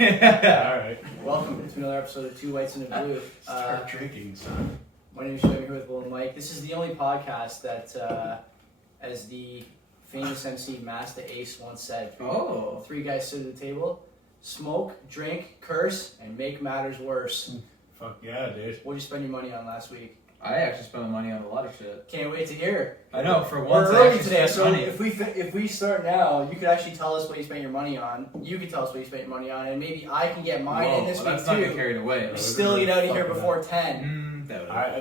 Alright. Welcome to another episode of Two Whites and a Blue. Start drinking, son. My name is Youre, here with Will and Mike. This is the only podcast that, as the famous MC Master Ace once said, three guys sit at the table, smoke, drink, curse, and make matters worse. Fuck yeah, dude. What'd you spend your money on last week? I actually spent my money on a lot of shit. Can't wait to hear. I know, for once We're I early actually today, spent so money. if we start now, you could actually tell us what you spent your money on. You could tell us what you spent your money on, and maybe I can get mine in this week let's not get too. carried away. We still get out of here before 10.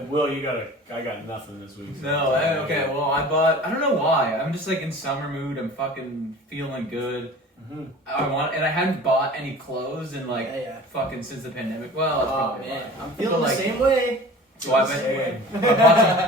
Will, I got nothing this week. No, okay, well, I don't know why. I'm just like in summer mood. I'm fucking feeling good. Mm-hmm. And I hadn't bought any clothes in fucking since the pandemic. Well, that's Oh probably man, why. I'm feeling But, the same way. So I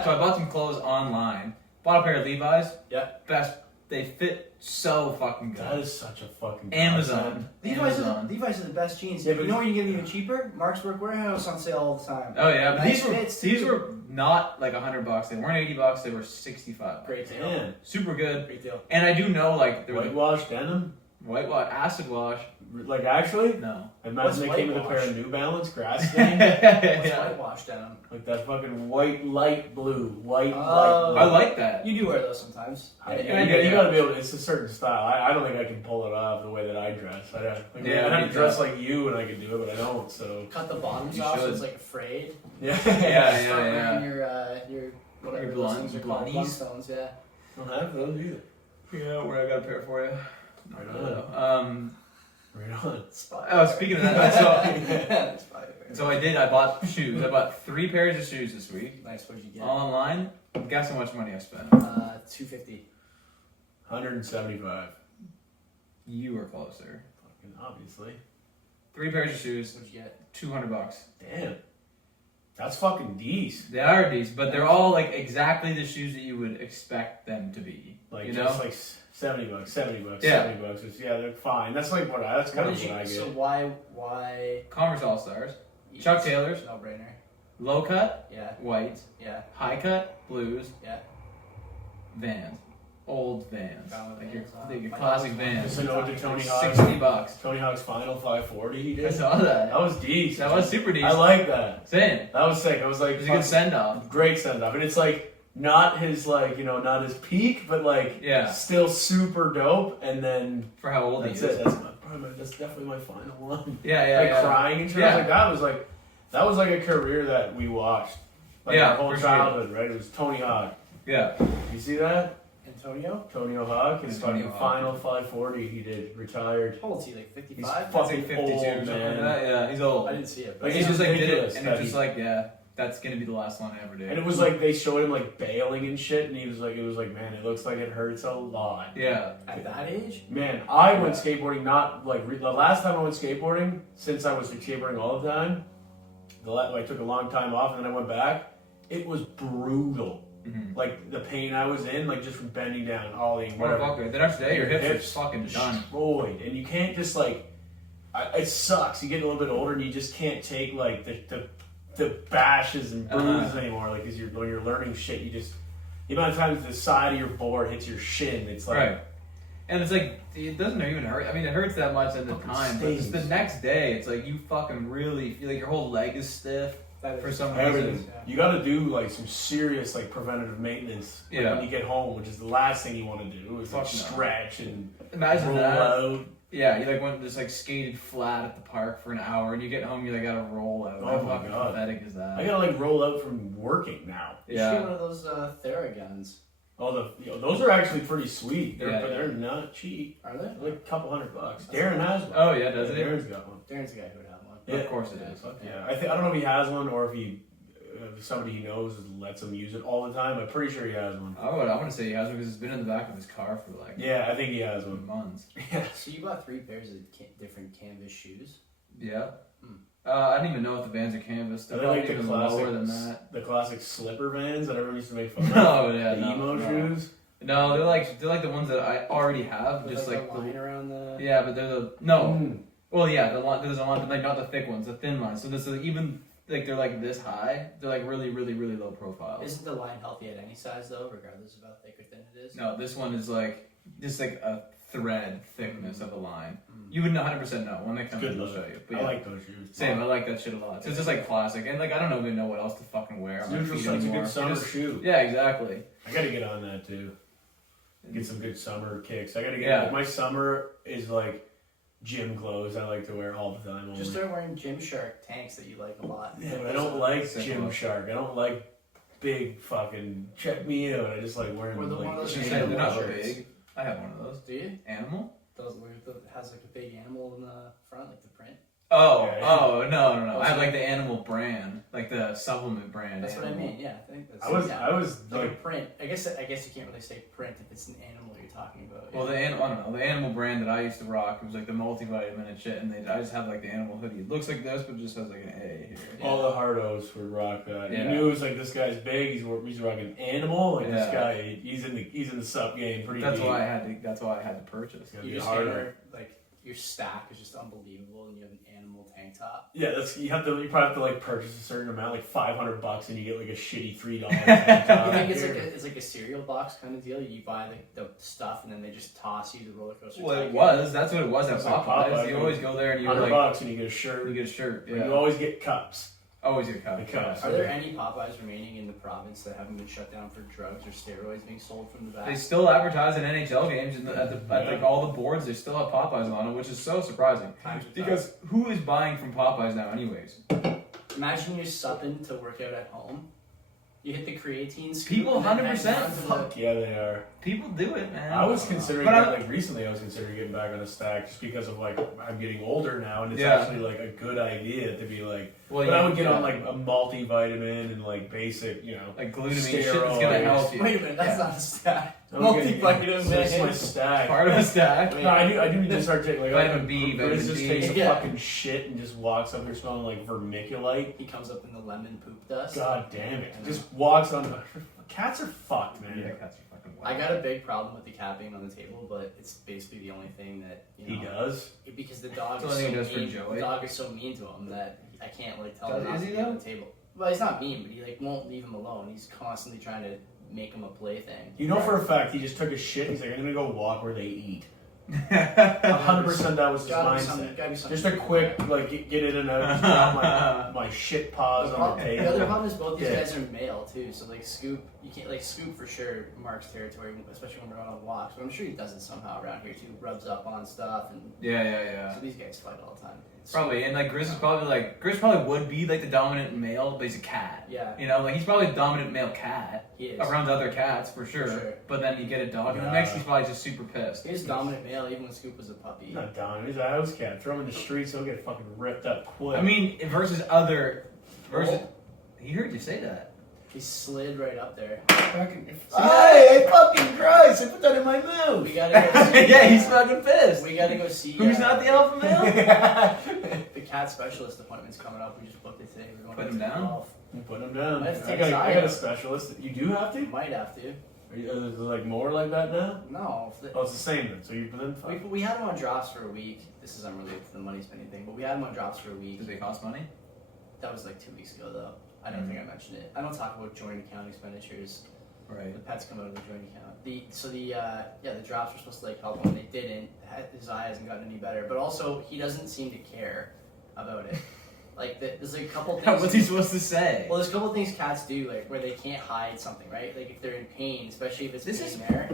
bought some clothes online. Bought a pair of Levi's. Yeah. Best. They fit so fucking good. That is such a fucking Amazon. Levi's are the best jeans. Yeah, but you know where you can get them even cheaper? Mark's Work Warehouse on sale all the time. Oh yeah, but Nice these were not like $100. They weren't $80. They were $65. Great deal. Man. Super good. Great deal. And I do know like there was Whitewash denim? whitewash, acid wash. Like actually? No. Imagine they came with a pair of New Balance grass stain. What's whitewash denim? Like that fucking white light blue. Light blue. I like that. You do wear those sometimes. You gotta be able to, it's a certain style. I don't think I can pull it off the way that I dress. I'd have to dress like you and I could do it, but I don't, so. Cut the bottoms You off so should. it's like a frayed. Yeah. Start wearing your whatever Your those things are called. blondies? Bloodstones, yeah. I don't have those either. Yeah, where I got a pair for you. Right on. Right on. Speaking of that, So I bought shoes. I bought 3 pairs of shoes this week. nice. What'd you get? Online. Guess how much money I spent? $250. 175. You were closer. Fucking obviously. 3 pairs of shoes. What'd you get? $200. Damn. That's fucking decent. They are these, but they're all like exactly the shoes that you would expect them to be. Like you just know? like $70, $70, Yeah. $70. Which, yeah, they're fine. That's like that's kind of what I get. So why? Converse All Stars, Chuck Taylors, No brainer. low cut, Yeah. white, Yeah. high cut, blues, Yeah. Vans, old Vans, Valid like Vans, your my classic dog's Vans. Just an ode to Tony Hawk. $60. Tony Hawk's final 540 he I did. saw that. That was decent. That was super decent. I like that. Same. That was sick. I was like, It was a good send off. great send off. And it's like not his not his peak, but like still super dope. And then For how old he that's is. it. That's definitely my final one. Yeah. Crying and shit. Yeah. That was like a career that we watched. Like our whole for childhood, right? It was Tony Hawk. Yeah. You see that? Antonio? Tony Hawk, his Antonio fucking Hawk. final 540 he did, retired. How old is he? Like 55? He's fucking 52 old, or something man. like that. Yeah, he's old. I didn't see it. Like, He it's just like did it, ridiculous and that it's just like, that's gonna be the last one I ever do. And it was like they showed him like bailing and shit, and he was like, man, it looks like it hurts a lot. Yeah. At that age? Man, I went skateboarding not like the last time I went skateboarding since I was like, skateboarding all the time. I took a long time off and then I went back. It was brutal. Mm-hmm. Like the pain I was in, like just from bending down, ollieing, whatever. Motherfucker, the next day your hips are fucking done. Destroyed, and you can't just like. It sucks. You get a little bit older, and you just can't take like the bashes and bruises anymore. Like when you're learning shit, you just the amount of times the side of your board hits your shin, it's like right. And it's like it doesn't even hurt. I mean, it hurts that much at the time, but just the next day, it's like you fucking really feel like your whole leg is stiff for some everything. reason. You got to do like some serious like preventative maintenance when you get home, which is the last thing you want to do. Is like stretch and imagine roll that. out. Yeah, you like went just like skated flat at the park for an hour, and you get home, you like gotta roll out. How fucking pathetic is that? I gotta like roll out from working now. Yeah. You should get one of those Theraguns. Oh, those are actually pretty sweet. Yeah, but they're not cheap. Are they? Like a couple $100. Darren has one. Oh yeah, does it? Darren's got one. Darren's the guy who would have one. Yeah, of course it is. Yeah, I don't know if he has one or if he somebody he knows lets him use it all the time. I'm pretty sure he has one. I want to say he has one because it's been in the back of his car for like I think he has one. months. Yeah. So you bought 3 pairs of different canvas shoes? Yeah. I didn't even know if the Vans are canvas. They're like probably even lower than that. The classic slipper Vans that everyone used to make fun of. No, yeah, the emo shoes. No, they're like the ones that I already have. With just like the line around the. Yeah, but they're the Well, yeah, there's a line, but like not the thick ones, the thin lines. So this is even like they're like this high. They're like really, really, really low profile. Isn't the line healthy at any size though, regardless of how thick or thin it is? No, this one is like just like a thread thickness of a line. You would 100% know when they come in. I'll show you. But I like those shoes. Same, I like that shit a lot. So it's just like classic, and like I don't even know what else to fucking wear. It's a good summer shoe. Yeah, exactly. I gotta get on that too. Get some good summer kicks. I gotta get my summer is like gym clothes. I like to wear all the time. Just start wearing Gymshark tanks that you like a lot. Yeah, but I don't like Gymshark. I don't like big fucking check me out. I just like wearing like. They're not big. I have one of those. Do you? Animal? Those has like a big animal in the front, like the print. Oh, no. I have like the animal brand, like the supplement brand. That's animal. what I mean. Yeah, I think that's. I was like a print. I guess you can't really say print if it's an animal you're talking about. Well, I don't know. The animal brand that I used to rock, it was like the multivitamin and shit, and I just have like the animal hoodie. It looks like this, but it just has like an A here. All the hardos would rock that. Yeah. You knew it was like this guy's big. He's rocking animal. Like this guy, he's in the sup game pretty. That's deep. why I had to purchase. You just harder. Like your stack is just unbelievable, and you have an animal tank top. Yeah, you probably have to like purchase a certain amount, like $500, and you get like a shitty $3 tank top. You think it's like a cereal box kind of deal? You buy the stuff, and then they just toss you the roller coaster. Well, it was. That's what it was at Popeyes. You always go there and you $100 and you get a shirt. You get a shirt. Yeah. You always get cups. Always get cups. The cups. Are there any Popeyes remaining in the province that haven't been shut down for drugs or steroids being sold from the back? They still advertise in NHL games and at like all the boards. They still have Popeyes on it, which is so surprising. Because who is buying from Popeyes now, anyways? Imagine you're supping to work out at home. You hit the creatine scoop. People 100%. Fuck yeah, they are. People do it, man. I was considering recently. I was considering getting back on a stack just because of like I'm getting older now, and it's actually like a good idea to be like. Well, but I would get on like a multivitamin and like basic, like glutamine shit that's gonna help you. Wait a minute, that's not a stack. Multivitamin. That's my stack. Part of a stack. No, I do need to start taking like vitamin B. Chris just takes a fucking shit and just walks up there smelling like vermiculite. He comes up in the lemon poop dust. God damn it! Just walks on. Cats are fucked, man. Yeah, cats are fucking wild. I got a big problem with the cat being on the table, but it's basically the only thing that he does. Because the dog is so mean. The dog is so mean to him that I can't like tell him not to be on the table. Well, he's not mean, but he like won't leave him alone. He's constantly trying to make him a plaything. You know for a fact he just took a shit. He's like, I'm gonna go walk where they eat. 100% that was his mindset. Just a quick like get in and out. Just get my shit paws on the table. The other problem is both these guys are male too, so like Scoop, you can't like Scoop for sure Mark's territory, especially when we're on walks. But I'm sure he does it somehow around here too. Rubs up on stuff and yeah. So these guys fight all the time. Probably, and like Grizz probably would be like the dominant male, but he's a cat. Yeah. Like he's probably the dominant male cat. He is. Around other cats for sure. But then you get a dog in the mix, he's probably just super pissed. He's dominant male even when Scoop was a puppy. He's not dominant, he's a house cat. Throw him in the streets, he'll get fucking ripped up quick. I mean, versus he heard you say that. He slid right up there. I fucking Christ! I put that in my mouth. We gotta go see, yeah, he's fucking pissed. We gotta go see. Who's not the alpha male? The cat specialist appointment's coming up. We just booked it today. We're going put him down. Put him down. I got a specialist. You do have to? Might have to. Are you like more like that now? No. Oh, it's the same then. So you've been. We had him on drops for a week. This is unrelated to the money spending thing, but we had him on drops for a week. Did they cost money? That was like 2 weeks ago, though. I don't think I mentioned it. I don't talk about joint account expenditures. Right. The pets come out of the joint account. The drops were supposed to like help him. They didn't. His eye hasn't gotten any better. But also, he doesn't seem to care about it. Like there's like a couple things. What's he supposed to say? Well, there's a couple things cats do, like where they can't hide something, right? Like if they're in pain, especially if it's there,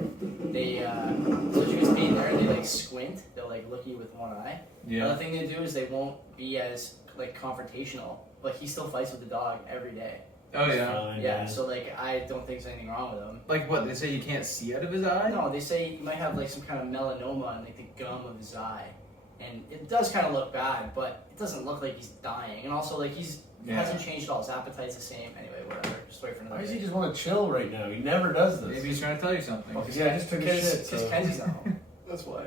they especially if it's pain there, they like squint. They'll like look at you with one eye. Yeah. Another thing they do is they won't be as like confrontational. Like he still fights with the dog every day. Oh yeah. Yeah. So like I don't think there's anything wrong with him. Like what? They say you can't see out of his eye? No, they say he might have like some kind of melanoma in like the gum of his eye. And it does kind of look bad, but it doesn't look like he's dying. And also, like, hasn't changed at all. His appetite's the same. Anyway, whatever. Just wait for another Why does day. he just want to chill right now? He never does this. Maybe he's trying to tell you something. I just took a shit. Because Kenzie's not home. That's why.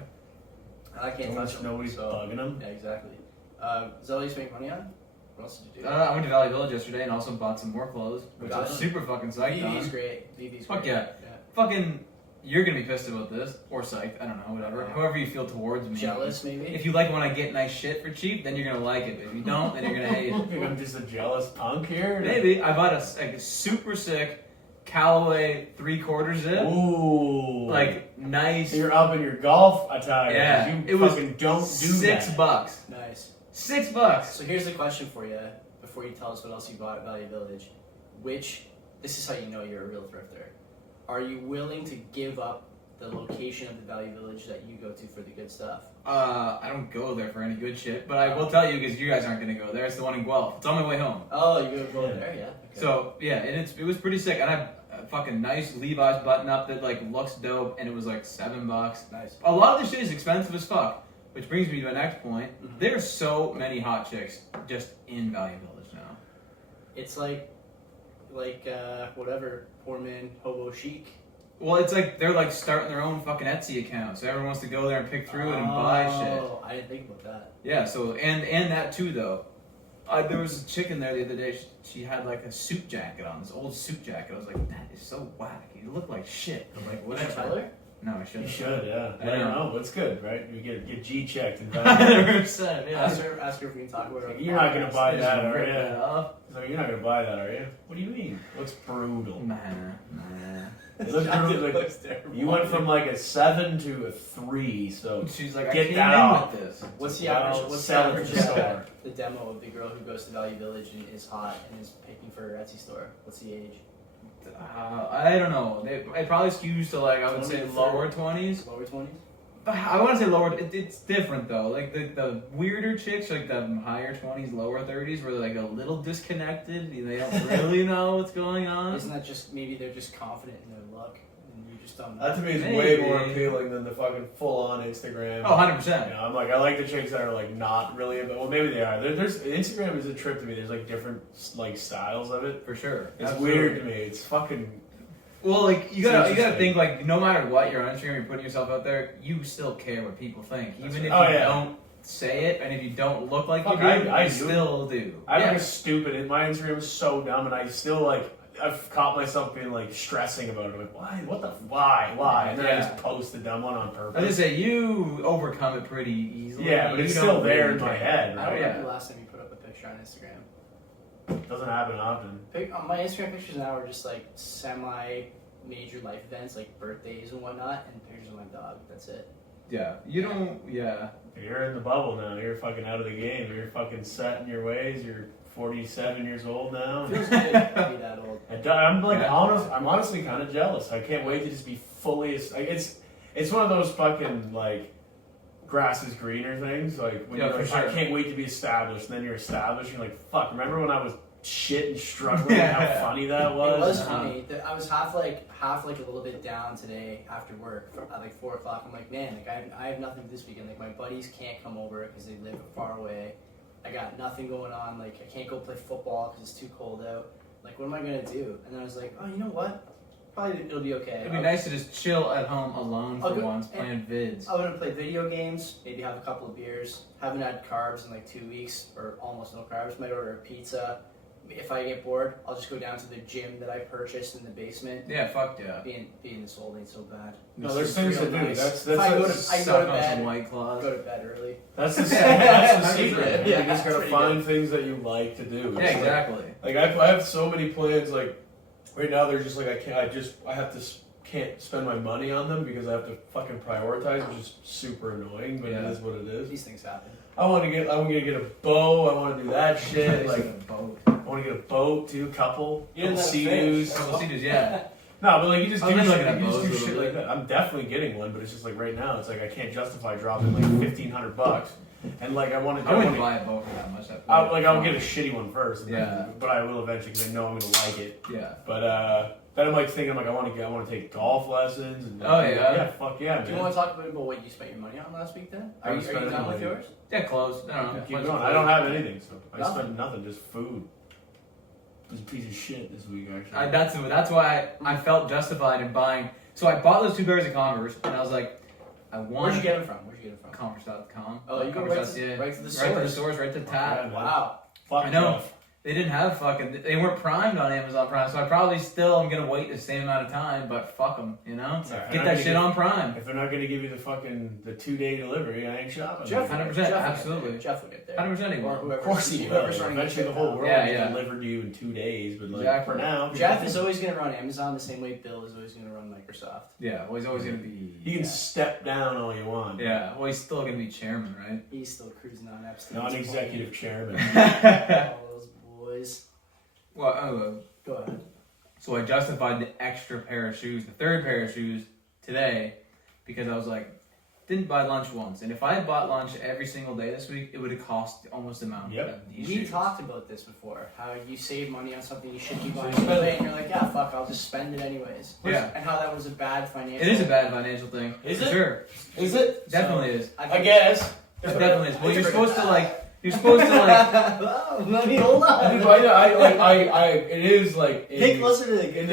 And I can't touch him. Nobody's bugging him. Yeah, exactly. Is that all you make money on? What else did you do? I went to Valley Village yesterday and also bought some more clothes, which I was super fucking psyched on. VV's great. VV's Fuck great. yeah. Fucking... You're gonna be pissed about this, or psyched, I don't know, whatever. However you feel towards me. Jealous, maybe? If you like when I get nice shit for cheap, then you're gonna like it. But if you don't, then you're gonna hate it. I'm just a jealous punk here? Maybe. I bought a super sick Callaway 3/4 zip. Ooh. Like, nice. So you're up in your golf attire. Yeah. You It was fucking don't do that. $6. Nice. $6. So here's the question for you before you tell us what else you bought at Value Village. This is how you know you're a real thrifter. Are you willing to give up the location of the Value Village that you go to for the good stuff? I don't go there for any good shit, but I will tell you because you guys aren't gonna go there. It's the one in Guelph. It's on my way home. Oh, you go there, yeah. Okay. So yeah, and it was pretty sick. And I had a fucking nice Levi's button up that like looks dope, and it was like $7. Nice. A lot of this shit is expensive as fuck, which brings me to my next point. Mm-hmm. There's so many hot chicks just in Value Village now. It's like whatever, poor man hobo chic. Well, it's like they're like starting their own fucking Etsy account, so everyone wants to go there and pick through it and buy shit. Oh, I didn't think about that. Yeah, so and that too though. There was a chick in there the other day. She had like a suit jacket on, this old suit jacket. I was like, that is so whack. You look like shit. I'm like, Did you tell whatever. her? No, I shouldn't. You should, yeah. I I don't know. know. It's good, right? You get G checked and 100%, yeah. Ask her if we can talk about it. You're not gonna buy that, are Rip you? that off. So you're not gonna buy that, are you? What do you mean? Looks brutal. Nah. It looks brutal. Like, looks terrible. you went from like a 7 to a 3, so She's like, Get I came that in off. with this. What's the Well, average? What's the sell it average? to the store. The demo of the girl who goes to Value Village and is hot and is picking for her Etsy store. What's the age? I don't know. It probably skews to like I would say 20, lower 20s. Lower 20s. But I want to say lower. It's different though. Like the weirder chicks, like the higher 20s, lower 30s, where they're like a little disconnected. They don't really know what's going on. Isn't that just maybe they're just confident in their look and you just don't know? that to me is Maybe. way more appealing than the fucking full-on Instagram. Oh, 100%. You know, I'm like, I like the chicks that are like not really, but well, maybe they are. There's Instagram is a trip to me. There's like different like styles of it. For sure. It's Absolutely. weird to me. It's fucking. Well, like you gotta interesting. think like no matter what you're on Instagram, you're putting yourself out there. You still care what people think, even if right. you Oh, yeah. don't say it and if you don't look like Fuck, you do. I you do. still do. I'm Yeah. like stupid. My Instagram is so dumb, and I still like. I've caught myself being like stressing about it. Like, why? What the? Why? And then I Yeah. just post the dumb one on I was purpose. gonna say you overcome it pretty easily. Yeah, but You it's don't still there really in my care. head, I don't right? remember the last time you put up a picture on Instagram. Doesn't happen often. My Instagram pictures now are just like semi-major life events, like birthdays and whatnot, and pictures of my dog. That's it. Yeah, you don't. Yeah, You're in the bubble now. You're fucking out of the game. You're fucking set in your ways. You're 47 years old now. Feels good to be that old. I'm like Yeah. I'm honestly kind of jealous. I can't wait to just be fully. Like, it's one of those fucking like grass is greener things. Like when Yeah, you're for like, sure. I can't wait to be established, and then you're established. You're like, fuck. Remember when I was shit and struggling? And how Yeah. funny that It was. was funny. I was half like a little bit down today after work at like 4 o'clock. I'm like, man, like I have nothing this weekend. Like my buddies can't come over because they live far away. I got nothing going on. Like I can't go play football because it's too cold out. Like what am I gonna do? And then I was like, oh, you know what? Probably it'll be okay. it'd be nice to just chill at home alone I'll for go- once, playing vids. I'm gonna play video games. Maybe have a couple of beers. Haven't had carbs in like 2 weeks or almost no carbs. Might order a pizza. If I get bored, I'll just go down to the gym that I purchased in the basement. Yeah, fuck yeah. Being this old ain't so bad. No, there's things to do. Nice. That's If I go to Suck go to on bed. some White Claws. Go to bed early. that's the That's secret. yeah, You just gotta pretty find things that you like to do. Yeah, It's like- exactly. Like I have so many plans. Like right now, they're just like I have to can't spend my money on them because I have to fucking prioritize, which is super annoying. But Yeah. it is what it is. These things happen. I'm gonna get a bow. I want to do that shit. Like a boat. I want to get a boat too, couple Sea-Doos. Couple Sea-Doos, yeah. No, but like you just I've do been shit, looking at you just bows do a little shit bit. like that. I'm definitely getting one, but it's just like right now, it's like I can't justify dropping like $1,500, and like I want to. I wouldn't buy a boat for that much. I'll get a shitty one first, and Yeah. then, but I will eventually because I know I'm gonna like it. Yeah. But then I'm like thinking, I want to take golf lessons. And Oh, yeah? yeah, fuck yeah, Do you man. want to talk about what you spent your money on last week then? I Are you spent done with money. yours? Yeah, close. I don't know. Keep going. I don't have anything, so I Nothing. spent nothing, just food. It was a piece of shit this week, actually. That's why I felt justified in buying. So I bought those 2 pairs of Converse, and I was like, I want. Where'd you get them from? Converse.com. Oh, you go Converse, right to the right to the source. source, right to the tab. Yeah, man. Wow. Fuck I know. Jeff. They didn't have they weren't primed on Amazon Prime, so I probably still am gonna wait the same amount of time, but fuck them, you know? Yeah, get that shit on Prime. If they're not gonna give you the 2-day delivery, I ain't shopping. Jeff, 100%, absolutely. Jeff will get there. 100% he will. Or whoever, Of course he will. whoever's running Eventually the whole world will be delivered to you in 2 days, but like Exactly. for now, Jeff is always going to run Amazon the same way Bill is always going to run Microsoft. Yeah, well, he's always gonna be. you can step down all you want. Yeah, well, he's still gonna be chairman, right? He's still cruising on Epstein. Non-executive chairman. All those boys. Well, Go ahead. so I justified the extra pair of shoes, the third pair of shoes today, because I was like, didn't buy lunch once, and if I had bought lunch every single day this week, it would have cost almost the amount of these We shoes. talked about this before, how you save money on something you should keep So buying you spend anyway, it. and you're like, yeah, fuck, I'll just spend it anyways. Yeah. And how that was a bad financial... It is a bad financial thing. Is for it? Sure. Is it? Definitely is. I guess. It definitely is. Well, you're It's a supposed to pretty- like. You're supposed to like. Oh, let me hold on. It is like Pay closer to the in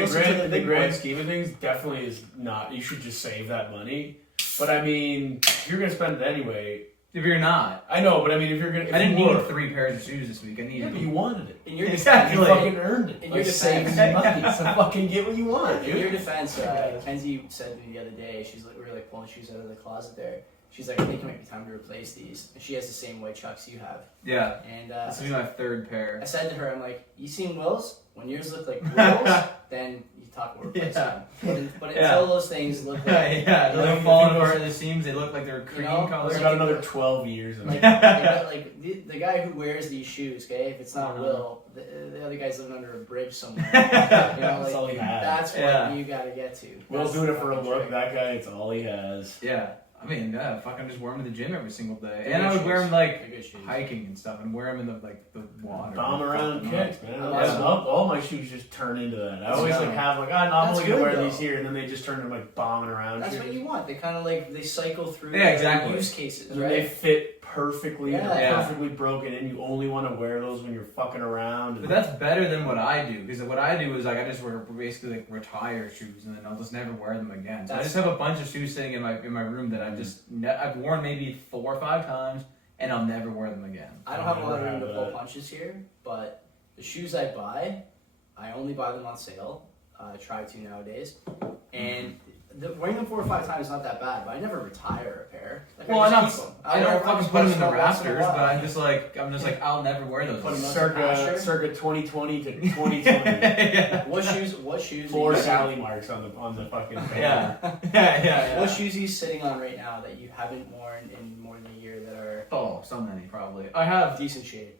the grand scheme of things, definitely is not. You should just save that money. But I mean, you're gonna spend it anyway. If you're not, I know, but I mean, if you're gonna, I didn't need 3 pairs of shoes this week. I Yeah, needed. but you wanted it. In your Exactly. You fucking earned it. In By your saving defense. money, so fucking get what you want, In your dude. defense, Kenzie said to me the other day, she's like, we were like pulling shoes out of the closet there. She's like, I think it might be time to replace these. And she has the same white chucks you have. Yeah. And This will be my 3rd pair. I said to her, I'm like, you seen Will's? When yours look like Will's, then you talk about replacing Yeah. them. But until those things look like... Yeah, they're like falling apart at the seams. They look like they're cream color. There's got another 12 years of Like, it. like the guy who wears these shoes, okay? If it's not Will, the other guy's living under a bridge somewhere. That's all he has. That's what you gotta get to. Will's That's doing the it for a fucking look. trick. That guy, it's all he has. Yeah. I mean, yeah, fucking just wear them in the gym every single day. They're And I good would wear shoes. them like They're good shoes. hiking and stuff, and wear them in the water. Bomb around kicks, man. Yeah. All my shoes just turn into that. I always like have like, I'm That's only gonna good, wear though. these here, and then they just turn into like bombing around. That's shoes. what you want. They kind of like, they cycle through Yeah, exactly. use cases, And they right? fit perfectly. Yeah. They're Yeah. perfectly broken in. You only want to wear those when you're fucking around. But that's better than what I do, because what I do is like I just wear basically like retire shoes, and then I'll just never wear them again. So I just have a bunch of shoes sitting in my room that I've worn maybe 4 or 5 times, and I'll never wear them again. I don't have a lot of room to Never pull have that. punches here, but the shoes I buy, I only buy them on sale. I try to nowadays. And wearing them 4 or 5 times is not that bad, but I never retire a pair. Like, Well, I I'm not. just keep them. I don't I fucking just put them in the them once in a rafters, while. but I'm just like I'll never wear those. Put 'em up. circa 2020 to 2020. yeah. What shoes? 4 are you- Sally marks on the fucking thing. Yeah. What shoes are you sitting on right now that you haven't worn in more than a year that are Oh, so many probably. I have. decent shape?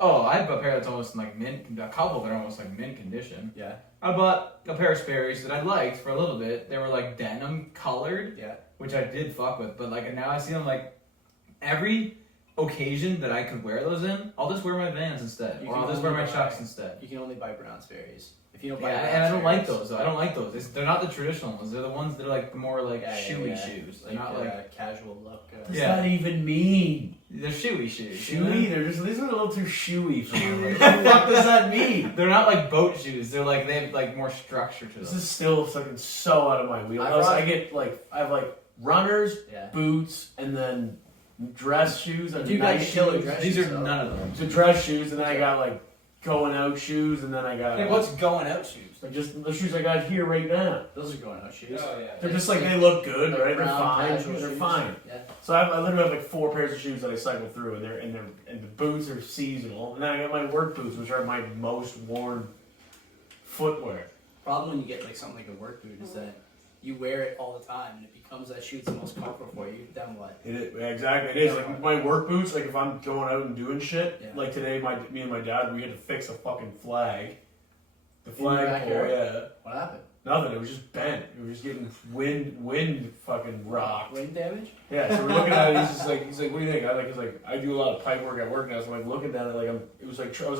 Oh, I have a pair that's almost like mint. A couple that are almost like mint condition. Yeah. I bought a pair of Sperry's that I liked for a little bit. They were like denim colored, Yeah. which I did fuck with. But like now I see them like every occasion that I could wear those in, I'll just wear my Vans instead, You or can I'll just wear only my buy- Chucks instead. You can only buy brown Sperry's. If you don't buy Yeah, brown and I don't like Sperry's- those. Though. I don't like those. They're not the traditional ones. They're the ones that are like the more like shoey shoes. They're not like casual look. What does Yeah. that even mean? they're shoey shoes. you Shoey? know? These are a little too shoey for me. What the fuck does that mean? They're not like boat shoes. They're like they have like more structure to This them. is still fucking so out of my wheelhouse. I get like I have like runners, Yeah. boots, and then dress shoes. And You got nice killer shoes. dress These shoes, are though. none of them. So dress shoes, and then I got like going out shoes, and then I got going out shoes? like just the shoes I got here right now. Those are going out shoes. Oh, yeah. They're just like they look good, Like right? They're brown fine. casual They're shoes. fine. Yeah. So I literally have like 4 pairs of shoes that I cycle through, and the boots are seasonal, and then I got my work boots, which are my most worn footwear. Problem when you get like something like a work boot is that you wear it all the time and it becomes that shoe's the most comfortable for you. Then what? Exactly, it is. Like my work boots, like if I'm going out and doing shit, Yeah. like today, me and my dad, we had to fix a fucking flag. The In your flag pole, backyard? yeah. What happened? Nothing. It was just bent. It was just getting wind fucking rocked. Wind damage? Yeah. So we're looking at it. He's like, what do you think? I do a lot of pipe work at work now. So I'm like looking down at it, it was like I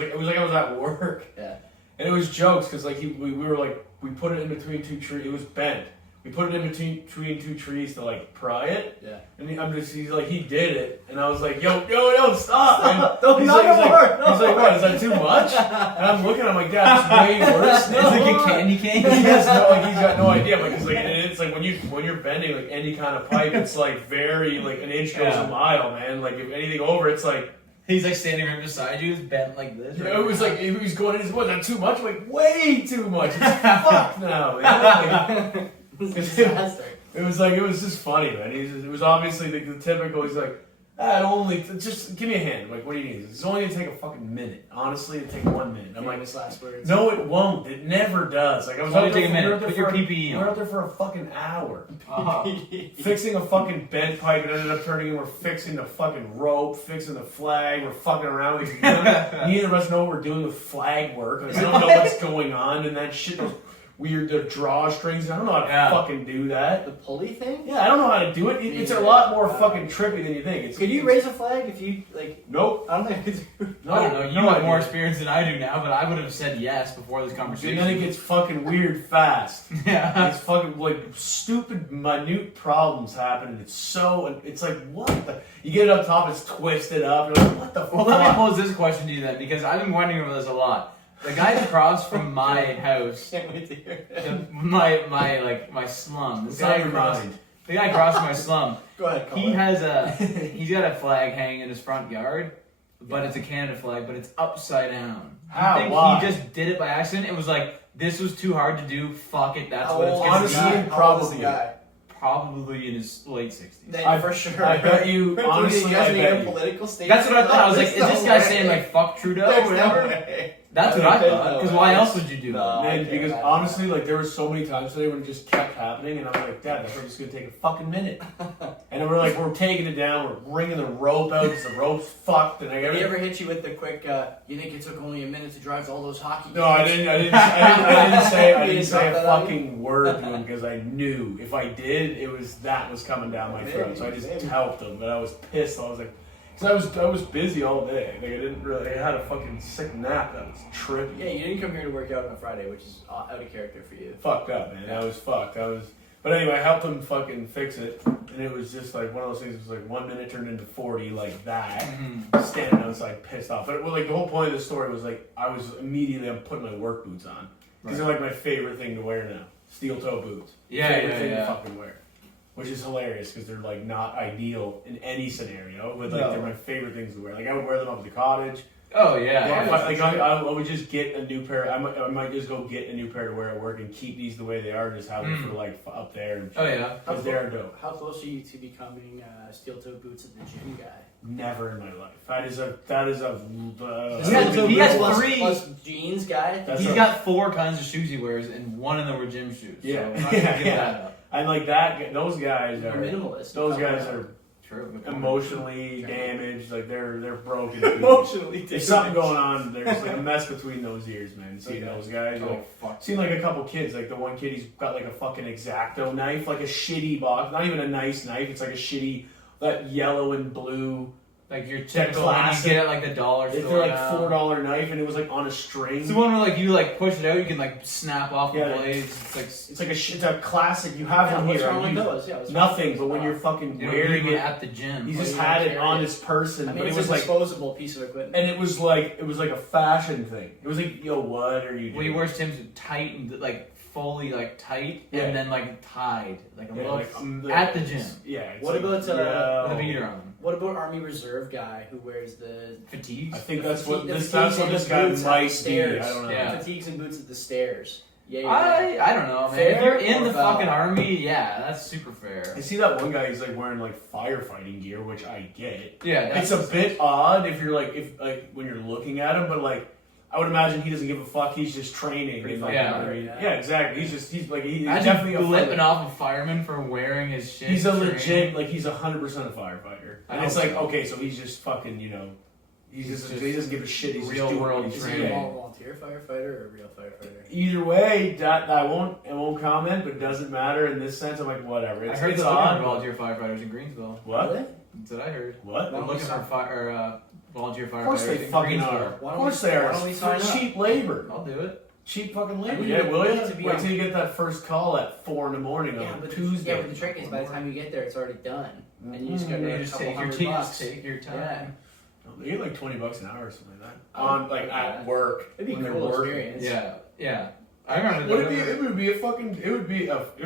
was at work. Yeah. And it was jokes because like we were like we put it in between 2 trees. It was bent. We put it in between 2 trees to like pry it. Yeah. And he's like he did it, and I was like yo stop! And Don't he's not like, more, he's like what is that too much? And I'm looking at him like Dad, it's way worse. It's like a candy cane. He he's got no idea. Like, it's like when you're bending like any kind of pipe, it's like very like an inch goes a mile, man. Like if anything over, it's like He's like standing right beside you, bent like this. It was like he was going in his was that too much? I'm like way too much. It's fucked now. Man. It was just funny, man. It was obviously the typical. He's like, just give me a hand. I'm like, what do you need? It's only gonna take a fucking minute. Honestly, it'll take 1 minute. I'm like, last words. no, it won't. It never does. Like I was only out there take a minute. Put your PPE on. We're out there for a fucking hour, fixing a fucking bent pipe. It ended up turning in. We're fixing the fucking rope, fixing the flag. We're fucking around. Neither of us know what we're doing with flag work. Like, I don't know what's going on and that shit. Weird, the drawstrings. I don't know how to fucking do that. The pulley thing? Yeah, I don't know how to do it. It's a lot more fucking trippy than you think. Could you raise a flag if you like? Nope. I don't think I could do. No, I don't know. You have more experience than I do now, but I would have said yes before this conversation. And then it gets fucking weird fast. Yeah. It's fucking like stupid, minute problems happen, and it's like what the? You get it up top, it's twisted up. You're like, what the fuck? Well, let me pose this question to you then, because I've been wondering about this a lot. The guy across from my house, Can't wait to hear my slum. The guy across from my slum. Go ahead. He's got a flag hanging in his front yard, but it's a Canada flag, but it's upside down. How? I think Why? he just did it by accident. It was like, this was too hard to do. Fuck it. That's what it's honestly, gonna be. How old is the guy? Probably in his late 60s. For sure. I bet you. Honestly, I bet you. Political statement. That's what I thought. I was like, is this guy saying like "fuck Trudeau" or whatever? That's what I thought. Because why else would you do that? Man, because honestly, like there were so many times today when it just kept happening, and I was like, Dad, that's just gonna take a fucking minute. And we're taking it down, we're bringing the rope out because the rope's fucked. And Did he ever hit you with the quick? You think it took only a minute to drive to all those hockey games? No, I didn't say a fucking word to him because I knew if I did, that was coming down my throat. So I just helped him, but I was pissed. I was like. Because I was busy all day. Like I had a fucking sick nap that was trippy. Yeah, you didn't come here to work out on a Friday, which is out of character for you. Fucked up, man. I was fucked. But anyway, I helped him fucking fix it, and it was just like one of those things. It was like 1 minute turned into 40, like that. Standing outside, pissed off. But the whole point of the story was like I'm putting my work boots on because they're like my favorite thing to wear now. Steel toe boots. Favorite thing to fucking wear. Which is hilarious because they're like not ideal in any scenario, but like they're my favorite things to wear. Like I would wear them up at the cottage. Oh yeah. I would just get a new pair. I might just go get a new pair to wear at work and keep these the way they are, just have them for like up there. And oh yeah, because they're dope. How close are you to becoming steel toe boots at the gym guy? Never in my life. That is a. He has 3 plus jeans guy. He's got 4 kinds of shoes he wears, and one of them were gym shoes. Yeah, so I'm not gonna give that up. And like that, those guys are minimalist. Those guys are true. Emotionally damaged. Like they're broken. Emotionally damaged. There's something going on. There's like a mess between those ears, man. Seeing those guys. Seen like a couple kids. Like the one kid, he's got like a fucking X-Acto knife, like a shitty box. Not even a nice knife. It's like a shitty, that yellow and blue. Like your typical one you get at like the dollar store. It's like $4 knife, and it was like on a string. It's the one where like you like push it out, you can like snap off the blades. It's a classic. You have one what's here. Wrong with those? Yeah, nothing. But when you're fucking wearing it at the gym, he just had it on his person. I mean, but it's it was a like disposable piece of equipment. And it was like a fashion thing. It was like, yo, what are you doing? Well, he wears Tim's tight and like fully like tight, and then like tied, like a little at the gym. Yeah. What about with a beater on? What about Army Reserve guy who wears the fatigues? I think that's what this guy might be. I don't know. Yeah. Fatigues and boots at the stairs. Yeah. I don't know, man. Fair if you're in the foul? fucking army, yeah, that's super fair. I see that one guy. He's like wearing like firefighting gear, which I get. Yeah, it's a bit odd if you're like when you're looking at him, but like. I would imagine he doesn't give a fuck. He's just training. Yeah, exactly. He's definitely flipping off a fireman for wearing his shit. He's a legit, like he's 100% a firefighter. And it's like, okay, so he's just fucking, he doesn't give a shit. He's real just world Is he a volunteer firefighter or a real firefighter? Either way, I won't comment, but it doesn't matter in this sense. I'm like, whatever. I heard they're looking for volunteer firefighters in Greensville. What? Really? That's what I heard. What? They're looking for volunteer firefighters. Of course they fucking are. Of course they are. For cheap labor. I'll do it. Cheap fucking labor. Yeah, will you? Wait till you get that first call at 4 a.m. on Tuesday. Yeah, but the trick is by the time you get there, it's already done. And you just got to take your time. Yeah. They get like $20 an hour or something like that. On like at work. It'd be a cool experience. Yeah. I remember it would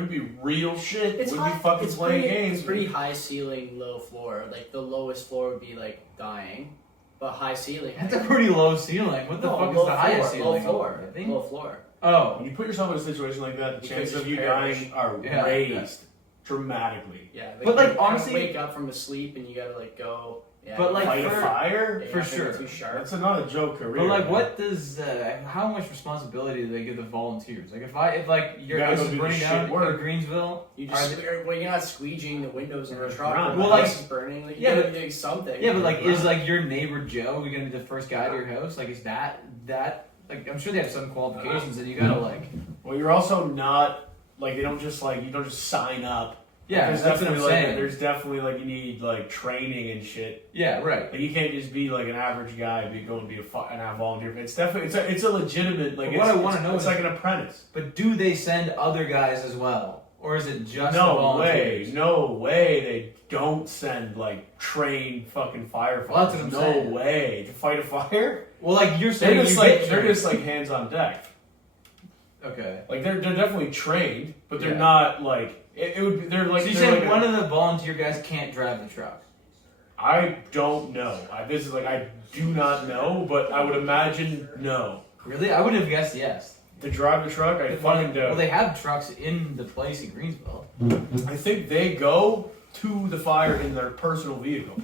be real shit. It would be fucking playing games. It's pretty high ceiling, low floor. Like the lowest floor would be like dying. but high ceiling. That's a pretty low ceiling. What the fuck is the highest ceiling? Low floor. Oh. When you put yourself in a situation like that, the chances of you perish. dying are raised dramatically. Yeah, but like you honestly, wake up from a sleep and you gotta like go. Yeah, but like fight a fire yeah, for sure. Too sharp. That's not a joke career. But like, what does how much responsibility do they give the volunteers? Like, if like your house is burning down in Greensville, you just well, you're not squeeging the windows in the truck. Well, like it's burning. Like, yeah, you gotta do something. Yeah, but like, is like your neighbor Joe gonna be the first guy to your house? Like, is that like? I'm sure they have some qualifications that you gotta like. Well, you're also not like you don't just sign up. Yeah, there's that's what I'm saying. There's definitely like you need like training and shit. Yeah, right. Like you can't just be like an average guy and have volunteer. It's definitely it's a legitimate like. What I want to know is like an apprentice. But do they send other guys as well, or is it just the volunteers? No way. They don't send like trained fucking firefighters. Well, that's what I'm saying. No way to fight a fire. Well, like you're saying, they're just like hands on deck. Okay. Like they're definitely trained, but they're not like. It would be, they're like. So you said one of the volunteer guys can't drive the truck. I don't know. I do not know, but I would imagine no. Really? I would have guessed yes. To drive the truck, I fucking Well, they have trucks in the place in Greensville. I think they go to the fire in their personal vehicle.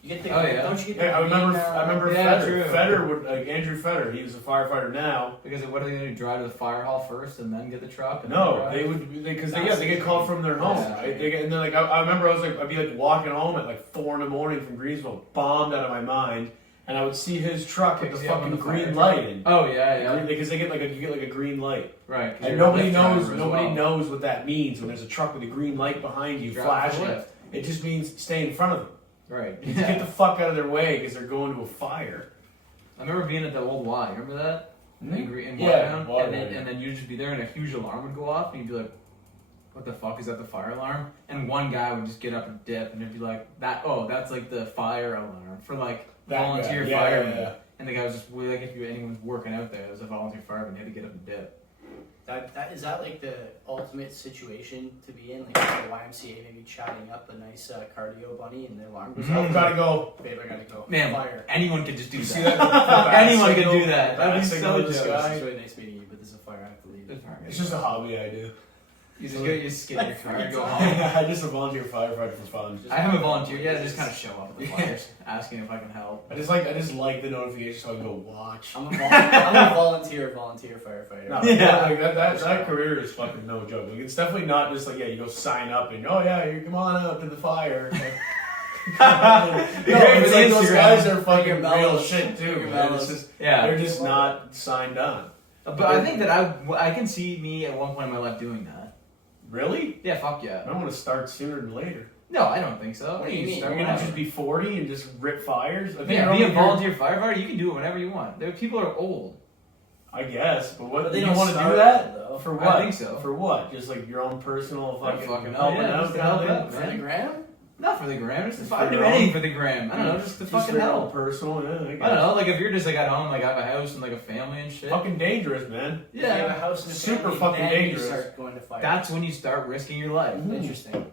You get the, oh yeah. Don't you get the I remember yeah, Fetter. true. Fetter would Andrew Fetter. He was a firefighter now. Because what are they going to drive to the fire hall first and then get the truck? And No, they get called from their home, right? And then I remember I'd be like walking home at like 4 a.m. from Greensville, bombed out of my mind, and I would see his truck with the fucking green light in. Oh yeah. Because you get like a green light, right? And nobody knows what that means when there's a truck with a green light behind you flashing. It just means stay in front of them. Right. Get the fuck out of their way because they're going to a fire. I remember being at the old Y. Remember that? Mm-hmm. And then you'd just be there and a huge alarm would go off and you'd be like, what the fuck is that, the fire alarm? And one guy would just get up and dip and it'd be like, that's like the fire alarm for like volunteer firemen. Yeah. And the guy was just like, if anyone was working out there, it was a volunteer fireman, you had to get up and dip. That is that like the ultimate situation to be in, like the YMCA maybe chatting up a nice cardio bunny and the alarm goes off. Gotta go. Babe, I gotta go. Man, fire. Anyone could just do See that. Anyone could do that. That'd be so It's dope. really nice meeting you, but there's a fire. I have to leave. It's just a hobby I do. You just get in your car and go home. I just a volunteer firefighter for fun. I have a volunteer. Yeah, just kind of show up at the fires, asking if I can help. I just like the notification so I can go watch. I'm a volunteer firefighter. No, that career is fucking no joke. Like, it's definitely not just like you go sign up and you come on out to the fire. It's like those guys are fucking real shit too. It's just, they're just not signed on. But I think that I can see me at one point in my life doing that. Really? Yeah, fuck yeah. I want to start sooner than later. No, I don't think so. What do you mean? You're gonna just be 40 and just rip fires? Be a volunteer firefighter. You can do it whenever you want. People are old. I guess, but they you don't want to do start that though. for what? I think so. For what? Just like your own personal fucking helping just to help out, For the gram? Not for the gram. Just I do anything for the gram. I don't know. Just to fucking help. Personal. Yeah, I don't know. Like if you're just like at home, like I have a house and like a family and shit. Fucking dangerous, man. Yeah, you have a house and a super family, fucking then dangerous. You start going to fire. That's when you start risking your life. Interesting.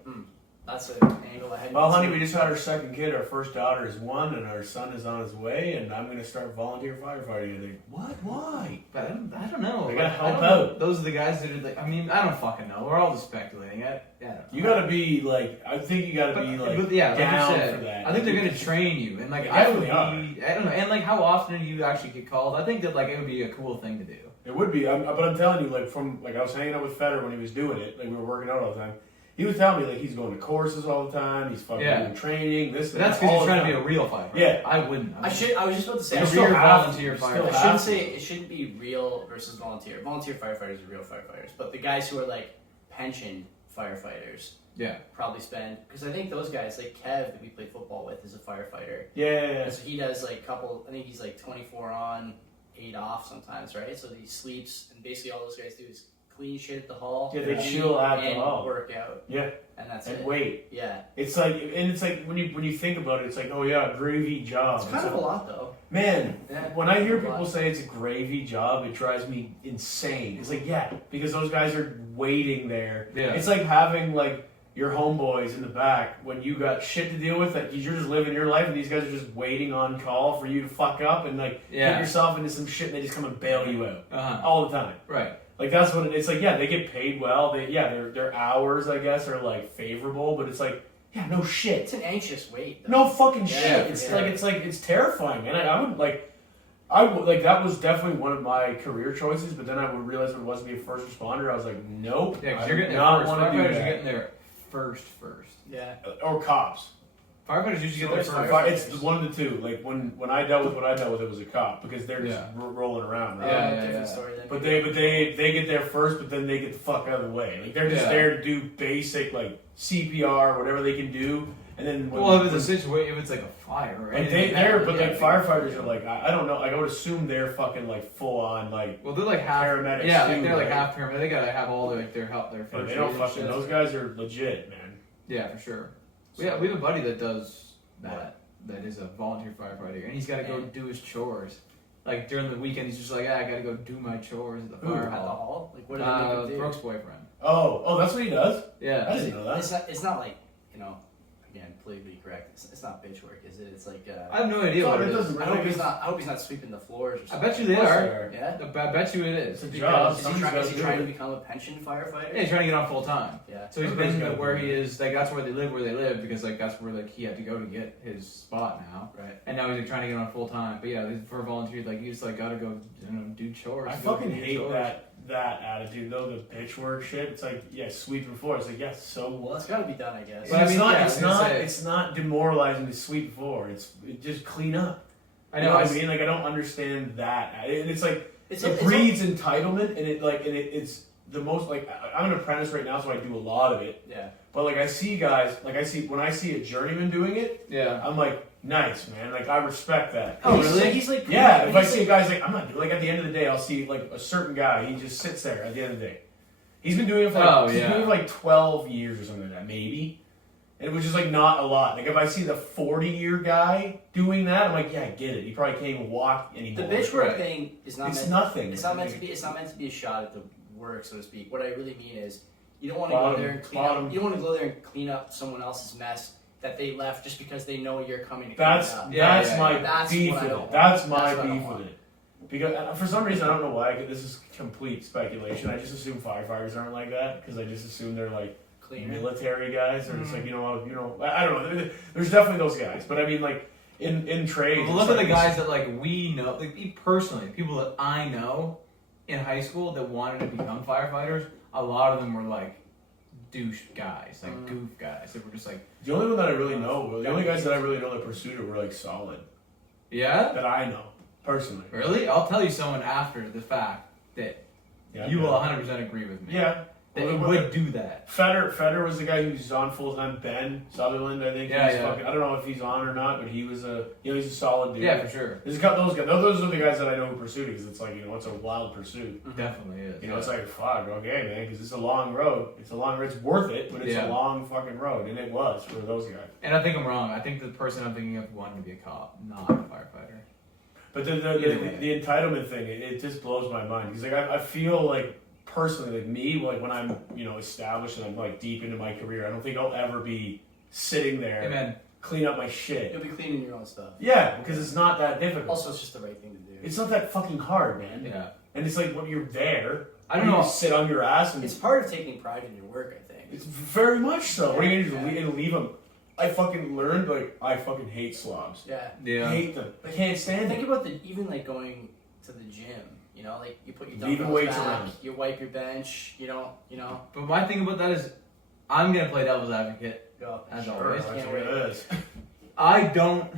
That's an angle I hadn't. Well, honey, we just had our second kid. Our first daughter is 1, and our son is on his way. And I'm going to start volunteer firefighting. I think, what? Why? But I don't know. They gotta help out. Those are the guys that are like. I mean, I don't fucking know. We're all just speculating. I don't know. You gotta be like. I think you gotta be like. Yeah, like down you said, for that. I think they're gonna train you and like They definitely are. I don't know. And like how often do you actually get called? I think that like it would be a cool thing to do. It would be, but I'm telling you, like I was hanging out with Fetter when he was doing it. Like we were working out all the time. He was telling me like he's going to courses all the time. He's fucking doing training. But that's because he's trying to be a real firefighter. Yeah, I wouldn't. I was just about to say. Volunteer firefighter. I shouldn't say it shouldn't be real versus volunteer. Volunteer firefighters are real firefighters, but the guys who are like pension firefighters, probably spend because I think those guys like Kev that we played football with is a firefighter. Yeah. So he does like I think he's like 24 on, 8 off sometimes, right? So he sleeps and basically all those guys do is clean shit at the hall. Yeah, they chill at the hall. Work out. Yeah. And that's and it. Wait. Yeah. It's like when you think about it, it's like, oh yeah, gravy job. It's kind of a lot though. Man, when I hear people say it's a gravy job, it drives me insane. It's like, because those guys are waiting there. Yeah. It's like having like your homeboys in the back when you got shit to deal with that you're just living your life and these guys are just waiting on call for you to fuck up and like get yourself into some shit and they just come and bail you out all the time. Right. Like that's what it's like. Yeah, they get paid well. Their hours I guess are like favorable, but it's like no shit. It's an anxious wait. Though. No fucking shit. It's terrifying, man. I would that was definitely one of my career choices, but then I would realize what it was to be a first responder. I was like, nope. Yeah, because you're getting there first. Firefighters are getting there first. Yeah. Or cops. Firefighters usually get there first. It's one of the two. Like when I dealt with what I dealt with, it was a cop because they're just rolling around, right? Different story. But they get there first, but then they get the fuck out of the way. Like they're just there to do basic like CPR, whatever they can do, and then if it's a situation, if it's like a fire, right? Like firefighters are like I don't know. Like I would assume they're fucking like full on like. Well, they're like half paramedics. Yeah, too, they're like half paramedics. They gotta have all their help, their first. They don't fucking. Those guys are legit, man. Yeah, for sure. We have a buddy that does that. That is a volunteer firefighter, and he's got to go do his chores. Like during the weekend, he's just like, I got to go do my chores at the fire hall. Like what do they make him do? Brooke's boyfriend. Oh, that's what he does. Yeah, I didn't know that. It's not like again, politically correct. It's not bitch work, is it? It's like I have no idea what it is. I hope he's not sweeping the floors or something. I bet you they are. Yeah. I bet you it is. It's a job. Is he trying to become a pension firefighter? Yeah, he's trying to get on full time. Yeah. So he's been where he is. Like that's where they live because like that's where like he had to go to get his spot now. Right. And now he's like, trying to get on full time. But yeah, for a volunteer, like you just like gotta go do chores. I fucking hate that attitude though, the bitch work shit. It's like, sweeping the floor. It's like, so well, it's gotta be done, I guess. But it's not demoralizing to sweep the floor. It's just clean up. I know. What I mean? Like I don't understand that. And it's like it breeds entitlement, and it's the most like I'm an apprentice right now, so I do a lot of it. Yeah. But like I see guys, like when I see a journeyman doing it, I'm like, nice, man. Like I respect that. Oh, really? He's like, if I see a guy's like, I'm not like at the end of the day, I'll see like a certain guy. He just sits there at the end of the day. He's been doing it for like 12 years or something like that, maybe. And which is like not a lot. Like if I see the 40-year guy doing that, I'm like, I get it. He probably can't even walk anymore. The bitch work thing is not. It's nothing. It's not meant to be. It's not meant to be a shot at the work, so to speak. What I really mean is, you don't want to go there and clean up. You don't want to go there and clean up someone else's mess that they left just because they know you're coming to clean it up. That's my beef with it. That's my beef with it. Because for some reason I don't know why. This is complete speculation. I just assume firefighters aren't like that because I just assume they're like military guys or just like I don't know. There's definitely those guys, but I mean like in trades. Well, look at the guys that like we know, like me personally, people that I know in high school that wanted to become firefighters. A lot of them were like douche guys, like goof guys. They were just like the only one that I really know. The only guys that I really know that pursued it were like solid. Yeah, that I know personally. Really, I'll tell you someone after the fact that you will 100% agree with me. Yeah. They would do that. Feder was the guy who's on full time. Ben Sutherland, I think. Fucking, I don't know if he's on or not, but he was he's a solid dude. Yeah, for sure. Those guys. Those are the guys that I know who pursued it because it's like it's a wild pursuit. It definitely is. It's like fuck, okay, man, because it's a long road. It's worth it, but it's a long fucking road, and it was for those guys. And I think I'm wrong. I think the person I'm thinking of wanted to be a cop, not a firefighter. But the entitlement thing, it just blows my mind because like I feel like. Personally, like me, like when I'm, established and I'm like deep into my career, I don't think I'll ever be sitting there, clean up my shit. You'll be cleaning your own stuff. Yeah, because it's not that difficult. Also, it's just the right thing to do. It's not that fucking hard, man. Yeah. And it's like when you're there, I don't know. You sit on your ass and it's part of taking pride in your work. I think it's very much so. What are you gonna do? Leave them? I fucking learned I fucking hate slobs. Yeah. I hate them. I can't stand. Think about even like going to the gym. Like you put your dumbbells back, you wipe your bench, But my thing about that is, I'm gonna play devil's advocate as always. That's what it is. I don't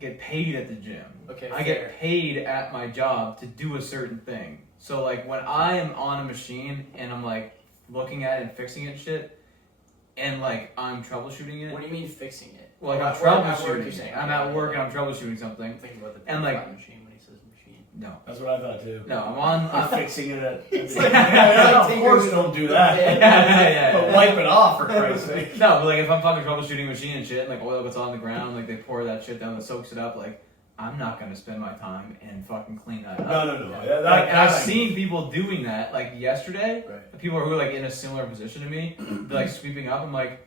get paid at the gym. Okay. I get paid at my job to do a certain thing. So like when I am on a machine and I'm like looking at it and fixing it shit, and like I'm troubleshooting it. What do you mean fixing it? Well, like I'm troubleshooting. I'm at work and I'm troubleshooting something. I'm thinking about the machine. No. That's what I thought too. No, I'm fixing it at... Of course you don't do that. Yeah. But wipe it off, for Christ's sake. No, but like if I'm fucking troubleshooting a machine and shit, and like oil gets on the ground, like they pour that shit down that soaks it up, like I'm not gonna spend my time and fucking clean that up. No. Yeah. Like, I've seen people doing that. Like yesterday, people who are like in a similar position to me, like sweeping up. I'm like,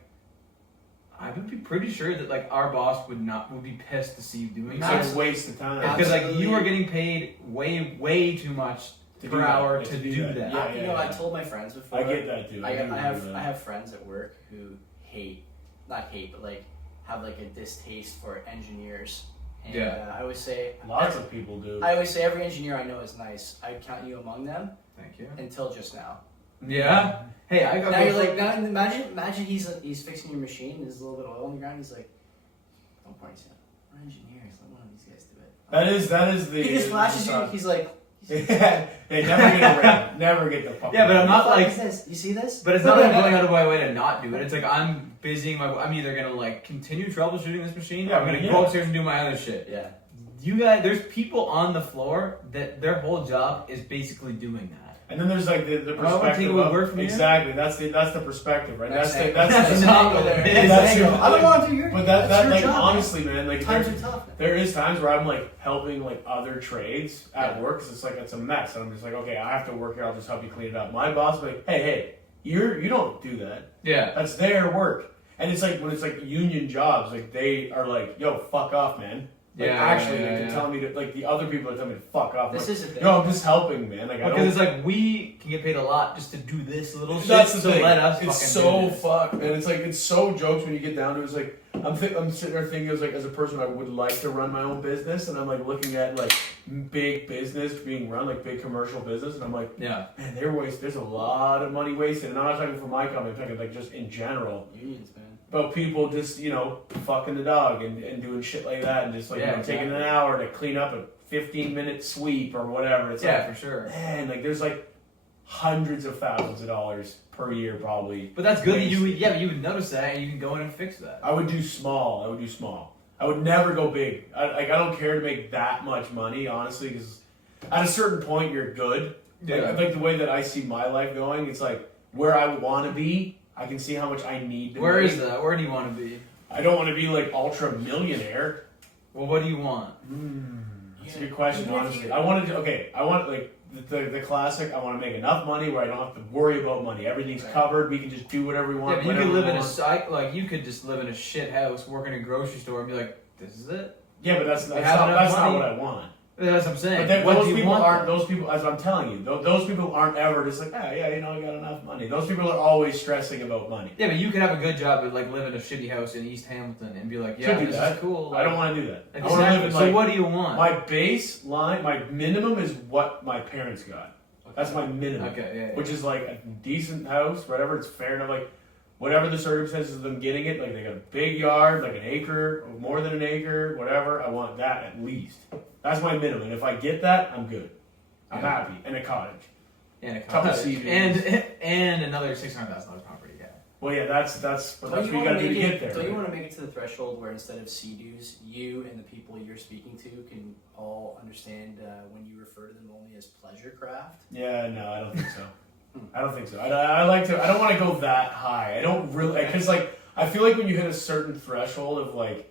I would be pretty sure that like our boss would be pissed to see you doing that. It's a waste of time. Because like you are getting paid way too much per hour to do that. Yeah, you know, I told my friends before. I get that too. I have friends at work who not hate, but like have like a distaste for engineers. And I always say lots of people do. I always say every engineer I know is nice. I count you among them. Thank you. Until just now. Yeah. Hey, I got. Now you're like, now imagine he's fixing your machine. There's a little bit of oil on the ground. He's like, don't point to it. We're engineers. Let one of these guys do it. That is the. He just flashes you. He's like. They never get a ring. Never get the fucking. Yeah, but I'm not like. What is this? You see this? But it's not like I'm going out of my way to not do it. It's like I'm busying I'm either gonna like continue troubleshooting this machine, or I'm gonna go upstairs and do my other shit. Yeah. You guys, there's people on the floor that their whole job is basically doing that. And then there's like the perspective of work from exactly. That's the perspective, right? That's the angle. I don't want to do your. But that like job, honestly, man, like times are tough. There is times where I'm like helping like other trades at work because it's like it's a mess, and I'm just like, okay, I have to work here. I'll just help you clean it up. My boss is like, hey, you don't do that. Yeah, that's their work. And it's like when it's like union jobs, like they are like, yo, fuck off, man. Like they're telling me to, like the other people are telling me to fuck off. This like, is a thing. No, I'm just helping, man. Like because it's like we can get paid a lot just to do this little shit. That's the thing. Let us it's so fucked, man. It's like it's so jokes when you get down to it. It's like I'm sitting there thinking as a person I would like to run my own business, and I'm like looking at like big business being run, like big commercial business, and I'm like, man, there's a lot of money wasted. And I'm not talking for my company, I'm talking like just in general. Unions, man. About people just, fucking the dog and doing shit like that and just like taking an hour to clean up a 15-minute sweep or whatever. It's like, for sure. Man, like there's like hundreds of thousands of dollars per year probably. But that's good that you would notice that and you can go in and fix that. I would do small. I would never go big. I don't care to make that much money, honestly, because at a certain point you're good. Yeah. Like the way that I see my life going, it's like where I want to be. I can see how much I need to Where make. is that? Where do you want to be? I don't want to be like ultra millionaire. Well, what do you want? That's a good question, honestly. I want like the classic. I want to make enough money where I don't have to worry about money. Everything's covered. We can just do whatever we want. Yeah, but you could live in you could just live in a shit house, work in a grocery store, and be like, "This is it." Yeah, but that's not what I want. That's what I'm saying. But those people, as I'm telling you, those people aren't ever just like, I got enough money. Those people are always stressing about money. Yeah, but you could have a good job but like live in a shitty house in East Hamilton and be like, this is cool. Like, I don't want to do that. Exactly. I want to live in, so what do you want? My baseline, my minimum is what my parents got. Okay. That's my minimum. Okay, which is like a decent house, whatever. It's fair enough. Like whatever the circumstances of them getting it, like they got a big yard, like an acre, or more than an acre, whatever. I want that at least. That's my minimum. And if I get that, I'm good. I'm happy. And a cottage. And a cottage. And another $600,000 property, Well, yeah, that's what you got to do to get there. Don't you want to make it to the threshold where instead of sea-doos, you and the people you're speaking to can all understand when you refer to them only as pleasure craft? Yeah, no, I don't think so. I don't think so. I don't want to go that high. I don't really, because like I feel like when you hit a certain threshold of like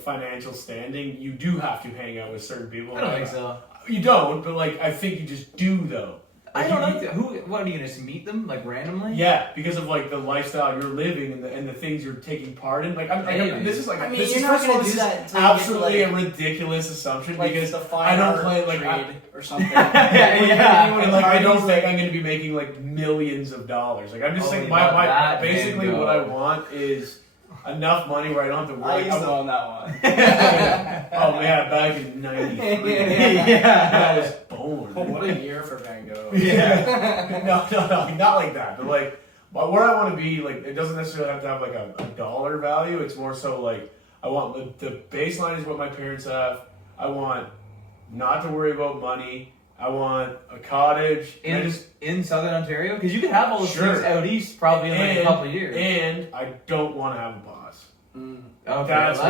financial standing, you do have to hang out with certain people. I don't think so. You don't, but like I think you just do though. Like, I don't know. What are you gonna just meet them like randomly? Yeah, because of like the lifestyle you're living and the things you're taking part in. Like this is like you're not gonna do that. Absolutely a ridiculous assumption because the I don't play like trade or something. And like I don't think I'm gonna be making like millions of dollars. Like I'm just saying my basically what I want is enough money where I don't have to worry. I used to own that one. Oh man, back in '93. I was born. What a year for Van Gogh. Yeah. No, not like that. But like, where I want to be, like, it doesn't necessarily have to have like a dollar value. It's more so like I want the baseline is what my parents have. I want not to worry about money. I want a cottage in Southern Ontario because you could have all those things out east probably in like a couple of years. And I don't want to have a boss. Okay, that's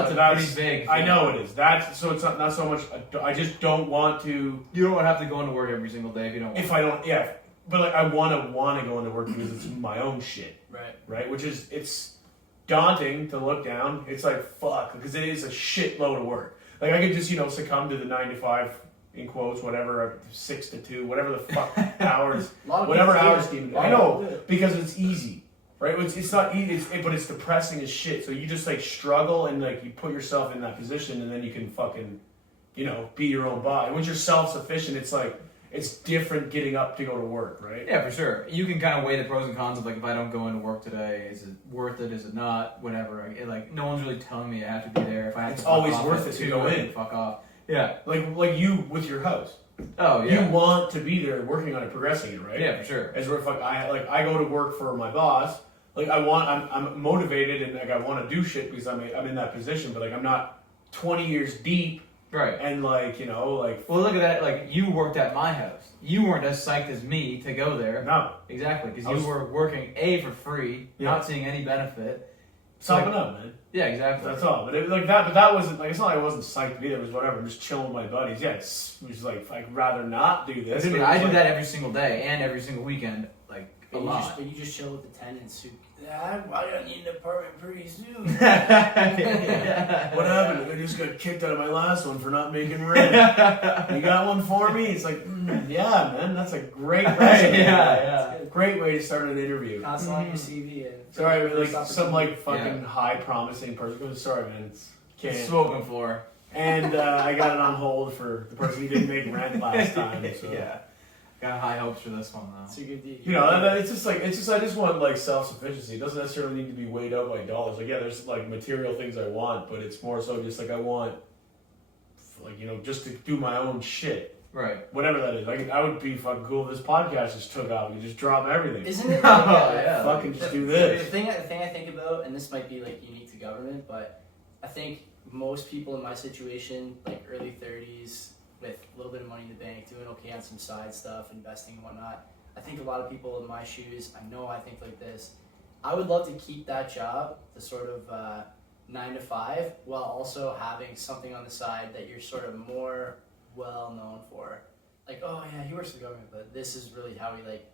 pretty big. I know it is. It's not so much. I just don't want to. You don't have to go into work every single day if you don't. If I don't, yeah. But like, I want to go into work because it's my own shit. Right. Which is it's daunting to look down. It's like fuck because it is a shitload of work. Like I could just, succumb to the 9 to 5 in quotes, whatever, 6 to 2, whatever the fuck hours, whatever hours scheme. I know, because it's easy, right? It's not easy, but it's depressing as shit. So you just like struggle and like you put yourself in that position, and then you can fucking, be your own boss. Once you're self-sufficient, it's like, it's different getting up to go to work, right? Yeah, for sure. You can kind of weigh the pros and cons of like, if I don't go into work today, is it worth it? Is it not? Whatever. Like, no one's really telling me I have to be there. If I have it's to always worth it to go in. Fuck off. Yeah. Like you with your house. Oh yeah. You want to be there, working on it, progressing it, right? Yeah, for sure. As if I go to work for my boss. Like I'm motivated and like I want to do shit because I'm in that position, but like I'm not 20 years deep. Right. And like, well, look at that. Like, you worked at my house. You weren't as psyched as me to go there. No. Exactly. Because you were working for free, not seeing any benefit. Sopping up, man. Yeah, exactly. That's all. But that wasn't like, it's not like I wasn't psyched to be there. It was whatever. I'm just chilling with my buddies. Yeah, it was like, I'd rather not do this. I do that every single day and every single weekend. Like, a lot. But you just chill with the tenants who, I need an apartment pretty soon. Yeah. What happened? I just got kicked out of my last one for not making rent. You got one for me? It's like, yeah, man, that's a great resume. Yeah. Great way to start an interview. Constant on your CV. And sorry, like some like fucking high promising person. Sorry, man, can't. Spoken for. And I got it on hold for the person who didn't make rent last time. So. Yeah. Got high hopes for this one though. It's a good deal. It's just I just want like self-sufficiency. It doesn't necessarily need to be weighed out by dollars. Like, yeah, there's like material things I want, but it's more so just like I want, like, just to do my own shit. Right. Whatever that is. Like, I would be fucking cool if this podcast just took off and just drop everything. Isn't it? Like, fucking just do this. The thing I think about, and this might be like unique to government, but I think most people in my situation, like early 30s, with a little bit of money in the bank, doing okay on some side stuff, investing and whatnot. I think a lot of people in my shoes, I think like this. I would love to keep that job, the sort of 9 to 5, while also having something on the side that you're sort of more well known for. Like, oh yeah, he works for the government, but this is really how he like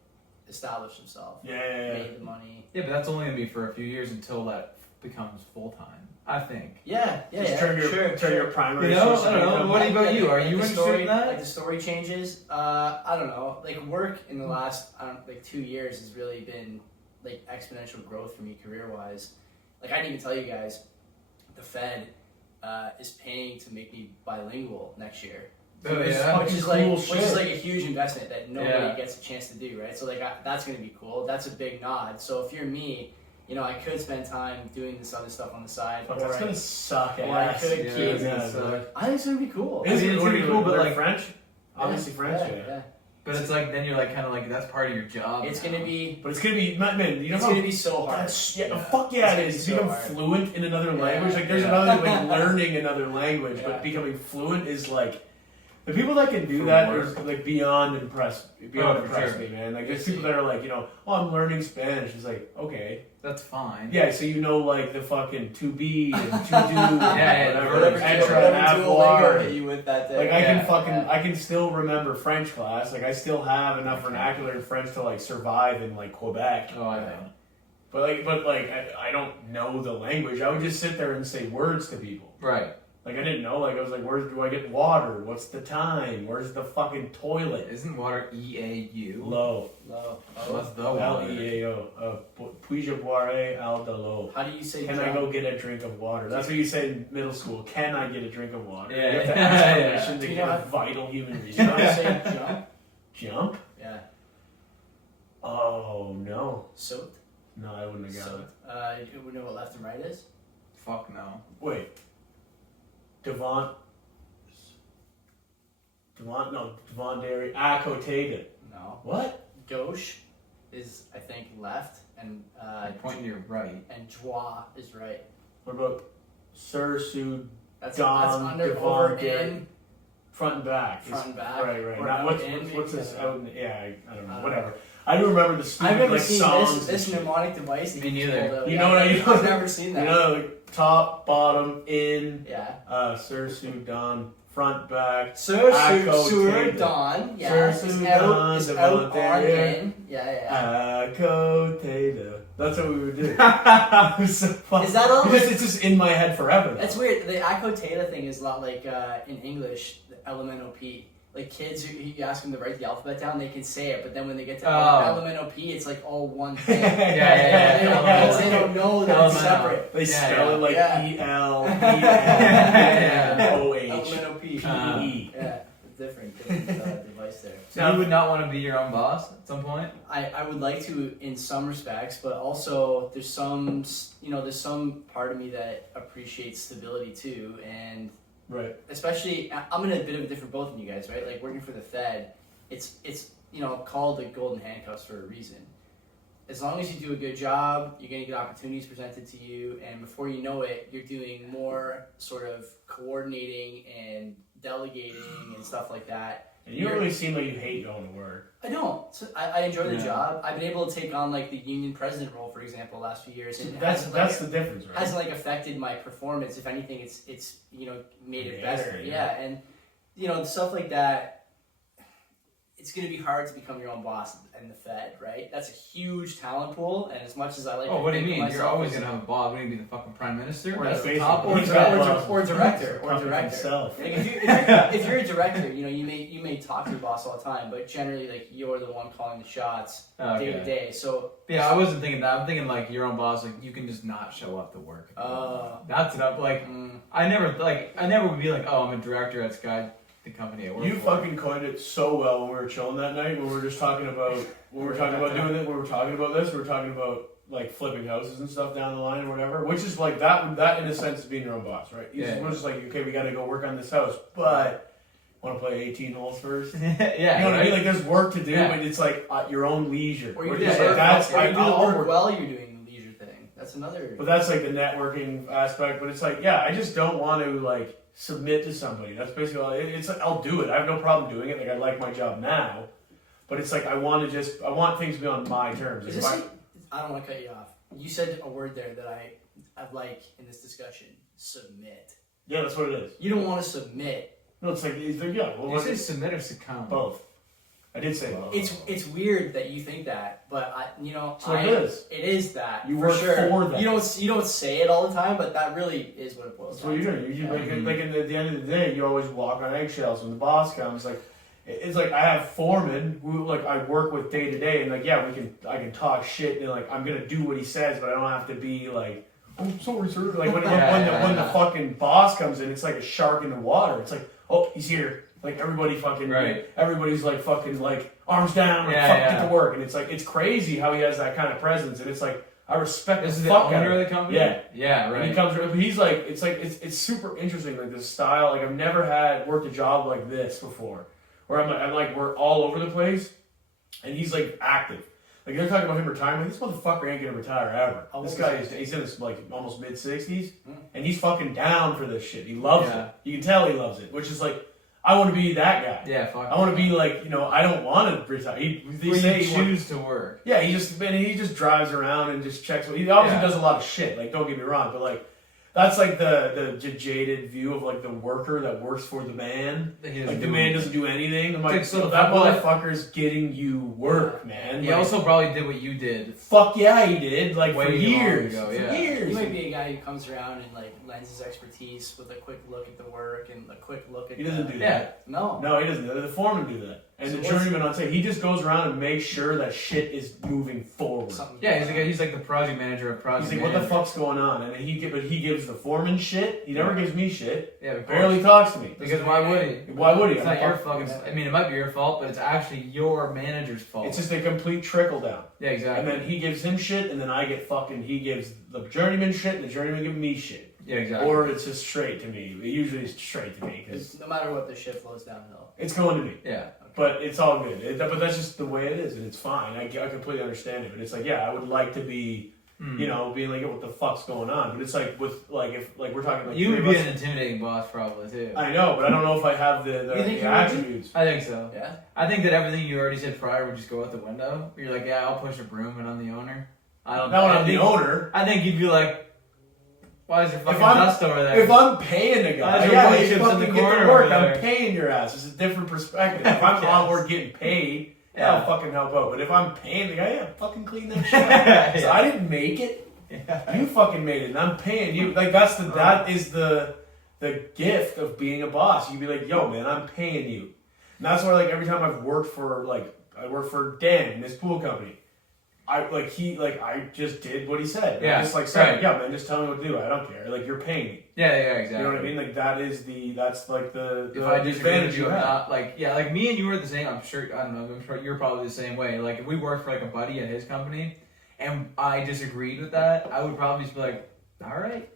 established himself. Yeah. Made the money. Yeah, but that's only gonna be for a few years until that becomes full time. I think. Yeah. Turn your primary. I don't know. What about you? Are you interested in that? Like the story changes. I don't know. Like work in the last 2 years has really been like exponential growth for me career wise. Like I didn't even tell you guys, the Fed is paying to make me bilingual next year. Which is like a huge investment that nobody gets a chance to do, right? So like that's gonna be cool. That's a big nod. So if you're me, I could spend time doing this other stuff on the side. But that's gonna suck ass. Or I could keep. I think it's gonna be cool. It's gonna be cool, but like French. Obviously French, yeah. But it's like then you're like kind of like that's part of your job. It's gonna be. But it's gonna be man. It's gonna be so hard. Fuck yeah, it is. Become fluent in another language. Like there's another like learning another language, but becoming fluent is like. The people that can do that are like beyond impressed me, man. Like there's people that are like, I'm learning Spanish. It's like, okay, that's fine. Yeah, so like the fucking to be and to do, whatever. Hit you with that day. Like I can still remember French class. Like I still have enough vernacular in French to like survive in like Quebec. Oh, I know. But I don't know the language. I would just sit there and say words to people. Right. Like, I didn't know. Like, I was like, where do I get water? What's the time? Where's the fucking toilet? Isn't water E-A-U? Low. Oh, that's the water. L-E-A-O. Puis-je boire à de l'eau? How do you say Can I go get a drink of water? That's what you say in middle school. Can I get a drink of water? Yeah. You have to ask permission to get a vital human resource. You know how to say jump? Jump? Yeah. Oh, no. Soaked? No, I wouldn't have got it. You know what left and right is? Fuck no. Wait. Devon Derry. Acotated. No. What? Gauche is, I think, left, and pointing to your right. And joie is right. What about Sir, Sue, that's Dom, under, Devon, over, Derry? in. Front and back. Front and back. Right. Or Now, what's this? I don't know. Whatever. I do remember the stupid I've never seen songs. This mnemonic device. Me neither. You know what I mean? I've never seen that. Like top, bottom, in. Yeah. Sir, Sue, Don, front, back. Sir, Sue, Don. Yeah. Sir, Sue, Don, out on in. Yeah. Acotated. That's what we would do. It was so funny. Is that all? It's just in my head forever. That's weird. The Akko Theta thing is a lot like in English, the LMNOP. Like kids, you ask them to write the alphabet down, they can say it, but then when they get to LMNOP, it's like all one thing. Yeah. They don't know that it's separate. They spell it like E-L, E-N-O-H. LMNOP. Yeah, it's different device there. So you would not want to be your own boss at some point? I would like to in some respects, but also there's some part of me that appreciates stability too, and right. Especially, I'm in a bit of a different boat than you guys, right? Like working for the Fed, it's called the golden handcuffs for a reason. As long as you do a good job, you're going to get opportunities presented to you, and before you know it, you're doing more sort of coordinating and delegating and stuff like that. And you don't really seem like you hate going to work. I don't. So I enjoy the job. I've been able to take on like the union president role, for example, the last few years. And that's the difference, right? Hasn't like affected my performance. If anything, it's made it better. Yeah, and stuff like that. It's going to be hard to become your own boss in the Fed, right? That's a huge talent pool, and as much as I like, what do you mean? You're always going to have a boss. What do you be the fucking prime minister? Or the top, or director. Himself. Like if you're a director, you may talk to your boss all the time, but generally, like you're the one calling the shots day to day. So yeah, I wasn't thinking that. I'm thinking like your own boss. Like you can just not show up to work. That's enough. Like I never would be like, oh, I'm a director at Sky. The company I work You for. fucking coined it so well when we were chilling that night. When we were just talking about doing it. We were talking about this. We were talking about like flipping houses and stuff down the line or whatever. Which is like that in a sense is being your own boss, right? We're just like, okay, we got to go work on this house, but want to play 18 holes first? Yeah, you know what I mean? Like there's work to do, but it's like at your own leisure. Or you do the work while you're doing the leisure thing. That's another. But that's like the networking aspect. But it's like, I just don't want to like submit to somebody. That's basically all. It's like I'll do it. I have no problem doing it. Like I like my job now, but it's like I want things to be on my terms. I don't want to cut you off. You said a word there that I like in this discussion. Submit. Yeah, that's what it is. You don't want to submit. No, it's like Well, you say submit or succumb? Both. I did say both. It's weird that you think that, but it is. It is that. You work for that. You don't say it all the time, but that really is what it boils down to. That's what you're doing. Like at the end of the day, you always walk on eggshells when the boss comes. Like it's like I have foremen who like I work with day to day, and like I can talk shit and like I'm gonna do what he says, but I don't have to be like, oh sorry sir. Like when the fucking boss comes in, it's like a shark in the water. It's like, oh, he's here. Like everybody fucking, everybody's like fucking like arms down, get to work, and it's like it's crazy how he has that kind of presence, and it's like I respect this the is fuck the out owner of of the company. Yeah, right. And he comes, but he's like it's super interesting, like this style. Like I've never worked a job like this before, where I'm like we're all over the place, and he's like active. Like they're talking about him retiring. This motherfucker ain't gonna retire ever. This guy he's in his like almost mid-60s, and he's fucking down for this shit. He loves it. You can tell he loves it, which is like. I want to be that guy. Yeah, fuck. I want to be like, I don't want to retire. They say he choose to work. Yeah, he just drives around and just checks. He obviously does a lot of shit. Like, don't get me wrong, but like, that's like the jaded view of like the worker that works for the man. Like the man doesn't do anything. I'm like, so that motherfucker's getting you work, man. He also probably did what you did. Fuck yeah, he did. Like for years. For years. He might be a guy who comes around and like lends his expertise with a quick look at the work and a quick look at. He doesn't do that. No, he doesn't. The foreman do that. And the journeyman on site, he just goes around and makes sure that shit is moving forward. He's like the project manager of project. He's like, what the fuck's going on? And he gives the foreman shit. He never gives me shit. Yeah, barely talks to me. Because why would he? Why would he? It's not your fucking. I mean, it might be your fault, but it's actually your manager's fault. It's just a complete trickle down. Yeah, exactly. And then he gives him shit, and then I get he gives the journeyman shit, and the journeyman gives me shit. Yeah, exactly. Or it's just straight to me. It usually is straight to me. No matter what, the shit flows downhill. It's going to me. Yeah. But it's all good. But that's just the way it is, and it's fine. I completely understand it. But it's like, I would like to be, being like, what the fuck's going on? But it's like if we're talking like you would be an intimidating boss probably too. I know, but I don't know if I have the attributes. I think so. Yeah. I think that everything you already said prior would just go out the window. You're like, I'll push a broom, and I'm the owner. I'm the owner. I think you'd be like, why is there fucking dust over there? If I'm paying a guy, chips in the corner work, I'm paying your ass. It's a different perspective. If I'm on work getting paid, Yeah, I'll fucking help out. But if I'm paying the guy, yeah, fucking clean that shit up. So I didn't make it. Yeah. You fucking made it, and I'm paying you. Like that is the gift of being a boss. You can be like, yo, man, I'm paying you. And that's why, like, every time I've worked for, like, I worked for Dan in this pool company. I just did what he said. Yeah. I just, like, said, yeah, man, just tell me what to do. I don't care. Like, you're paying me. Yeah, exactly. You know what I mean? Like, that's the if I disagree advantage with you, you I'm have. not, like me and you are the same. I'm sure you're probably the same way. Like, if we worked for, like, a buddy at his company, and I disagreed with that, I would probably just be like, all right,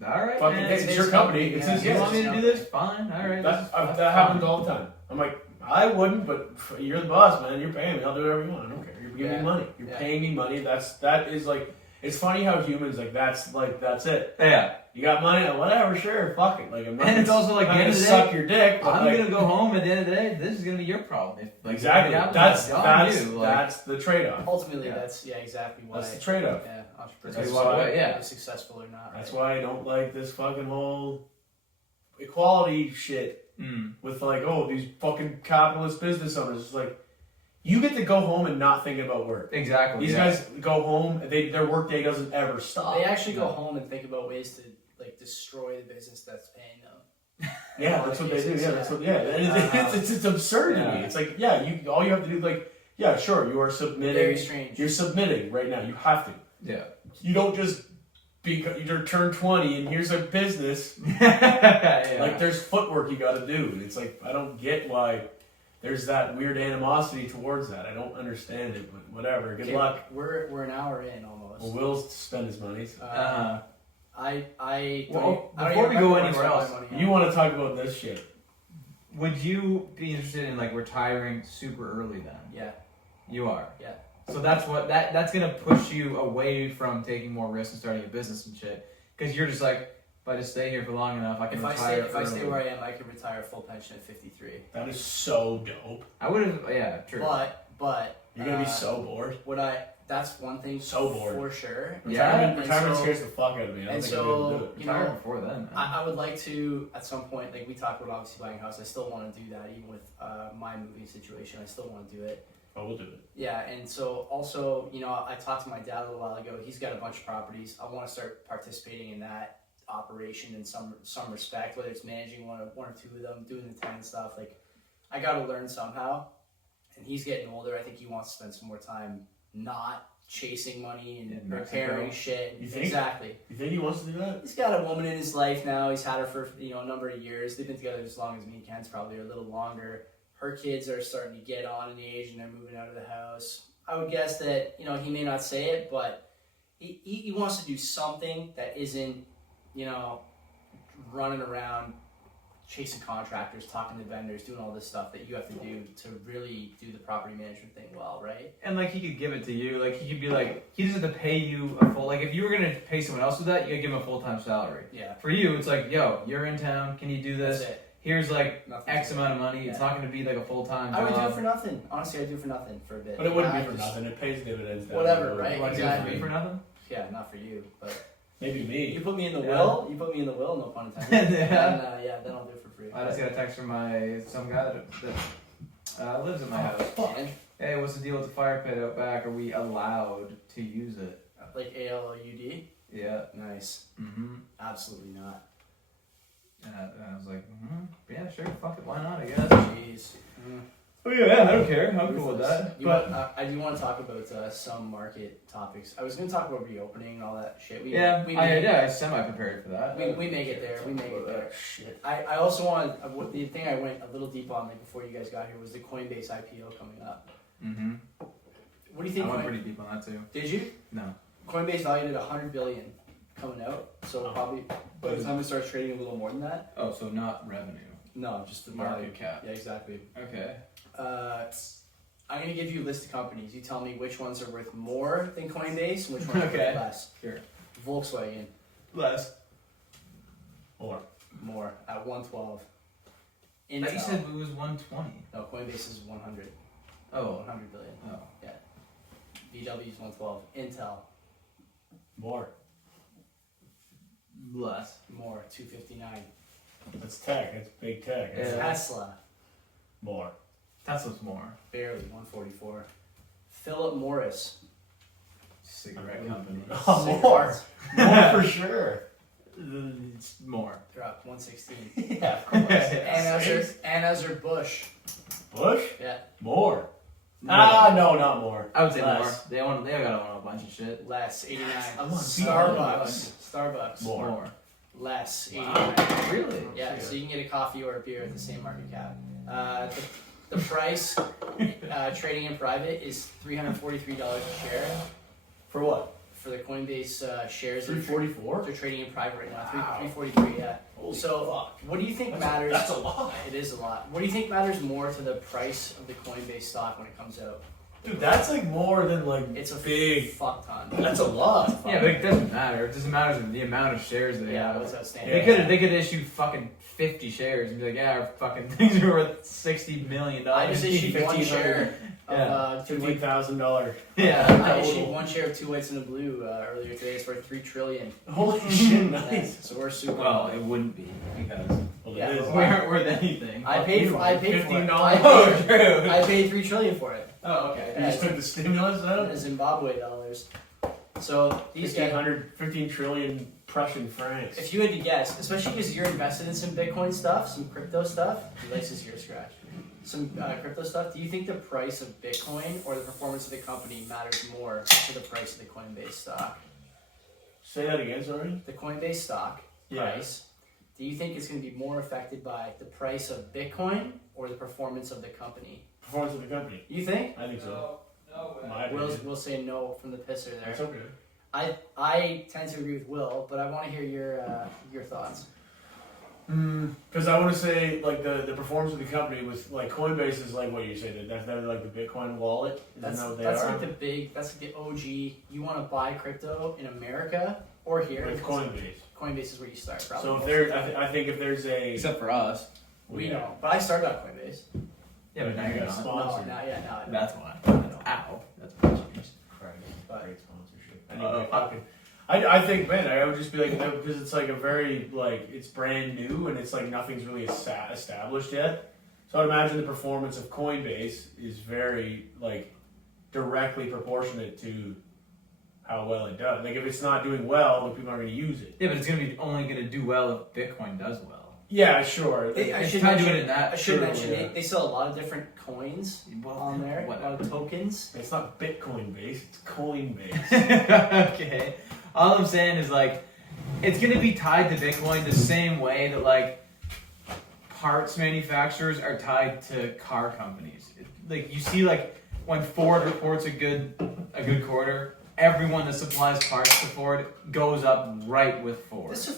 fucking, man. it's your company. It's his. You want me to do this? Fine. All right. That happens all the time. I'm like, I wouldn't, but you're the boss, man. You're paying me. I'll do whatever you want. I don't care. You're giving me money. You're paying me money. That is like, it's funny how humans that's it. Yeah. You got money? Whatever, sure, fuck it. Like, I'm not and it's also like, I'm the end gonna of the suck day, your dick. But I'm gonna go home at the end of the day. This is gonna be your problem. If, like, exactly. That's the trade-off. Ultimately, that's exactly why. That's the trade-off. Yeah, entrepreneurs. That's why, whether successful or not. That's why I don't like this fucking whole equality shit with like, oh, these fucking capitalist business owners. It's like, you get to go home and not think about work. Exactly. These guys go home. Their work day doesn't ever stop. They actually go home and think about ways to like destroy the business that's paying them. Yeah, that's what they do. Yeah, that's what. Yeah, it's absurd to me. It's like, all you have to do, like, yeah, sure, you are submitting. Very strange. You're submitting right now. You have to. Yeah. You don't just you turn 20 and here's a business. Like, there's footwork you got to do, and it's like, I don't get why there's that weird animosity towards that. I don't understand it, but whatever. Good luck. We're an hour in almost. Well, Will's spend his money. So. Before we go anywhere else, you want to talk about this shit? Would you be interested in like retiring super early then? Yeah. You are. Yeah. So that's gonna push you away from taking more risks and starting a business and shit. Because you're just like, if I just stay here for long enough, I can retire. If I stay where I am, I can retire full pension at 53. That is so dope. I would have, yeah, true. But you're gonna be so bored. That's one thing. So bored for sure. Retirement scares the fuck out of me. I don't think so, I'm gonna do it. Retire before then. I would like to at some point. Like we talked about, obviously buying a house. I still want to do that, even with my moving situation. I still want to do it. Oh, we'll do it. Yeah, and so also, I talked to my dad a little while ago. He's got a bunch of properties. I want to start participating in that operation in some respect, whether it's managing one or two of them, doing the tenant stuff. Like, I got to learn somehow. And he's getting older. I think he wants to spend some more time not chasing money and repairing shit. You think? Exactly. You think he wants to do that? He's got a woman in his life now. He's had her for a number of years. They've been together as long as me and Ken's probably, or a little longer. Her kids are starting to get on in age and they're moving out of the house. I would guess that, he may not say it, but he wants to do something that isn't, running around chasing contractors, talking to vendors, doing all this stuff that you have to do to really do the property management thing well, right? And like he could give it to you, like he could be like, he doesn't have to pay you a full, like if you were gonna pay someone else with that, you gotta give him a full-time salary. Yeah. For you, it's like, yo, you're in town, can you do this? That's it. Here's like Nothing X amount of money. It's not going to be like a full-time job. I would do it for nothing. Honestly, I'd do it for nothing for a bit. But it wouldn't be for nothing. It pays dividends. Whatever, right? You want to do it for me for nothing? Yeah, not for you, but maybe me. You put me in the will. You put me in the will. No pun intended. Yeah. Then I'll do it for free. I just got a text from some guy that lives at my house. Fuck. Hey, what's the deal with the fire pit out back? Are we allowed to use it? Like ALOUD? Yeah. Nice. Mm-hmm. Absolutely not. And I was like, yeah, sure, fuck it, why not, I guess. Jeez. Oh yeah, I don't care. I'm cool with that. I do want to talk about some market topics. I was going to talk about reopening and all that shit. I semi-prepared for that. We may get there. We may get there. Shit. I also want the thing I went a little deep on like before you guys got here was the Coinbase IPO coming up. Mm-hmm. What do you think? I went pretty deep on that too. Did you? No. Coinbase valued at $100 billion coming out, so probably by the time it starts trading a little more than that. Oh, so not revenue. No, just the market cap. Yeah, exactly. Okay. I'm gonna give you a list of companies. You tell me which ones are worth more than Coinbase and which ones are worth less. Sure. Volkswagen. Less. More at 112. Intel. You said it was 120. No, Coinbase is 100. Oh. 100 billion. Oh. Yeah. VW is 112. Intel. More. Less. More. 259. That's tech. That's big tech. Tesla. More. Tesla's more. Barely 144. Philip Morris. Cigarette company. Oh, more for sure. It's more. They're up 116. Yeah, of course. Anheuser-Busch. Bush? Yeah. More. No. No, not more. I would say Less. more. They gotta own a bunch of shit. Less, 89. I want Starbucks. More. Less, 89. Wow. Really? Yeah, so you can get a coffee or a beer at the same market cap. The price trading in private is $343 a share For what? for the Coinbase shares. 344? They're trading in private right now. Wow. 343, yeah. Holy So, fuck. what do you think matters? That's a lot. It is a lot. What do you think matters more to the price of the Coinbase stock when it comes out? Dude, that's like more than like It's a big. fuck ton. That's a lot. Yeah, but it doesn't matter. It doesn't matter the amount of shares they Yeah, have. what's outstanding? They could issue fucking 50 shares and be like, yeah, our fucking things are worth $60 million. I just issued one share of $15,000. Yeah. I issued one share of 2 whites and a blue earlier today. It's worth $3 trillion. Holy shit, nice. So we're super. Well, it wouldn't be because Well, Yeah. it is. we aren't worth anything. I paid for it. $15. I paid $3 trillion for it. Oh, okay. You just took the stimulus out? Zimbabwe dollars. So these guys, 15 trillion Prussian francs. if you had to guess, especially because you're invested in some Bitcoin stuff, some crypto stuff, this is your scratch. Some crypto stuff. Do you think the price of Bitcoin or the performance of the company matters more to the price of the Coinbase stock? Say that again, sorry? The Coinbase stock Yeah. price. Do you think it's going to be more affected by the price of Bitcoin or the performance of the company? Performance of the company. You think? I think so. No. My opinion. We'll say no from the pisser there. That's okay. I tend to agree with Will, but I want to hear your thoughts. Because I want to say, like, the performance of the company with, like, Coinbase is like what you said. They're like the Bitcoin wallet. That's Isn't that what they that's are? like that's like the OG. You want to buy crypto in America or here? With Coinbase. Coinbase is where you start. Probably. So if there's, I think if there's a, Except for us. we know, but I started on Coinbase. Yeah, but now You you're got not. sponsored. No, I don't. That's why. I know. Ow. That's bullshit. But- Great sponsorship. Anyway, I think, man, I would just be like, because it's like a very, like, it's brand new and it's like nothing's really established yet. So I'd imagine the performance of Coinbase is very, like, directly proportionate to how well it does. Like, if it's not doing well, then people aren't going to use it. Yeah, but it's only gonna do well if Bitcoin does well. Yeah, sure. I It's should tied to mention- it in that. I should True, mention yeah. they sell a lot of different coins Well, on there, a lot whatever. of tokens. It's not Bitcoin based, it's Coinbase. Okay. All I'm saying is like, it's gonna be tied to Bitcoin the same way that like parts manufacturers are tied to car companies. Like you see, like when Ford reports a good quarter, everyone that supplies parts to Ford goes up right with Ford. That's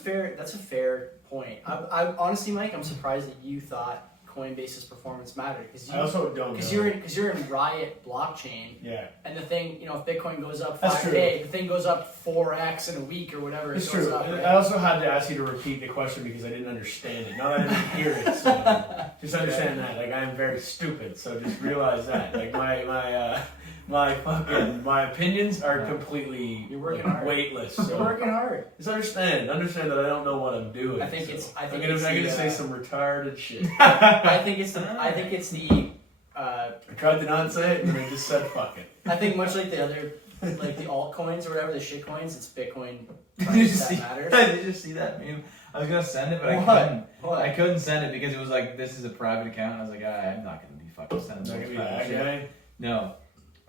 a fair point. I honestly, Mike, I'm surprised that you thought Coinbase's performance mattered I also don't know. because you're in Riot blockchain, Yeah. and the thing, if Bitcoin goes up That's 5 true. days, the thing goes up 4x in a week or whatever. It's it goes true. Up, right? I also had to ask you to repeat the question because I didn't understand it. Not that I didn't hear it, so just understand that. Like, I am very stupid, so just realize that. Like, my opinions are completely You're working like, hard. weightless. You're So working hard. just understand that I don't know what I'm doing. I think so it's- I I'm think gonna, it's I'm gonna the, say some retarded shit. I think it's the. I tried to not say it, and then I just said fuck it. I think much like the other, like the altcoins or whatever, the shit coins, it's Bitcoin Did you price see? that matters. Did you see that meme? I was gonna send it, but I What? couldn't. What? I couldn't send it because it was like this is a private account. And I was like, I'm not gonna be fucking sending Is that those gonna be private that shit. guy? No.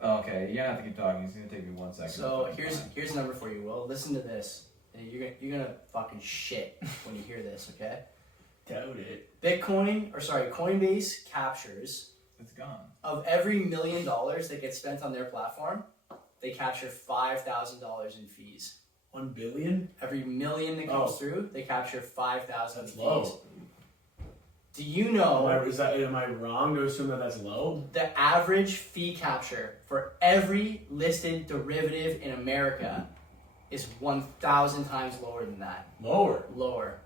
Okay, you're gonna have to keep talking. It's gonna take me 1 second. So here's a number for you, Will. Listen to this. And you're gonna fucking shit when you hear this, okay? Doubt it. Coinbase captures It's gone. of every $1 million that gets spent on their platform, they capture $5,000 in fees. 1 billion? Every million that comes through, they capture 5,000 in That's fees. low. Do you know Am I wrong to assume that that's low? the average fee capture for every listed derivative in America is 1,000 times lower than that? Lower. Lower.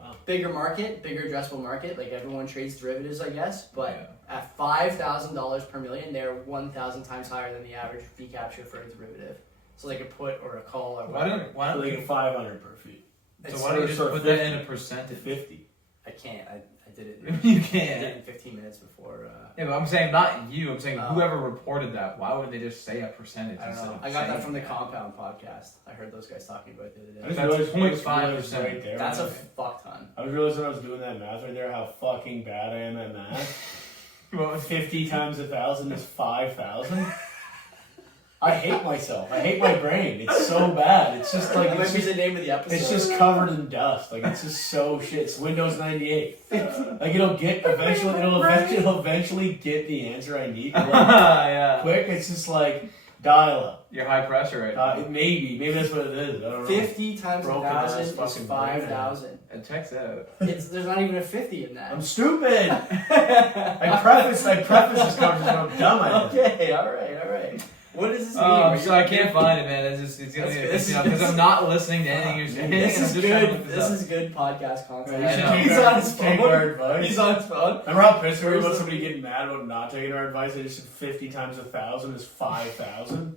Wow. Bigger market, bigger addressable market, like everyone trades derivatives, I guess, but Yeah. at $5,000 per million, they're 1,000 times higher than the average fee capture for a derivative. So like a put or a call or whatever. Why don't Like you? 500 per feet. So why don't you just sort of put that 50. in a percentage? 50. I can't. I did it. You I did can't. it in 15 minutes before. Yeah, but I'm saying not you. I'm saying whoever reported that. Why wouldn't they just say a percentage? I don't know. I got that from the Compound podcast. I heard those guys talking about it the other day. That's 0.5% right there. That's a fuck ton. I was realizing when I was doing that math right there how fucking bad I am at math. 50 times 1,000 is 5,000. I hate myself. I hate my brain. It's so bad. It's just like that might be the name of the episode. It's just covered in dust. Like it's just so shit. It's Windows 98. Like it'll eventually get the answer I need. Like, yeah. Quick. It's just like dial up. You're high pressure right now. Maybe that's what it is. I don't know. 50 times Broken 1,000 ass is fucking 5,000. It checks out. There's not even a 50 in that. I'm stupid. I preface this conversation. I'm dumb. Okay. All right. What does this mean? So I can't find it, man. It's gonna be because I'm not listening to anything you're saying. This is good. This is good podcast content. He's on his phone. Take our advice. He's on his phone. Remember how pissed we were about somebody getting mad about not taking our advice? They just said 50 times 1,000 is 5,000.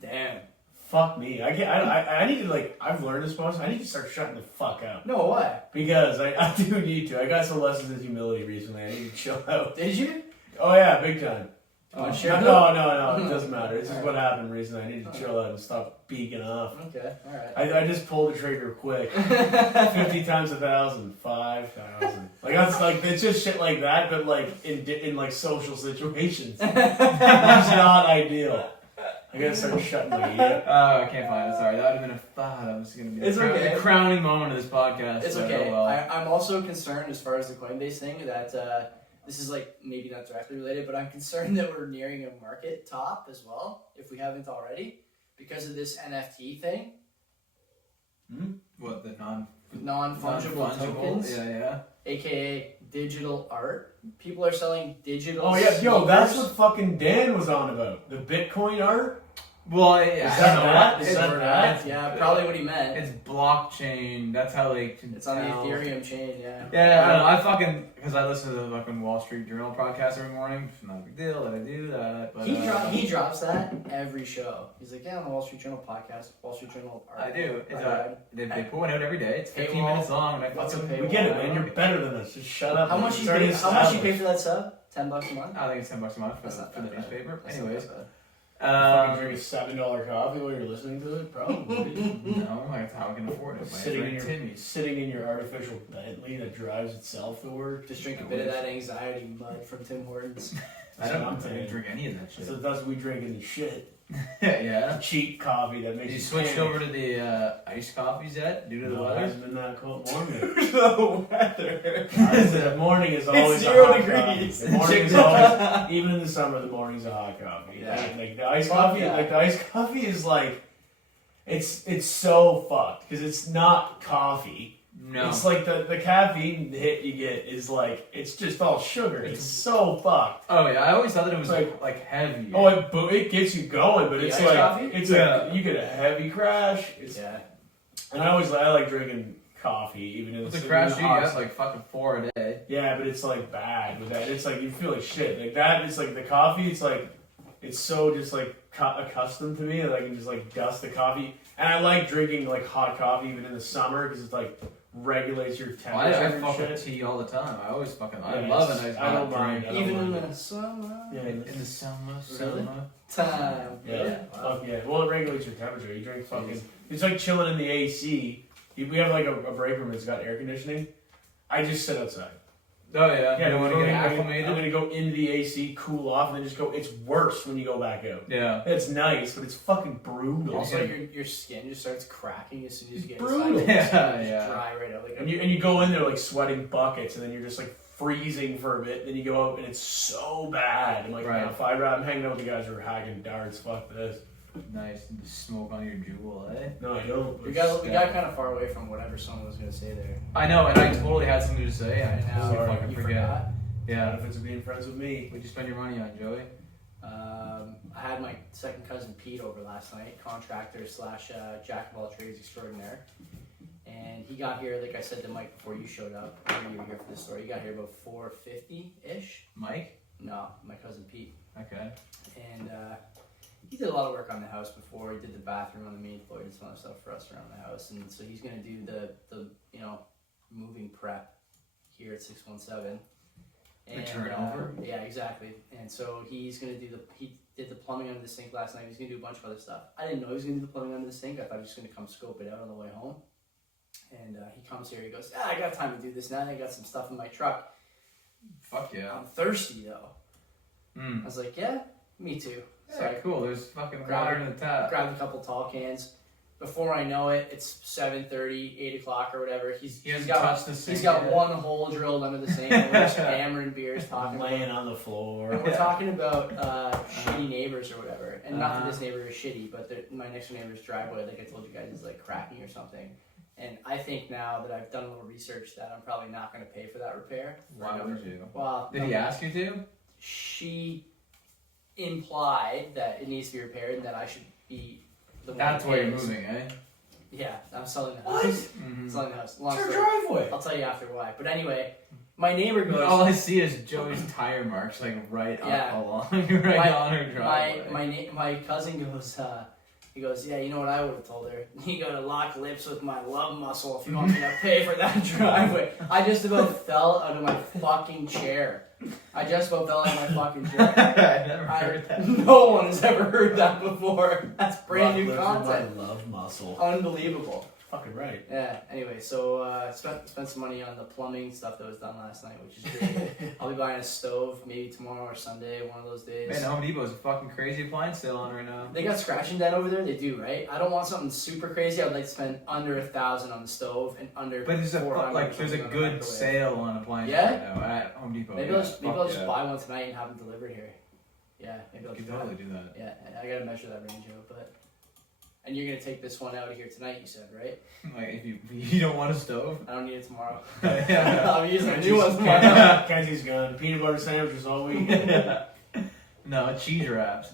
Damn. Fuck me. I need to I've learned this most. I need to start shutting the fuck up. No, why? Because I do need to. I got some lessons in humility recently. I need to chill out. Did you? Oh yeah, big time. No, it doesn't matter. This is what happened recently. I need to chill out and stop beaking off. Okay, alright. I just pulled the trigger quick. 50 times 1,000, 5,000. It's just shit like that, but in social situations. It's not ideal. I gotta start shutting my ear. Oh, I can't find it. Sorry, that would have been that was gonna be the crowning moment of this podcast. It's okay. I'm also concerned as far as the Coinbase thing that this is maybe not directly related, but I'm concerned that we're nearing a market top as well, if we haven't already, because of this NFT thing. What, the non-fungible tokens? Yeah. AKA digital art. People are selling digital. Oh yeah, yo, that's what fucking Dan was on about. The Bitcoin art. Well, yeah, is that that? Yeah, probably what he meant. It's blockchain. That's how they can. It's on the Ethereum chain. Yeah. Yeah, I don't know. Because I listen to the fucking Wall Street Journal podcast every morning. It's not a big deal that I do that. But he drops that every show. He's like, yeah, on the Wall Street Journal podcast, Wall Street Journal art. I do. They put one out every day. It's 15 minutes long. We get it, man. You're better than us. Just shut up. How much you pay for that sub? $10 a month? I think it's $10 a month for the newspaper. Anyways. Fucking drink a $7 coffee while you're listening to it? Probably. No, that's how I can afford it. Sitting in your artificial Bentley that drives itself to work. Just drink a bit of that anxiety mud from Tim Hortons. I don't drink any of that shit. So that's what we drink in the shit. Yeah. Cheap coffee that makes you switched over to the iced coffees yet due to the weather? It hasn't been that cold morning. The weather. The morning is always it's 0 a hot degrees. Coffee. The morning is always, even in the summer, the morning's a hot coffee. Yeah. Like the iced coffee, the iced coffee is it's so fucked because it's not coffee. No. It's like the caffeine hit you get is it's just all sugar. It's so fucked. Oh yeah, I always thought that it was like heavy. Oh, it gets you going, but it's you get a heavy crash. And I like drinking coffee even in the crash. You have like fucking 4 a day. Yeah, but it's bad with that. It's you feel like shit. Like that. It's the coffee. It's so just accustomed to me that I can just dust the coffee. And I like drinking hot coffee even in the summer because it's regulates your temperature. I fuck with tea all the time. I always I love a nice hot drink. Even in the summer. Yeah, in the summer time. Yeah. Fuck yeah. Well, it regulates your temperature. You drink fucking. It's like chilling in the AC. We have a break room that's got air conditioning. I just sit outside. Oh yeah. Yeah. You want to get acclimated? I'm gonna go into the AC, cool off, and then just go. It's worse when you go back out. Yeah. It's nice, but it's fucking brutal. Also, your skin just starts cracking as soon as you get brutal. inside. Yeah. Dry right out. And you go in there sweating buckets, and then you're just freezing for a bit. Then you go out, and it's so bad. I'm I'm hanging out with the guys who are hacking darts. Fuck this. Nice. Smoke on your jewel, eh? No, I don't. We got kind of far away from whatever someone was going to say there. I know, and I totally had something to say. I fucking forget. Yeah. Benefits of being friends with me. What'd you spend your money on, Joey? I had my second cousin Pete over last night, contractor / jack of all trades extraordinaire. And he got here, like I said to Mike before you showed up. Maybe you were here for this story. He got here about 4:50-ish. Mike? No, my cousin Pete. Okay. And he did a lot of work on the house before. He did the bathroom on the main floor, did some other stuff for us around the house, and so he's gonna do the moving prep here at 617. The turnover? Yeah, exactly. And so he did the plumbing under the sink last night. He's going to do a bunch of other stuff. I didn't know he was going to do the plumbing under the sink. I thought he was just going to come scope it out on the way home. And he comes here, he goes, I got time to do this now. I got some stuff in my truck. Fuck yeah. I'm thirsty, though. I was like, yeah, me too. Yeah, so cool. There's fucking water in the tap. Grabbed a couple tall cans. Before I know it, it's 7:30, 8 o'clock or whatever. He's got one hole drilled under the sink. And we're just hammering beers, laying on the floor. And we're talking about shitty neighbors or whatever. And not that this neighbor is shitty, but my next door neighbor's driveway, like I told you guys, is like cracking or something. And I think now that I've done a little research that I'm probably not going to pay for that repair. Why would you? Well, did he ask you to? She implied that it needs to be repaired and that I should be the one. That's why you're moving, eh? Yeah, I'm selling the What? house. Mm-hmm. Selling the house. It's her driveway. I'll tell you after why. But anyway, my neighbor goes. All I see is Joey's tire marks, like right up along, right on her driveway. My cousin goes. He goes, yeah, you know what I would have told her? You gotta lock lips with my love muscle if you want me to pay for that driveway. I just about fell out of my fucking chair. I just about fell out of my fucking chair. I've never heard that. No one has ever heard that before. That's brand new content. My love muscle. Unbelievable. Fucking right. Yeah, anyway, so spent some money on the plumbing stuff that was done last night, which is great. I'll be buying a stove maybe tomorrow or Sunday, one of those days. Man, Home Depot's a fucking crazy appliance sale on right now. They got scratch and dent over there? They do, right? I don't want something super crazy. I'd like to spend under $1,000 on the stove and under But there's there's a good sale on appliances right now at Home Depot. Maybe I'll just buy one tonight and have them delivered here. Yeah, maybe I'll You could totally do that. Yeah, I gotta measure that range out, but... And you're gonna take this one out of here tonight, you said, right? Like, if you don't want a stove? I don't need it tomorrow. Yeah. I'll be using a new one tomorrow. Kenzie's gone. Peanut butter sandwiches all week. No, cheese wraps.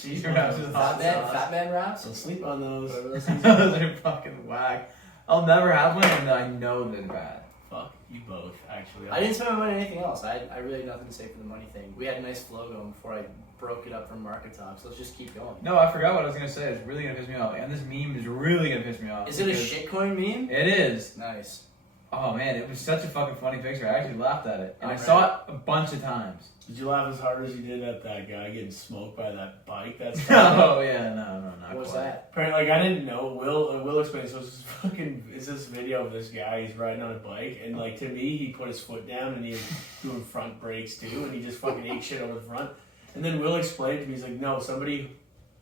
Cheese wraps is Fat man wraps? Don't sleep on those. Those are fucking whack. I'll never have one, and I know they're bad. Fuck you both, actually. I didn't spend my money on anything else. I really had nothing to say for the money thing. We had a nice flow going before I broke it up from market talk, so let's just keep going. No, I forgot what I was gonna say. It's really gonna piss me off, and this meme is really gonna piss me off. Is it a shitcoin meme? It is. Nice. Oh man, it was such a fucking funny picture. I actually laughed at it, and I saw it a bunch of times. Did you laugh as hard as you did at that guy getting smoked by that bike? That's Oh yeah, no, not What's quite. that? Apparently, like I didn't know. Will explained. So it's this video of this guy. He's riding on a bike, and like to me, he put his foot down and he was doing front brakes too, and he just fucking ate shit over the front. And then Will explained to me, he's like, no, somebody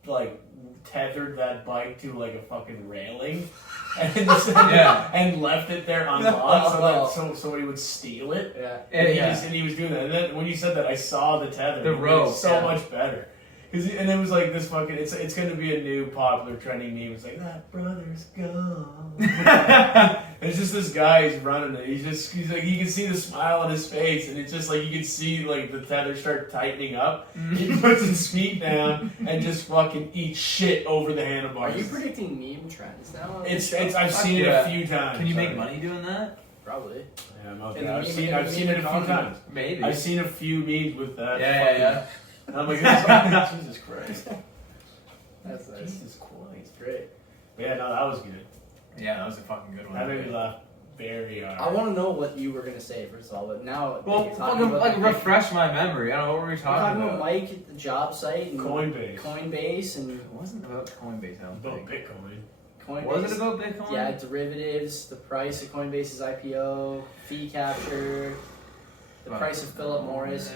like tethered that bike to like a fucking railing, and left it there unlocked so somebody would steal it. Yeah, And he was doing that. And then when you said that, I saw the tether. The rope, so much better. And it was like this fucking. It's going to be a new popular trending meme. It's like that brother's gone. It's just this guy. He's running it. He's like you can see the smile on his face, and it's just like you can see like the tether start tightening up. He puts his feet down and just fucking eats shit over the handlebars. Are you predicting meme trends now? I've seen it a few times. Can you make money doing that? Probably. Yeah, I'm okay. I've seen it a few times. Maybe. I've seen a few memes with that. Yeah. And I'm like, Jesus Christ. That's nice. Jesus Christ. Great. But yeah, no, that was good. Yeah, that was a fucking good one. That made me laugh very hard. I want to know what you were gonna say first of all, but now Well, you're fucking about refresh my memory. I don't know what we were talking about. Mike at the job site and Coinbase. And It wasn't about Coinbase. I don't About think. Bitcoin. Was it about Bitcoin? Yeah, derivatives, the price of Coinbase's IPO, fee capture, the price of Philip Morris.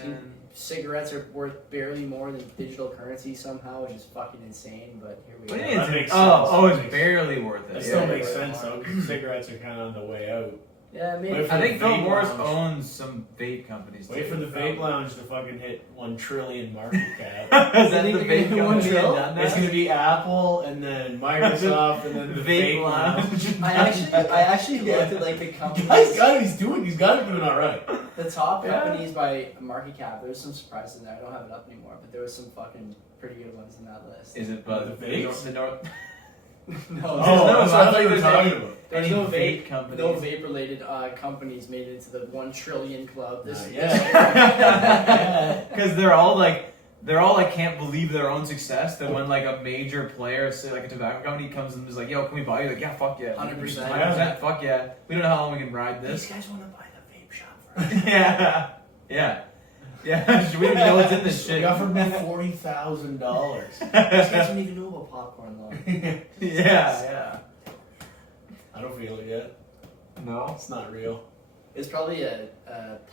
Cigarettes are worth barely more than digital currency somehow, which is fucking insane. But here we go. That makes sense. It's barely worth it. That still makes sense though, because cigarettes are kind of on the way out. Yeah, maybe. I think Philip Morris owns some vape companies. Wait for the vape lounge to fucking hit 1 trillion market cap. Is that the vape company that done that? It's gonna be Apple and then Microsoft and then the vape lounge. I actually looked at like the companies. He's got it doing all right. The top companies by market cap. There's some surprises in there. I don't have it up anymore, but there was some fucking pretty good ones in that list. Is it the vapes? the North? No, that's what I thought you were talking about. There's Any no vape companies? No vape-related companies made it into the 1 trillion club. This Yeah. Because they're all like they're all like can't believe their own success. That when like a major player, say like a tobacco company, comes and is like, "Yo, can we buy you?" Like, yeah, fuck yeah, 100%, fuck yeah. We don't know how long we can ride this. These guys want to buy the vape shop for us. yeah. We don't even know what's in this shit. They offered me $40,000. These guys don't even know about popcorn though. yeah. I don't feel it yet. No, It's not real. It's probably a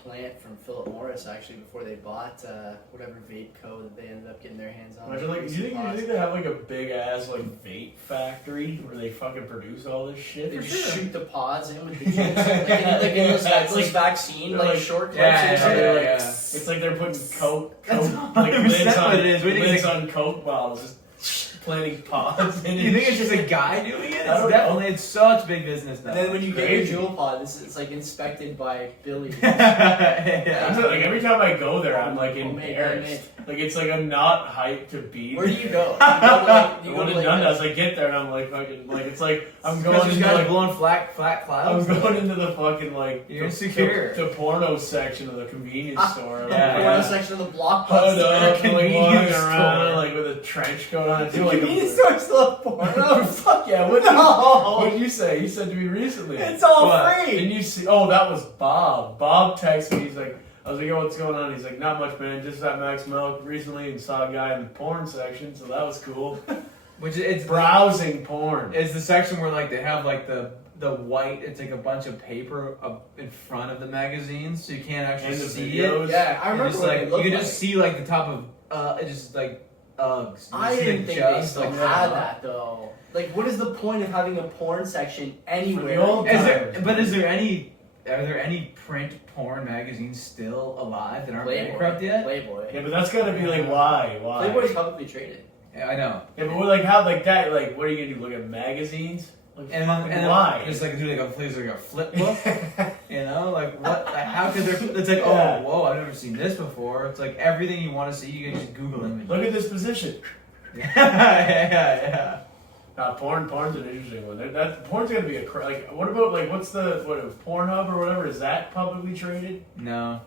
plant from Philip Morris actually before they bought whatever vape co that they ended up getting their hands on. Imagine, like, do you think they have like a big ass like vape factory where they fucking produce all this shit? They For just sure. shoot the pods in with the juice, like in those vaccine like short clips and shit. yeah. It's like they're putting coke That's like 100% lids on what it is. What do you think lids it's on coke bottles, just planting pods in it. You think it's just a guy doing it? I don't It's definitely it's such big business now. And then when you get Crazy. your jewel pod, it's like inspected by Billy. yeah. Like every time I go there, I'm like Homemade, embarrassed. Like it's like I'm not hyped to be. Where do you go? You go to Dundas. I get there and I'm like fucking like it's like I'm going These into guys like blowing flat clouds. I'm going into the fucking like You're insecure. the porno section of the convenience store. The Yeah, porno yeah. section of the Hood blockbuster. up, and, like walking Convenience around store. like with a trench coat on. The Too, like convenience store still have porno. Fuck yeah! No. What did you say? You said to me recently. It's all What? free. Didn't you see? Oh, that was Bob. Bob texted me. He's like, I was like, yo, what's going on? He's like, not much, man. Just at Max Milk recently and saw a guy in the porn section, so that was cool. Which it's Browsing porn. It's the section where like they have like the white. It's like a bunch of paper up in front of the magazine, so you can't actually And the see videos. it. Yeah, I And remember just, what like they you looked can like. just see like the top of it just like Uggs. You I see, didn't like, think just, they still like, had that though. Like, what is the point of having a porn section anywhere? For the old Is there any? Are there any print porn magazines still alive that aren't bankrupt yet? Playboy. Yeah, but that's gotta be like, why? Playboy's publicly traded. Yeah, I know. Yeah, but like how like that? Like, what are you gonna do? Look at magazines? Like, And fucking then why? just like do like a flip book, you know, like what? Like, how could there? It's like Yeah. oh whoa, I've never seen this before. It's like everything you want to see, you can just Google images. Look at this position. yeah. Porn's an interesting one. Porn's gonna be like. What about like what's the Pornhub or whatever? Is that publicly traded? No,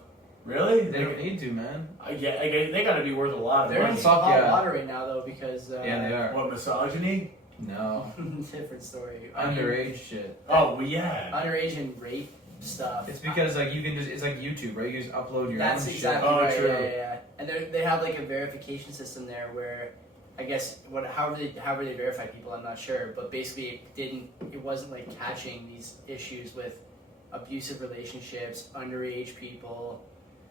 Really? they don't need to, man. I get they gotta be worth a lot of They're in money. some Fuck hot yeah. water right now though because Yeah, they are. What, misogyny? No, different story. I mean, underage shit. Oh, well, yeah. underage and rape stuff. It's because like you can just it's like YouTube, right? You just upload your That's own exactly Oh, right. true. Yeah. And they have like a verification system there where, I guess however they verify people, I'm not sure, but basically it wasn't like catching these issues with abusive relationships, underage people.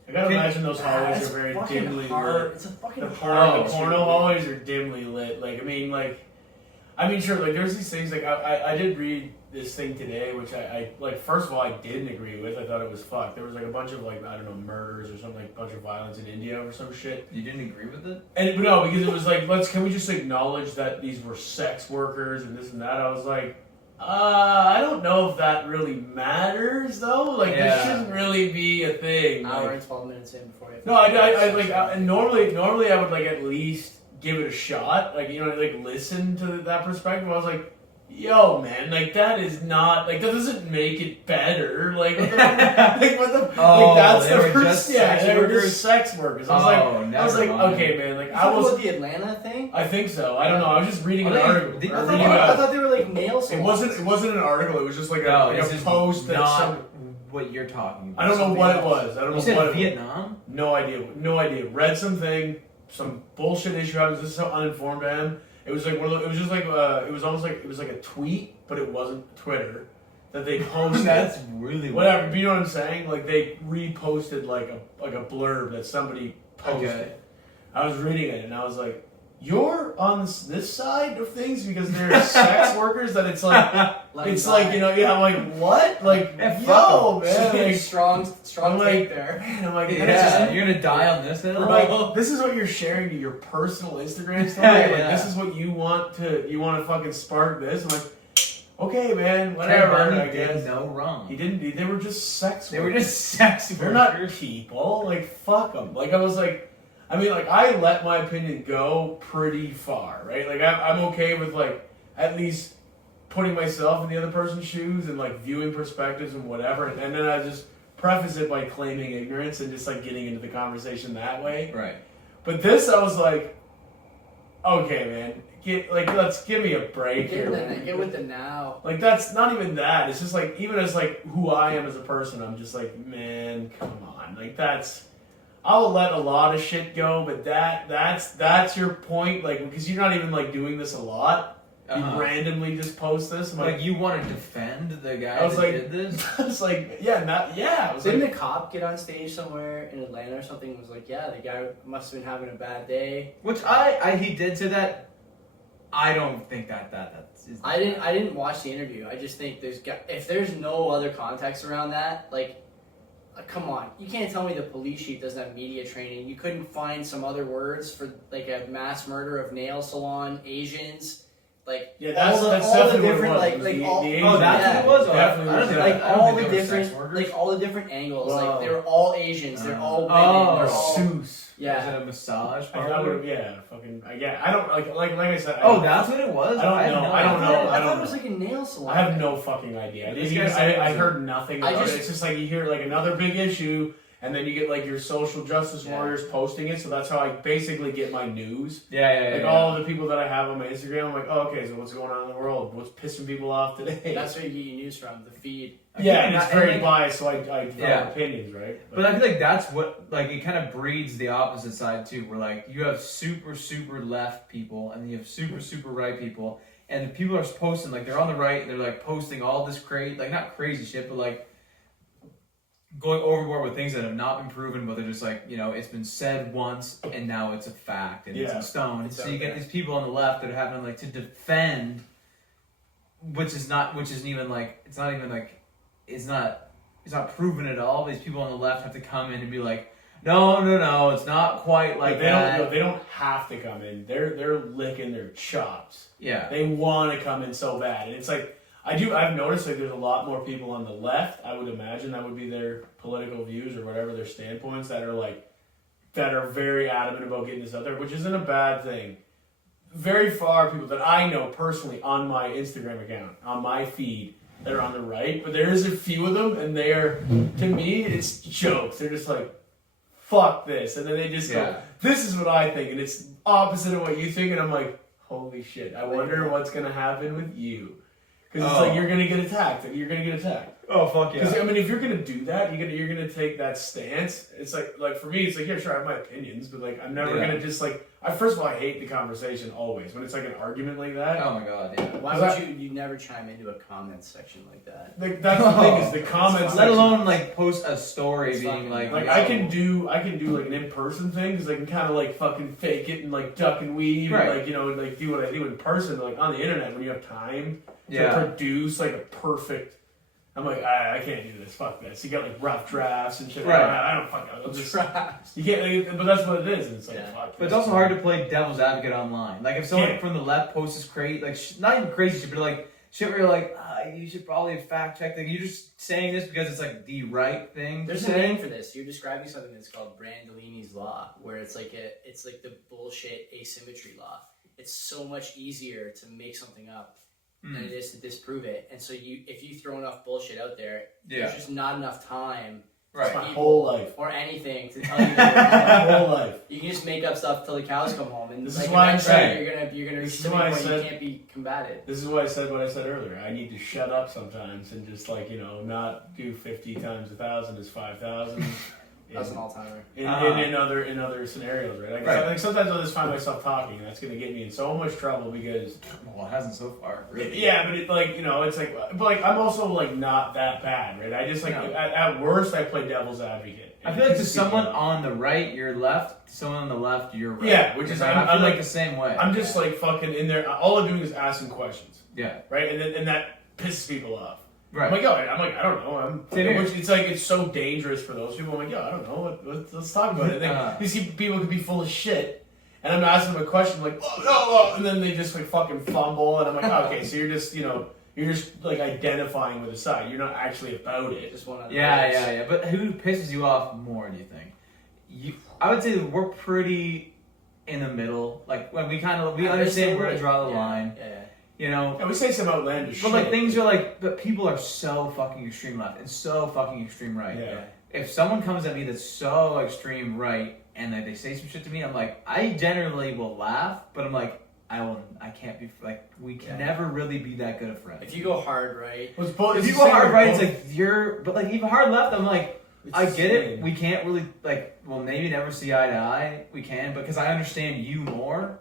I gotta imagine those hallways It's are very fucking dimly hard. lit. It's a fucking The hard. porno hallways are dimly lit. Like, I mean, sure, like, there's these things, like, I did read this thing today, which I like, first of all, I didn't agree with. I thought it was fucked. There was, like, a bunch of, like, I don't know, murders or something, like, a bunch of violence in India or some shit. You didn't agree with it? And, but no, because it was like, can we just acknowledge that these were sex workers and this and that? I was like, I don't know if that really matters, though. Like, Yeah. this shouldn't really be a thing. Hour Like, and 12 minutes in before you. no, I normally I would like at least give it a shot, like, you know, like listen to that perspective. I was like, yo, man, like that is not like that doesn't make it better. Like, what the, Oh, like that's they the were first, just yeah, sex they were workers? just sex workers. I was Oh, like, never mind. okay, man, like You I talking was, about the Atlanta thing? I think so. I don't know. I was just reading an Oh, they- article. they- or I reading I a- thought they were like nail It salons. wasn't an article. It was just like No, a this is post that not some. what you're talking about. I don't know Something what else. it was. I don't You know said what it was. Vietnam? No idea. Read something, some bullshit issue happens. This is how uninformed I am. It was like it was just like it was almost like it was like a tweet, but it wasn't Twitter that they posted. That's really Whatever, weird. but you know what I'm saying? Like they reposted like a blurb that somebody posted. Okay. I was reading it and I was like, "You're on this side of things because they're sex workers." That it's like it's like, you know, yeah. I'm like, what? Like, Yeah, yo, fuck 'em. man. Like, strong I'm like, take there. man, I'm like, Yeah, you're gonna die on this hill? I'm like, this is what you're sharing to your personal Instagram story. Yeah, Like, yeah. this is what you want to fucking spark this. I'm like, okay, man, Ted whatever. Bundy I did guess no wrong. he didn't. They were just sex. They were workers. just sex They're not workers. people. Like, fuck them. Like, I was like, I mean, like, I let my opinion go pretty far, right? Like, I'm okay with like at least putting myself in the other person's shoes and like viewing perspectives and whatever, and then I just preface it by claiming ignorance and just like getting into the conversation that way. Right. But this, I was like, okay, man, let's give me a break here. Get with the now. Like, that's not even that. It's just like, even as like who I am as a person, I'm just like, man, come on. Like, I'll let a lot of shit go, but that's your point. Like, because you're not even like doing this a lot. You randomly just post this. I'm like, you want to defend the guy that did this? I was like, yeah. Didn't the cop get on stage somewhere in Atlanta or something and was like, yeah, the guy must have been having a bad day? Which he did say that. I don't think that's... I didn't watch the interview. I just think if there's no other context around that, like, come on. You can't tell me the police chief doesn't have media training. You couldn't find some other words for, like, a mass murder of nail salon Asians. Like, that's all the different, what it was. That's what it was. Definitely. Like all the different, like all the different angles. Wow. Like they were all Asians. They're all women. They're all Seuss. Yeah. Was it a massage? I don't like I said. That's what it was. I don't know. I thought it was like a nail salon. I have no fucking idea. I heard nothing about it. It's just like you hear like another big issue. And then you get like your social justice warriors posting it, so that's how I basically get my news. All the people that I have on my Instagram, I'm like, oh, okay, so what's going on in the world? What's pissing people off today? That's where you get your news from, the feed. And it's very biased, so I develop opinions, right? But I feel like that's what, like, it kind of breeds the opposite side too, where like you have super, super left people, and then you have super, super right people, and the people are posting, like, they're on the right, and they're like posting all this not crazy shit, but like, going overboard with things that have not been proven, but they're just like, it's been said once and now it's a fact and it's in stone. So you get these people on the left that are having like to defend, which isn't even like, it's not proven at all. These people on the left have to come in and be like, no, it's not quite like that. They don't have to come in. They're licking their chops. Yeah. They want to come in so bad. And it's like, I've noticed like there's a lot more people on the left. I would imagine that would be their political views or whatever their standpoints that are very adamant about getting this out there, which isn't a bad thing. Very far people that I know personally on my Instagram account, on my feed, that are on the right, but there is a few of them, and to me, it's jokes. They're just like, fuck this, and then they just go, this is what I think, and it's opposite of what you think, and I'm like, holy shit, I wonder what's gonna happen with you. Because it's like, you're going to get attacked. Oh, fuck yeah. Because, I mean, if you're going to do that, you're going to take that stance. It's like for me, it's like, yeah, sure, I have my opinions, but, like, I'm never going to just, like, first of all, I hate the conversation always. When it's, like, an argument like that. Oh, my God, yeah. Why would you never chime into a comment section like that? Like, that's the thing, is the comments let alone, like, post a story being, like... Like, I can do, like, an in-person thing, because I can kind of, like, fucking fake it and, like, duck and weave, and, like, like, do what I do in person. But, like, on the internet, when you have time to produce, like, a perfect... I'm like, I can't do this. Fuck this. You got like rough drafts and shit. Right. I don't fucking drafts. You can't. But that's what it is. And it's like, fuck. But it's also hard to play devil's advocate online. Like if someone from the left posts this crazy, like not even crazy shit, but like shit where you're like, you should probably fact check. Like you're just saying this because it's like the right thing. There's a name for this. You're describing something that's called Brandolini's law, where it's like the bullshit asymmetry law. It's so much easier to make something up than it is to disprove it. And so if you throw enough bullshit out there, there's just not enough time. Right. My whole life. Or anything to tell you that my whole life. You can just make up stuff till the cows come home. And this is why I'm saying you're gonna reach the point where you can't be combated. This is why I said what I said earlier. I need to shut up sometimes and just like, not do 50 times 1,000 is 5,000. That's an all-timer. In other scenarios, right? Like sometimes I'll just find myself talking, and that's going to get me in so much trouble because... Well, it hasn't so far, really. Yeah, but it's like... But, like, I'm also, like, not that bad, right? I just, like, at worst, I play devil's advocate. I feel like to someone on the right, you're left. To someone on the left, you're right. Yeah, which is... I'm like the same way. I'm just, like, fucking in there. All I'm doing is asking questions. Yeah. Right? And that pisses people off. Right. I'm like, I don't know. It's like, it's so dangerous for those people. I'm like, I don't know. Let's talk about it. You see people could be full of shit, and I'm asking them a question, like, and then they just like fucking fumble, and I'm like, okay, so you're just, you're just like identifying with a side. You're not actually about it. Just one. Yeah. But who pisses you off more? Do you think? I would say that we're pretty in the middle. Like when we understand where to draw the line. Yeah. We say some outlandish shit. But like things are like, but people are so fucking extreme left and so fucking extreme right. Yeah. If someone comes at me that's so extreme right, and like they say some shit to me, I'm like, I generally will laugh, but I'm like, I can't be like, we can never really be that good of friends. If you go hard right, if you go hard right, it's like but like even hard left, I'm like, I get it. We can't really like, well, maybe never see eye to eye. We can, because I understand you more.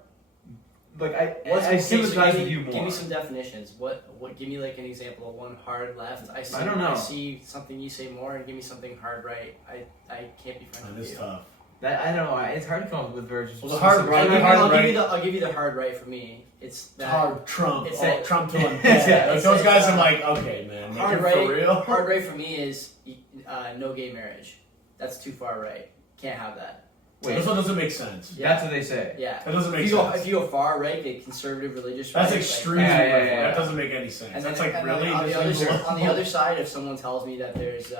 Like I sympathize with you more. Give me some definitions. What? Give me like an example of one hard left. I don't know. I see something you say more, and give me something hard right. I can't be friends with you. Tough. That I don't know. It's hard to come up with versions. Well, the hard right. I'll give you the hard right for me. It's that hard Trump. It's that Trump till I'm dead. Like those guys, I'm like, okay, man. Hard for right. real. Hard right for me is no gay marriage. That's too far right. Can't have that. Wait, this one doesn't make sense. Yeah. That's what they say. Yeah, that doesn't make sense. If you go far right, the conservative religious right, that's extreme. Like, That doesn't make any sense. And that's then, like really on the other side, if someone tells me that there's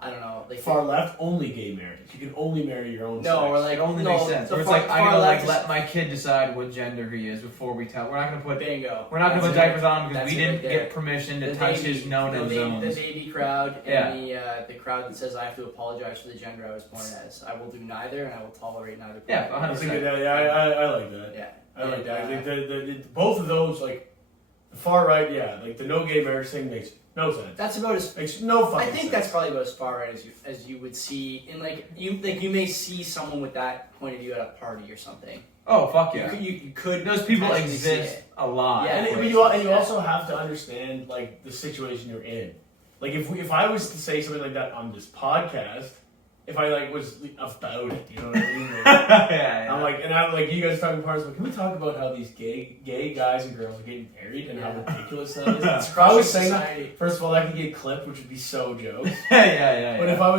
I don't know, like far left only gay marriage. You can only marry your own. No, sex. or like it only makes sense. Or it's like I'm gonna like let my kid decide what gender he is before we tell. We're not gonna put bingo. We're not gonna put diapers on him because we didn't get permission to touch his no-no zones. The baby crowd and the crowd that says I have to apologize for the gender I was born as. I will do neither, and I will tolerate neither. Yeah, 100%. I like that. Yeah, I like that. Both of those, like the far right, like the no gay marriage thing makes no sense. That's about as makes no fucking sense. I think that's probably about as far right as you would see in like you may see someone with that point of view at a party or something. Oh fuck yeah! You could. Those people exist a lot. Yeah, and you also have to understand like the situation you're in. Like if I was to say something like that on this podcast, if I like was about it, you know what I mean? Like, yeah. I'm like you guys talking parts. Like, can we talk about how these gay guys and girls are getting married and how ridiculous that is? If I was saying that, first of all, that could get clipped, which would be so jokes. yeah. But if I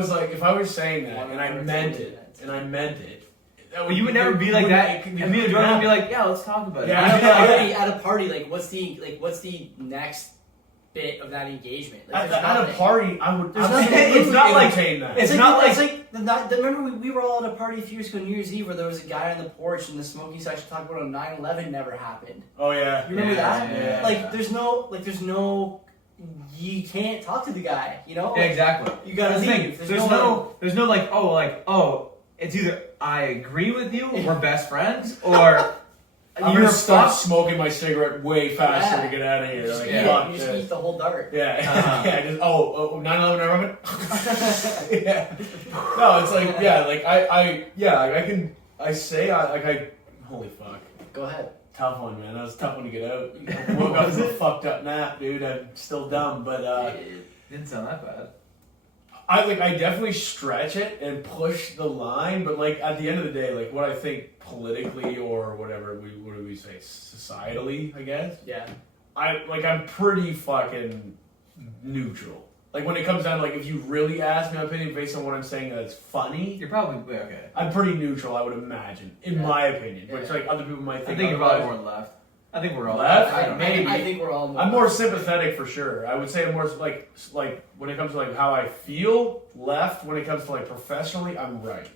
was saying that and I meant it. Well, you would never be like that. And me and Jordan would be like, yeah, let's talk about it. Yeah, at a party, what's the next bit of that engagement? Like, at a party, I would. It's not like that. It's not like remember we were all at a party a few years ago, New Year's Eve, where there was a guy on the porch and the smoking section talking about how 9/11 never happened. Oh yeah, you remember that? Yeah. Like there's no. You can't talk to the guy, you know? Yeah, exactly. You gotta leave. There's no like, it's either I agree with you, we're best friends, or I'm gonna stop smoking my cigarette way faster to get out of here. You just eat the whole dart. Yeah. Just 9/11 never happened. Yeah. No, it's like holy fuck. Go ahead. Tough one, man. That was a tough one to get out. I woke up with a fucked up nap, dude. I'm still dumb, but it didn't sound that bad. I definitely stretch it and push the line, but like at the end of the day, like what I think politically or whatever what do we say, societally, I guess. Yeah. I'm pretty fucking neutral. Like when it comes down to like if you really ask me my opinion based on what I'm saying that's funny, you're probably okay. I'm pretty neutral, I would imagine, in my opinion. But it's like other people might think. I think you're probably more left. I think we're all left. I think we're all more. I'm more sympathetic for sure. I would say I'm more like when it comes to like how I feel, left. When it comes to like professionally, I'm right.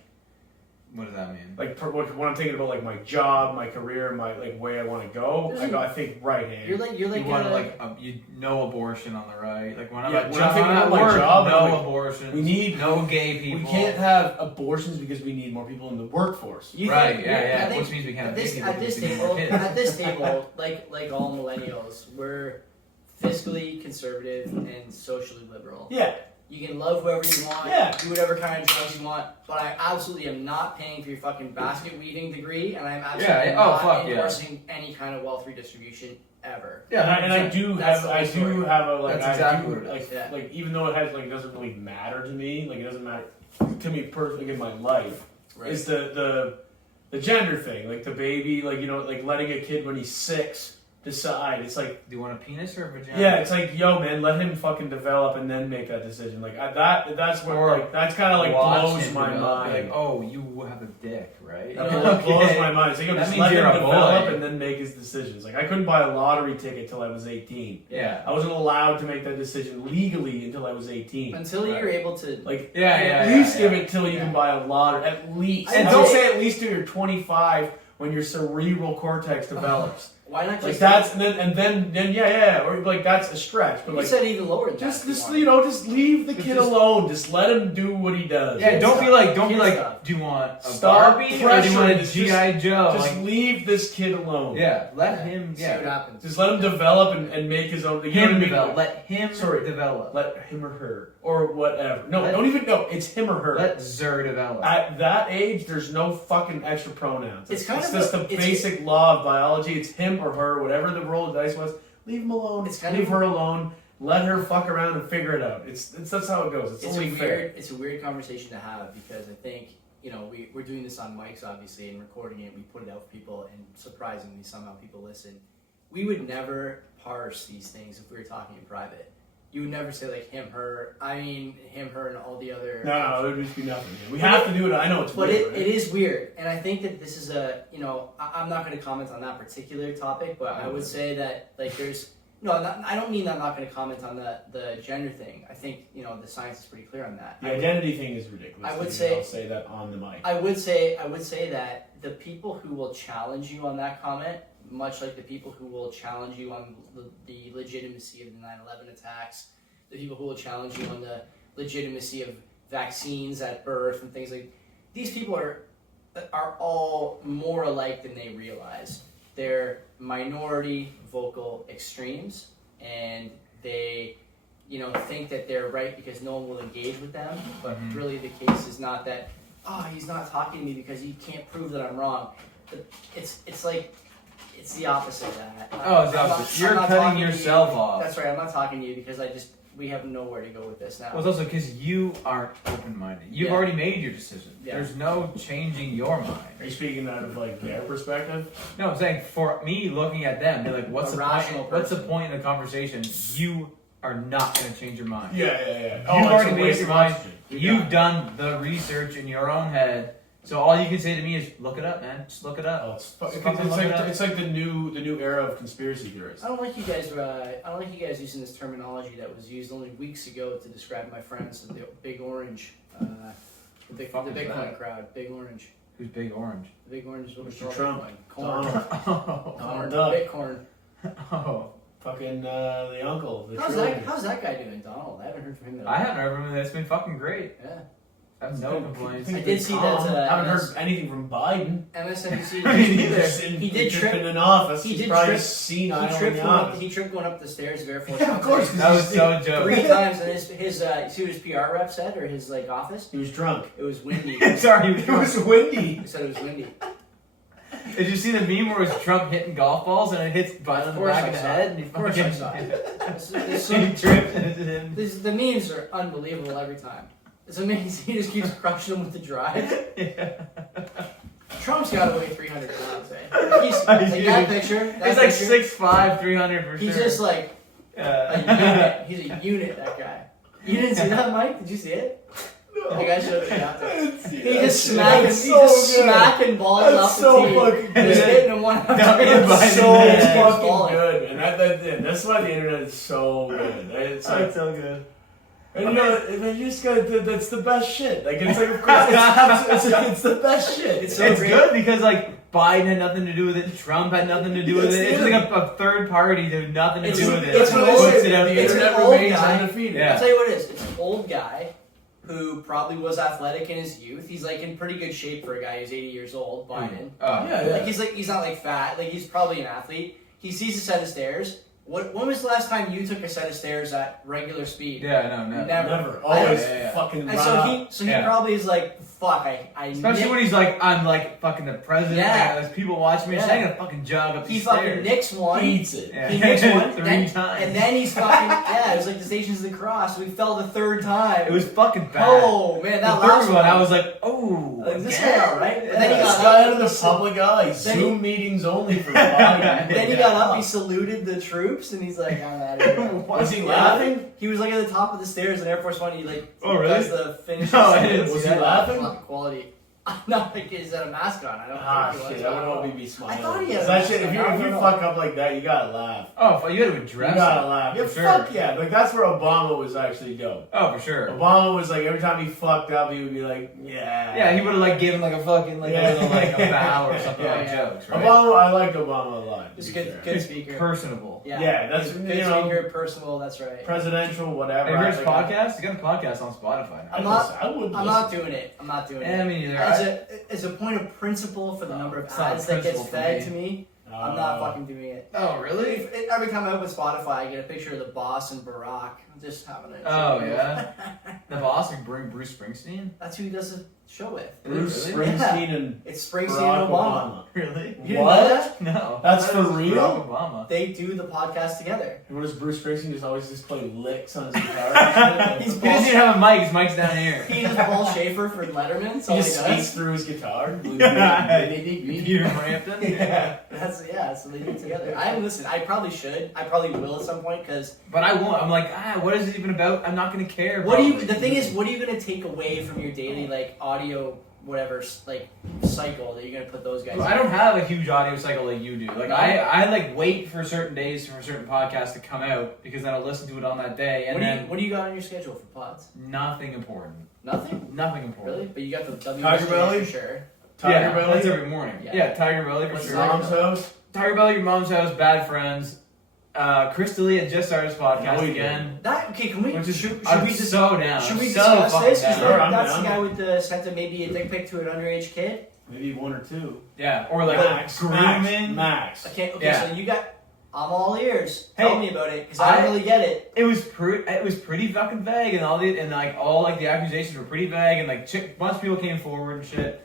What does that mean? Like when I'm thinking about like my job, my career, my like way I want to go, I think right hand. You're like you want to no abortion on the right. Like when I'm thinking about my job, no abortion. We need no gay people. We can't have abortions because we need more people in the workforce. Right? Yeah. Which means we can't have gay people. At this table, like all millennials, we're fiscally conservative and socially liberal. Yeah. You can love whoever you want, do whatever kind of drugs you want, but I absolutely am not paying for your fucking basket weaving degree, and I'm absolutely not endorsing any kind of wealth redistribution ever. Yeah, and I do have a like. That's exactly what it is. Like even though it has like it doesn't really matter to me, like it doesn't matter to me personally in my life. Right. Is the gender thing, like the baby, like like letting a kid when he's 6. Decide. It's like, do you want a penis or a vagina? Yeah, it's like, yo, man, let him fucking develop and then make that decision. Like that's what like that's kind of like blows my mind. Like, oh, you have a dick, right? That blows my mind. So you just let him develop and then make his decisions. Like I couldn't buy a lottery ticket till I was 18. Yeah, I wasn't allowed to make that decision legally until I was 18. Until you're able to like at least give it till you can buy a lottery. At least, and don't say at least till you're 25 when your cerebral cortex develops. Why not just like that's and then yeah, or like that's a stretch. But you like said even lower than just that. just leave the kid alone. Just let him do what he does. Yeah, don't be like, stuff. do you want a Stop Barbie or do you want a pressuring. G.I. Joe? Just leave this kid alone. Yeah, let him. See what Yeah, happens. Just let him develop and make his own. him develop. Let him develop. Let him or her or whatever. No, don't even. No, it's him or her. Let Zer develop. At that age, there's no fucking extra pronouns. It's kind of just the basic law of biology. It's him or her, whatever the roll of dice was. Leave him alone. Leave her alone. Let her fuck around and figure it out. That's how it goes. It's only fair. It's a weird conversation to have because I think we're doing this on mics obviously and recording it. We put it out for people and surprisingly somehow people listen. We would never parse these things if we were talking in private. You would never say like him, her. I mean him, her, and all the other. No, it would just be nothing. We have to do it. I know it's but weird. But it is weird, and I think that this is I'm not going to comment on that particular topic, but I would say that like there's I don't mean that I'm not going to comment on the gender thing. I think the science is pretty clear on that. The identity thing is ridiculous. I would I'll say that on the mic. I would say that the people who will challenge you on that comment, much like the people who will challenge you on the legitimacy of the 9/11 attacks, the people who will challenge you on the legitimacy of vaccines at birth and things like these people are all more alike than they realize. They're minority vocal extremes, and they think that they're right because no one will engage with them, but really the case is not that he's not talking to me because he can't prove that I'm wrong. It's like it's the opposite of that. It's the opposite. You're cutting yourself off. That's right. I'm not talking to you because we have nowhere to go with this now. Well, it's also because you aren't open-minded. You've already made your decision. Yeah. There's no changing your mind. Are you speaking out of like their perspective? No, I'm saying for me looking at them, they're like, what's the person. point in the conversation? You are not going to change your mind. Yeah. You've already made your mind. You've done the research in your own head. So all you can say to me is, look it up, man. Just look it up. Oh, it's like the new era of conspiracy theories. I don't like you guys using this terminology that was used only weeks ago to describe my friends, the Big Orange, the Bitcoin crowd. Big Orange. Who's Big Orange? The Big Orange is what Mr. Trump. Corn. Donald Duck. Bitcoin. Oh. Fucking the uncle. How's that guy doing, Donald? I haven't heard from him at all. I haven't heard from him. That's been fucking great. Yeah. I have no complaints. I did see that. I haven't heard anything from Biden. MSNBC. I mean, either. He did trip in office. He did probably trip. senile He tripped, in the office. he tripped going up the stairs of Air Force Yeah, of course. That was so a joke. 3 times, and his see what his PR rep said, or his office. He was drunk. It was windy. Sorry, It was windy. He said it was windy. Did you see the meme where it's Trump hitting golf balls and it hits Biden in the back of the head? And he Of course I saw He tripped and it hit him. The memes are unbelievable every time. It's amazing. He just keeps crushing them with the drive. Yeah. Trump's got to weigh 300 pounds, eh? He's like that picture. He's like 6'5", 300 for He's sure. just like a unit. He's a unit, that guy. You didn't see that, Mike? Did you see it? No. The guy showed me after. He He's just smacking balls off the tee. Just hitting them one after That's so another. fucking good, and that's why the internet is so good. It's like so good. And you just gotta. That's the best shit. Like it's like, of course, it's the best shit. It's good because like Biden had nothing to do with it. Trump had nothing to do with it. It's like a third party that had nothing to do with it. It's an old guy. Undefeated. I'll tell you what it is. It's an old guy who probably was athletic in his youth. He's like in pretty good shape for a guy who's 80 years old. Biden. Yeah. Like he's not like fat. Like he's probably an athlete. He sees a set of stairs. When was the last time you took a set of stairs at regular speed? Yeah, no, Never. Always fucking And run so he probably is like, fuck, Especially when he's like, I'm like fucking the president. Yeah. There's people watching me. Yeah. I'm gonna fucking jog up He the fucking stairs. nicks one. Eats it. Yeah. He nicks one. Three times. And then he's fucking, it was like the Stations of the Cross. We fell the third time. It was fucking bad. Oh, man, that the last third one, I was like, oh. Like, this guy alright? And then he This got guy up. out of the public eye. Zoom meetings only for Biden. Then he got up, he saluted the troops, and he's like, I'm out of here. Was he laughing? He was like at the top of the stairs in Air Force One. He like Oh, really? does the finish. No, I didn't Was see he that. laughing? Quality. No, like, is that a mascot? I don't think he was. Shit, I would hope he'd be smiling. I thought he had a that shit, if mascot. you fuck up like that, you gotta laugh. Oh, you had to address You gotta it. laugh. For Yeah, sure. fuck yeah. Like, that's where Obama was actually dope. Oh, for sure. Obama was like, every time he fucked up, he would be like, yeah. Yeah, he would have like given like a fucking like Yeah. a little like a bow or something Yeah, like yeah. jokes, right? Obama, I liked Obama a lot. He's to a be fair. good speaker. Personable. Yeah, that's, good you know, speaker, personal. That's right. presidential, whatever. Have you heard his Like, podcast? He got a podcast on Spotify. I'm not doing it. I'm not doing it. Yeah, me neither. As a point of principle for the number of It's not ads that gets principle for fed me. to me, I'm not fucking doing it. Oh, really? Every time I open Spotify, I get a picture of the boss and Barack. I'm just having a. Oh, yeah? The boss and Bruce Springsteen? That's who he does the show with. Bruce Really? Springsteen and It's Springsteen Barack and Obama. Really? You didn't What? know that? No. That's I for thought it was real? Barack Obama. They do the podcast together. what does Bruce Springsteen just always just play licks on his guitar? And He's shit? He doesn't even have a mic. His mic's down here. He does Paul Schaefer for Letterman. So He he just does. speaks through his guitar. Peter Frampton? Yeah. That's so they do it together. I listen. I probably should. I probably will at some point because But I won't. I'm like, what is it even about? I'm not going to care. what do you? probably. The thing is, what are you gonna take away from your daily like audio whatever like cycle that you're gonna put those guys? Well, in? I don't have a huge audio cycle like you do. Like I like wait for certain days for certain podcasts to come out because then I'll listen to it on that day and What do you got on your schedule for pods? nothing important. Nothing. Nothing important. Really? But you got the Tiger WSJ Belly? for sure. Tiger Yeah, Belly? that's every morning. Yeah. Yeah, Tiger Belly for What's sure. that? Mom's house? Tiger Belly, your mom's house, bad friends. Chris D'Elia just started his podcast No, he again. That okay? Can we? Which is should I'm we just? so down. Should we I'm discuss so fucking this? Because down. Sure, I'm that's down. the guy with the sent maybe a dick pic to an underage kid. Maybe one or two. Yeah, or like Max. grooming. Max. Okay, Yeah. so you got. I'm all ears. Hey, Tell me about it because I don't really get it. It was pretty fucking vague, and all the accusations were pretty vague, and like a bunch of people came forward and shit.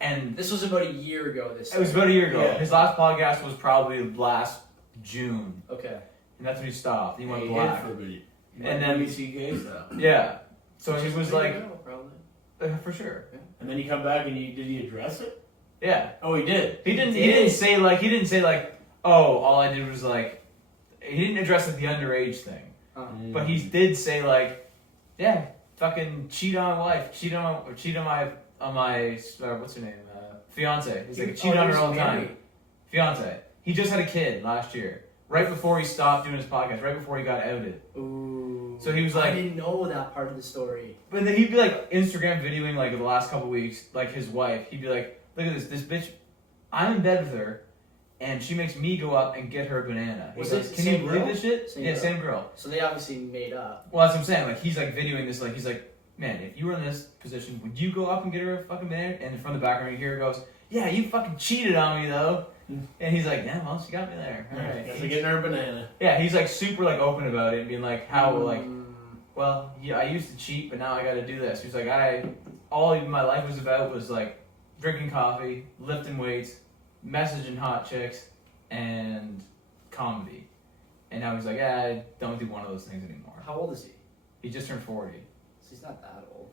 And This was about a year ago. This. it was about a year ago. Yeah. His last podcast was probably last June, Okay. and that's when he stopped. He went He black. hid for a bit. And then- CK stuff. Yeah. So he was like, Probably. for sure. And then you come back and did he address it? Yeah. Oh, he did. He didn't say like, oh, all I did was like, he didn't address like the underage thing, but he did say like, yeah, fucking cheat on my wife, cheat on my what's her name, fiance. He's like cheat on her all the time. Fiance. He just had a kid last year, right before he stopped doing his podcast, right before he got outed. Ooh. So he was I like, didn't know that part of the story. but then he'd be like Instagram videoing like the last couple weeks, like his wife. He'd be like, look at this bitch. I'm in bed with her, and she makes me go up and get her a banana. Was He's it like, the can you same believe girl? this shit? Same Yeah, girl? same girl. So they obviously made up. Well, that's what I'm saying. Like he's like videoing this. Like he's like, man, if you were in this position, would you go up and get her a fucking banana? And from the background, you hear her goes, yeah, you fucking cheated on me though. And he's like, yeah, well, she got me there. All right. Guess I'm getting her a banana. Yeah, he's like super like open about it and being like, how like, well, yeah, I used to cheat, but now I got to do this. He's like, all my life was about was like drinking coffee, lifting weights, messaging hot chicks, and comedy. And now he's like, yeah, I don't do one of those things anymore. How old is he? He just turned 40. So he's not that old.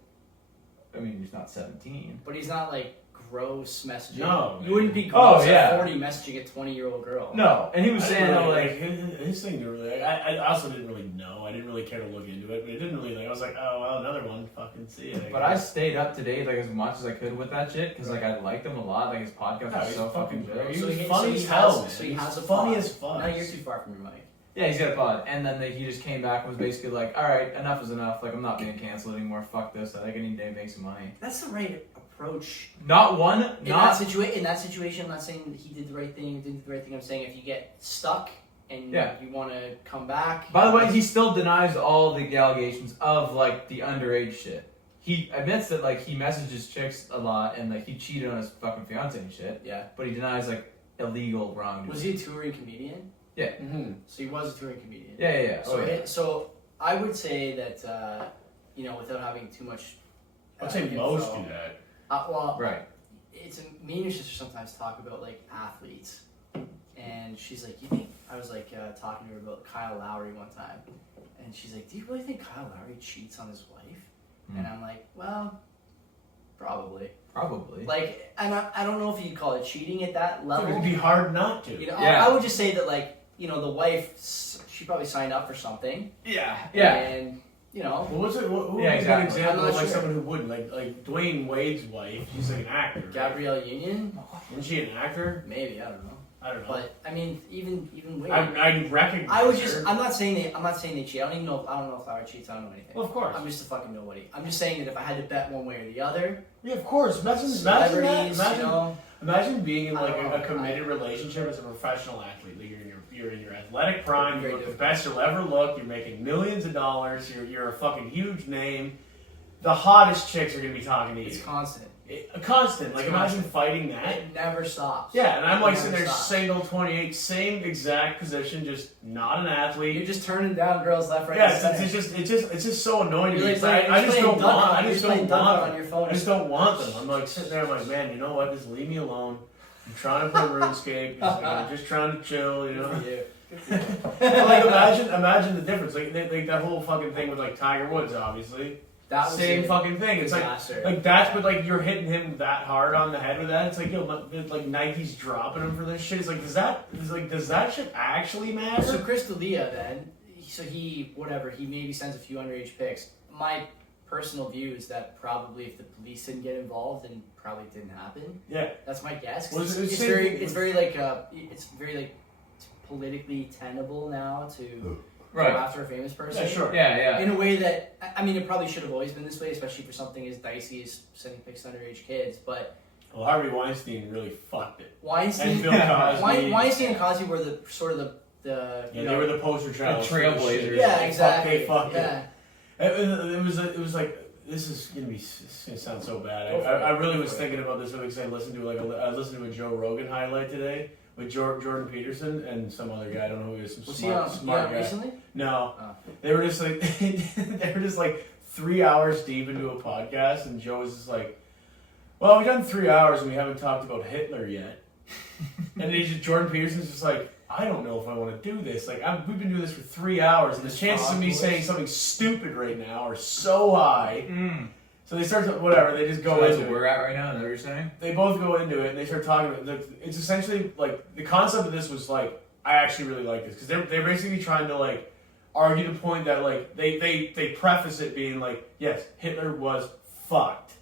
I mean, he's not 17. But he's not like gross messaging. No, You wouldn't be Oh, gross yeah. at 40 messaging a 20-year-old girl. No, and he was I saying didn't though, really, like, his thing didn't really. I also didn't really know. I didn't really care to look into it, but it didn't really. Like I was like, oh well, another one. Fucking see it. but I stayed up to date like as much as I could with that shit because like I liked him a lot. Like his podcast No, was he's so fucking good. He So was he- funny so he as hell, has- man. so he He has was a funny pod. as fuck. Now you're too far from your mic. Yeah, he's got a pod, and then he just came back and was basically like, all right, enough is enough. Like I'm not being canceled anymore. Fuck this. I think I need to make some money. That's the right approach. Not one. In that situation, I'm not saying he did the right thing or didn't do the right thing. I'm saying if you get stuck and Yeah. you want to come back. By the way, he still denies all the allegations of like the underage shit. He admits that like he messages chicks a lot and like he cheated on his fucking fiance and shit. Yeah. But he denies like illegal wrongdoing. Was he a touring comedian? Yeah. Mm-hmm. So he was a touring comedian. Yeah. So, Oh, yeah. so I would say that without having too much. I'd say info, most do that. Well, Right. it's me and your sister sometimes talk about like athletes, and she's like, "You think?" I was like talking to her about Kyle Lowry one time, and she's like, "Do you really think Kyle Lowry cheats on his wife?" And I'm like, "Well, probably." Probably. Like, and I don't know if you'd call it cheating at that level. It'd be hard not to. You know, Yeah. I would just say that like the wife, she probably signed up for something. Yeah. And you know. Well, what's it? What would be a good example of like someone who wouldn't like Dwayne Wade's wife? She's like an actor. Right? Gabrielle Union. Isn't she an actor? Maybe, I don't know. But I mean, even Wade. I recognize. I was just. I'm not saying they cheat. I don't know if Flower cheats. I don't know anything. Well, of course. I'm just a fucking nobody. I'm just saying that if I had to bet one way or the other. Yeah, of course. Imagine you know. Imagine being in like a committed relationship as a professional athlete. Like you're in your athletic prime. You look the best you'll ever look. You're making millions of dollars. You're a fucking huge name. The hottest chicks are gonna be talking to you. It's constant. Constant. Like imagine fighting that. It never stops. Yeah, and I'm like sitting there single 28, same exact position, just not an athlete. You're just turning down girls left, right, yeah, and it's just so annoying to me. I just don't want them. I just don't want them. I'm like sitting there, I'm like, man, you know what? Just leave me alone. I'm trying to play RuneScape. I'm just trying to chill, you know. Like imagine the difference. Like that whole fucking thing with like Tiger Woods, obviously. That was same fucking thing. It's like that's but like you're hitting him that hard on the head with that. It's like like Nike's dropping him for this shit. It's like does that shit actually matter? So Chris D'Elia then, he maybe sends a few underage pics. My personal view is that probably if the police didn't get involved, then probably didn't happen. Yeah, that's my guess. Well, it's very politically tenable now to. Go after a famous person. Yeah, sure. Yeah. In a way that, I mean, it probably should have always been this way, especially for something as dicey as sending pics to underage kids, but... Well, Harvey Weinstein really fucked it. Weinstein and Bill Cosby. Weinstein and Cosby were the they were the poster child. The trailblazers. Yeah, exactly. They fucked it. It was like, this is gonna sound so bad. I really was thinking about this because I listened to a Joe Rogan highlight today. With Jordan Peterson and some other guy, I don't know who he is. Some smart guy. Recently? No, they were just like 3 hours deep into a podcast, and Joe was just like, "Well, we've done 3 hours and we haven't talked about Hitler yet." And Jordan Peterson's just like, "I don't know if I want to do this. Like, we've been doing this for 3 hours, and the chances of me saying something stupid right now are so high." So they start they just go into it. That's where we're at right now, is that what you're saying? They both go into it and they start talking about it. It's essentially like the concept of this was like, I actually really like this because they're basically trying to like argue the point that like they preface it being like, yes, Hitler was fucked,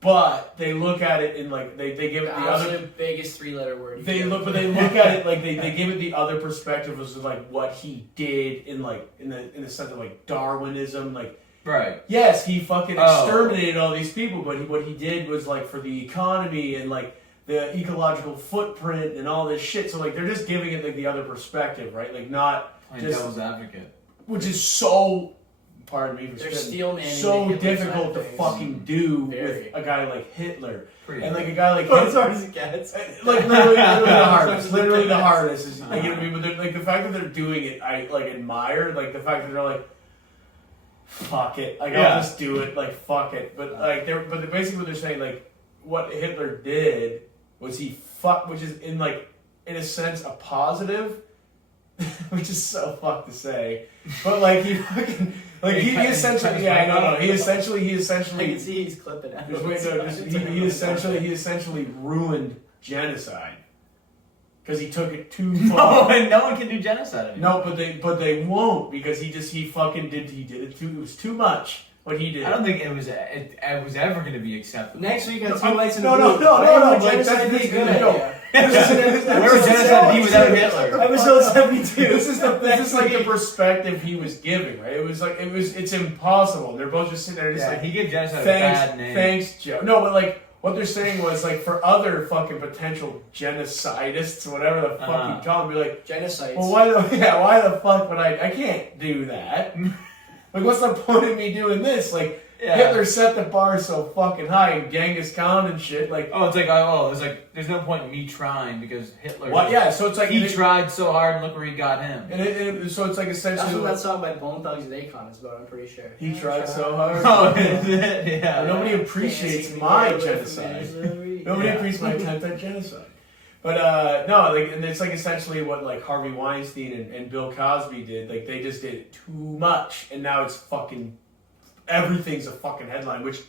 but they look at it in like they give it the other biggest 3-letter word. They look at it like they give it the other perspective as like what he did in the sense of like Darwinism, like. Right. Yes, he fucking exterminated all these people, but what he did was like for the economy and like the ecological footprint and all this shit. So like they're just giving it like the other perspective, right? Like not just devil's advocate, which is so. Pardon me for spitting. So difficult to fucking do with a guy like Hitler. Pretty and like a guy like as hard as it gets. Like literally the hardest. Literally the hardest is like, you know what I mean? But like the fact that they're doing it, I like admire. Like the fact that they're like, fuck it. Like I'll just do it. Like fuck it. But like basically what they're saying, like what Hitler did was which is in a sense a positive, which is so fucked to say. But like he fucking he essentially he essentially I can see he's clipping out. He essentially ruined genocide. Because he took it too far. No one can do genocide anymore. No, but they won't because he fucking did it too. It was too much what he did. I don't think it was ever going to be acceptable. Next week on 2 Lights in the No. Like genocide be a good idea. Where would genocide be without Hitler? Episode 72. This is like the perspective he was giving, right? It's impossible. And they're both just sitting there, just like he gave genocide a bad name. Thanks, Joe. No, but like. What they're saying was, like, for other fucking potential genocidists, whatever the fuck you call them, be like... Genocides. Well, why the fuck would I can't do that. Like, what's the point of me doing this? Like, Hitler set the bar so fucking high, and Genghis Khan and shit, like... there's no point in me trying, because Hitler... Well, yeah, so it's like... He tried so hard, and look where he got him. And so it's like essentially... That's what that song by Bone Thugs and Akon is about, I'm pretty sure. He tried so hard. Oh, is it? Yeah. Nobody appreciates my genocide. Nobody appreciates my attempt at genocide. But, no, like, and it's like essentially what, like, Harvey Weinstein and Bill Cosby did. Like, they just did too much, and now it's fucking... Everything's a fucking headline, which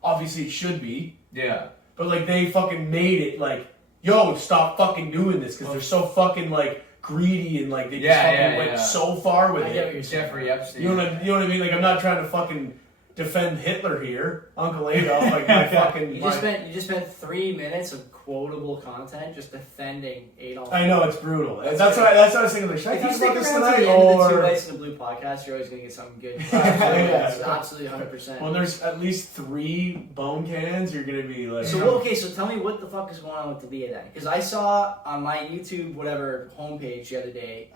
obviously it should be. Yeah. But like they fucking made it like, yo, stop fucking doing this because they're so fucking like greedy and like they just went so far with it. Jeffrey Epstein. You know what I mean? Like I'm not trying to fucking defend Hitler here, Uncle Adolf. Like my fucking. You just spent 3 minutes of quotable content just defending Adolf. I know it's brutal. That's what I was thinking. Like, should I talk about this tonight? At the end of the Two Lights in the Blue podcast, you're always gonna get something good. It's absolutely 100%. When there's at least 3 bone cans, you're gonna be like. So tell me what the fuck is going on with D'Elia then? Because I saw on my YouTube homepage the other day,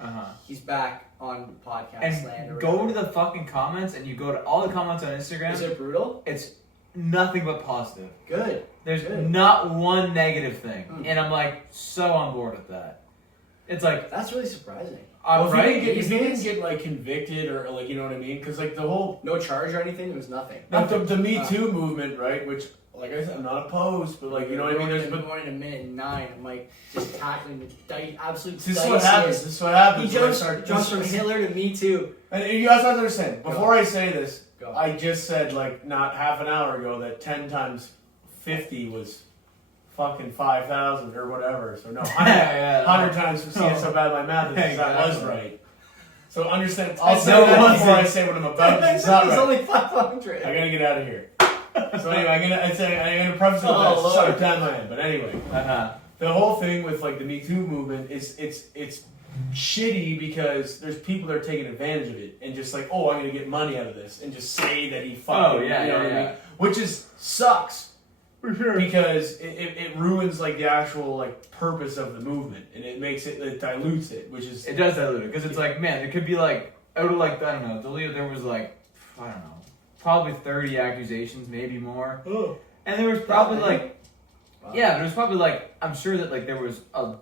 he's back on podcast land. Go to the fucking comments and you go to all the comments on Instagram. Is it brutal? It's nothing but positive. Good. There's not one negative thing, and I'm like so on board with that. It's like that's really surprising. If he didn't get like convicted or like you know what I mean, because like the whole no charge or anything, there was nothing. Like the Me Too movement, right? Which like I said, I'm not opposed, but like you know what I mean. There's been more in a minute 9. I'm like just tackling the absolute. This is what happens. This is what happens. He jumps from Hitler to Me Too. And you guys have to understand. Before I say this, I just said like not half an hour ago that 10 times 50 was fucking 5,000 or whatever. So no, 100 times. See, it's so bad my math is. That was right. So understand. I'll say that before I say what I'm about. It's not right. It's only 500. I gotta get out of here. So anyway, I'm gonna preface it with that. Shut it down my end. But anyway, the whole thing with like the Me Too movement is it's shitty because there's people that are taking advantage of it and just like, oh, I'm gonna get money out of this and just say that he fucking, what I mean? Which sucks. For sure. Because it ruins like the actual like purpose of the movement and it dilutes it, which is... It does dilute it because it's like, man, it could be like, out of like, I don't know, there was like, I don't know, probably 30 accusations, maybe more. Oh. And there was probably like, yeah, there was probably like, I'm sure that like there was a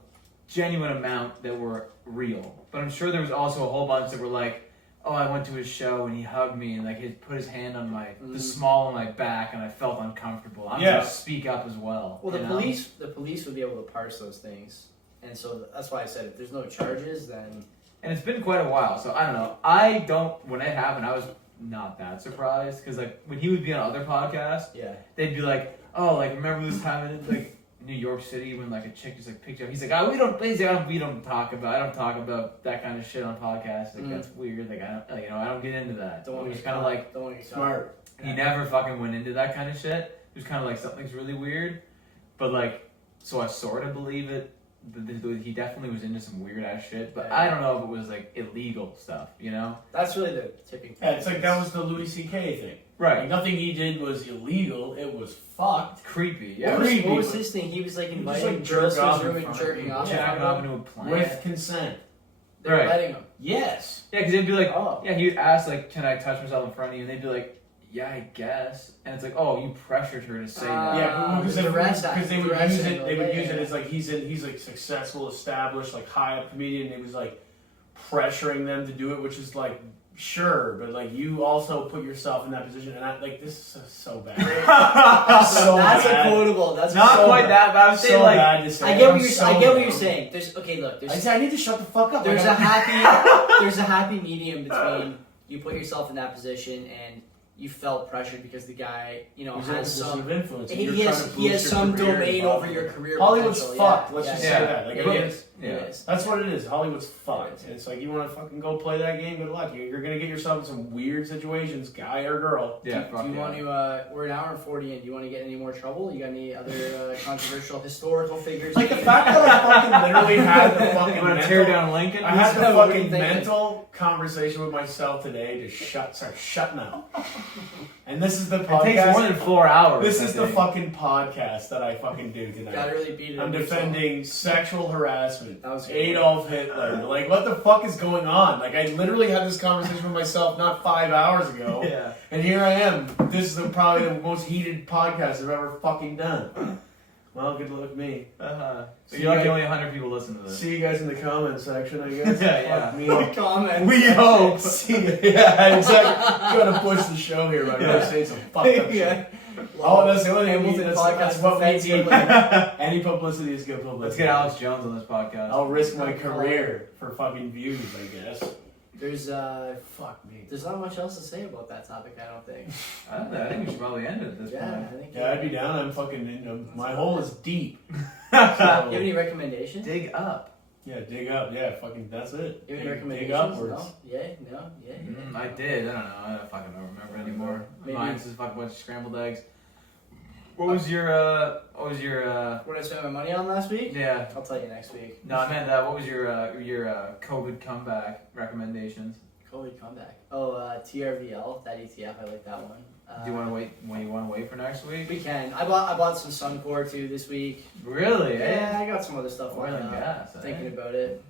genuine amount that were real. But I'm sure there was also a whole bunch that were like, oh, I went to his show and he hugged me and like he put his hand on the small of my back and I felt uncomfortable. I'm gonna speak up as well. Well, the police would be able to parse those things, and so that's why I said if there's no charges, then. And it's been quite a while, so I don't know. When it happened, I was not that surprised because like when he would be on other podcasts, they'd be like, oh, like remember this time in like New York City when like a chick just like picked you up. He's like, oh, I don't talk about that kind of shit on podcasts. Like that's weird. Like I don't get into that. He's kind of like smart. He never fucking went into that kind of shit. It was kind of like something's really weird, but like so I sort of believe it. He definitely was into some weird ass shit, but I don't know if it was like illegal stuff. You know, that's really the tipping point. Yeah, it's like that was the Louis C.K. thing. Right. Like, nothing he did was illegal. It was fucked. Creepy. Yeah. What was his thing? He was like inviting girls to his room and jerking off into a plant. With consent. They were letting him. Yes. Yeah, because they'd be like, he would ask like, can I touch myself in front of you? And they'd be like, yeah, I guess. And it's like, oh, you pressured her to say that. Yeah, because they would use it. They would use it as like he's like successful, established, like high up comedian. It was like pressuring them to do it, which is like. Sure, but like you also put yourself in that position, and I like this is so bad. That's a quotable. That's not so quite that, but I'm saying like bad to say. I get what you're saying. I need to shut the fuck up. There's a happy medium between you put yourself in that position and you felt pressured because the guy, has some influence. He has some domain over your career. Hollywood's fucked. Let's just say that. Like, it is. That's what it is. Hollywood's fucked. And it's like you want to fucking go play that game. Good luck. You're gonna get yourself in some weird situations, guy or girl. Yeah. Do you want to? We're an hour and 40 in. Do you want to get any more trouble? You got any other controversial historical figures? Like the fact that I fucking literally had the fucking you want to tear down Lincoln? I had the fucking mental conversation with myself today to start shutting up. And this is the podcast. It takes more than 4 hours. This is the fucking podcast that I fucking do tonight. Gotta really beat it. I'm defending sexual harassment. Adolf Hitler. Like, what the fuck is going on? Like, I literally had this conversation with myself not 5 hours ago. Yeah. And here I am. This is probably the most heated podcast I've ever fucking done. Well, good luck me. So you're lucky only 100 people listen to this. See you guys in the comment section, I guess. Yeah. Me. Comments. We hope. Yeah, exactly. Trying to push the show here by really saying some fucked up shit. Oh, that's the only thing. That's what we need. Any publicity is good publicity. Let's get Alex Jones on this podcast. I'll risk my career for fucking views, I guess. Fuck me. There's not much else to say about that topic, I don't think. I think we should probably end it at this point. I'd be down. I'm fucking, my hole is deep. So, you have any recommendations? Dig up. Yeah, dig up. Yeah, fucking, that's it. Dig upwards. No? Yeah. I did. I don't know. I don't fucking remember anymore. Mine's just a fucking bunch of scrambled eggs. What was your What did I spend my money on last week? Yeah. I'll tell you next week. No, I meant that. What was your COVID comeback recommendations? COVID comeback. Oh, TRVL, that ETF. I like that one. Do you want to wait? When you want to wait for next week? We can. I bought some Suncor too this week. Really? Yeah, I got some other stuff Oil and gas. Thinking about it.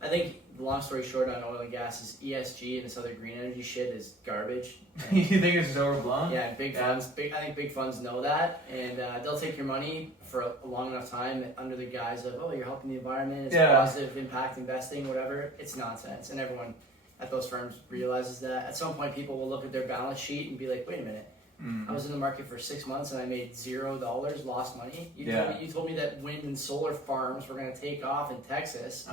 I think long story short on oil and gas is ESG and this other green energy shit is garbage. You think it's overblown? Yeah, big funds. I think big funds know that, and they'll take your money for a long enough time under the guise of, oh, you're helping the environment, it's positive impact investing, whatever. It's nonsense, and everyone at those firms realizes that. At some point, people will look at their balance sheet and be like, wait a minute. I was in the market for 6 months and I made $0, lost money. You told me that wind and solar farms were going to take off in Texas.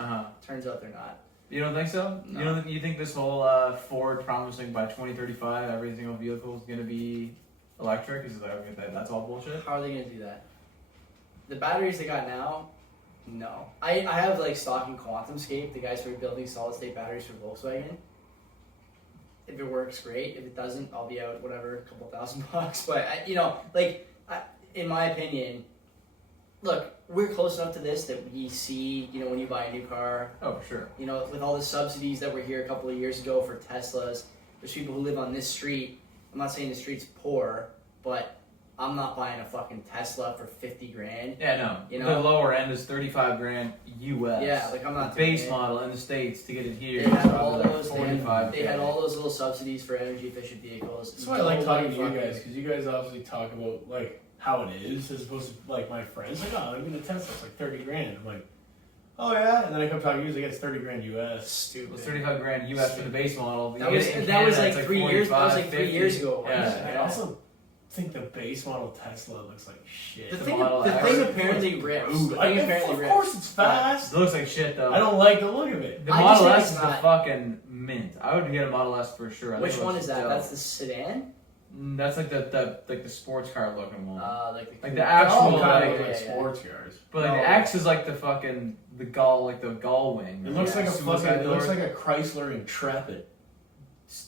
Turns out they're not. You don't think so? No. You think this whole Ford promising by 2035 every single vehicle is going to be electric? Is that's all bullshit? How are they going to do that? The batteries they got now, no. I have like stock in QuantumScape, the guys who are building solid state batteries for Volkswagen. If it works, great. If it doesn't, I'll be out whatever, a couple $1,000. But in my opinion, look, we're close enough to this that we see, when you buy a new car. Oh, for sure. With all the subsidies that were here a couple of years ago for Teslas, there's people who live on this street. I'm not saying the street's poor, but I'm not buying a fucking Tesla for $50,000. Yeah, no. The lower end is $35,000 US. Yeah, like I'm not. The base model in the States to get it here. They had all those. They had all those little subsidies for energy efficient vehicles. That's why I like talking to you guys, because you guys obviously talk about like how it is, as opposed to like my friends. Like, oh, I'm gonna Tesla. It's like $30,000. I'm like, oh yeah, and then I come talking to you, like it's $30,000 US. Stupid. Well, $35,000 US for the base model. That was like 3 years. That was like 3 years ago. Yeah. I also think the base model Tesla looks like shit. The thing apparently rips. Of course it's fast. It looks like shit though. I don't like the look of it. The Model S is the fucking mint. I would get a Model S for sure. Which one is that? That's the sedan? That's like the sports car looking one. Like the actual sports cars. But like the X is like the gull wing. It looks like a Chrysler Intrepid.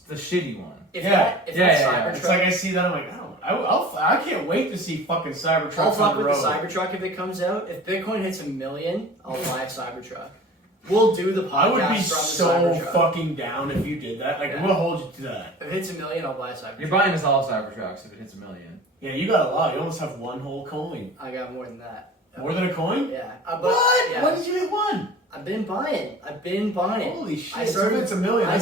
The shitty one. It's like I see that, I'm like, I can't wait to see fucking Cybertruck. I'll fuck with the Cybertruck if it comes out. If Bitcoin hits $1 million, I'll buy a Cybertruck. We'll do the podcast. I would be so Cybertruck. Fucking down if you did that. Like, we'll hold you to that. If it hits $1 million, I'll buy a Cybertruck. You're buying us all Cybertrucks if it hits $1 million. Yeah, you got a lot. You almost have one whole coin. I got more than that. More than a coin? Yeah. What? Yeah. When did you hit one? I've been buying. Holy shit! It's $1 million. I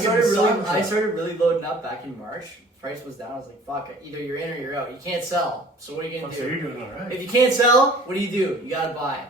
started really loading up back in March. Price was down. I was like, "Fuck it! Either you're in or you're out. You can't sell. So what are you gonna do? So you're doing all right. If you can't sell, what do? You gotta buy.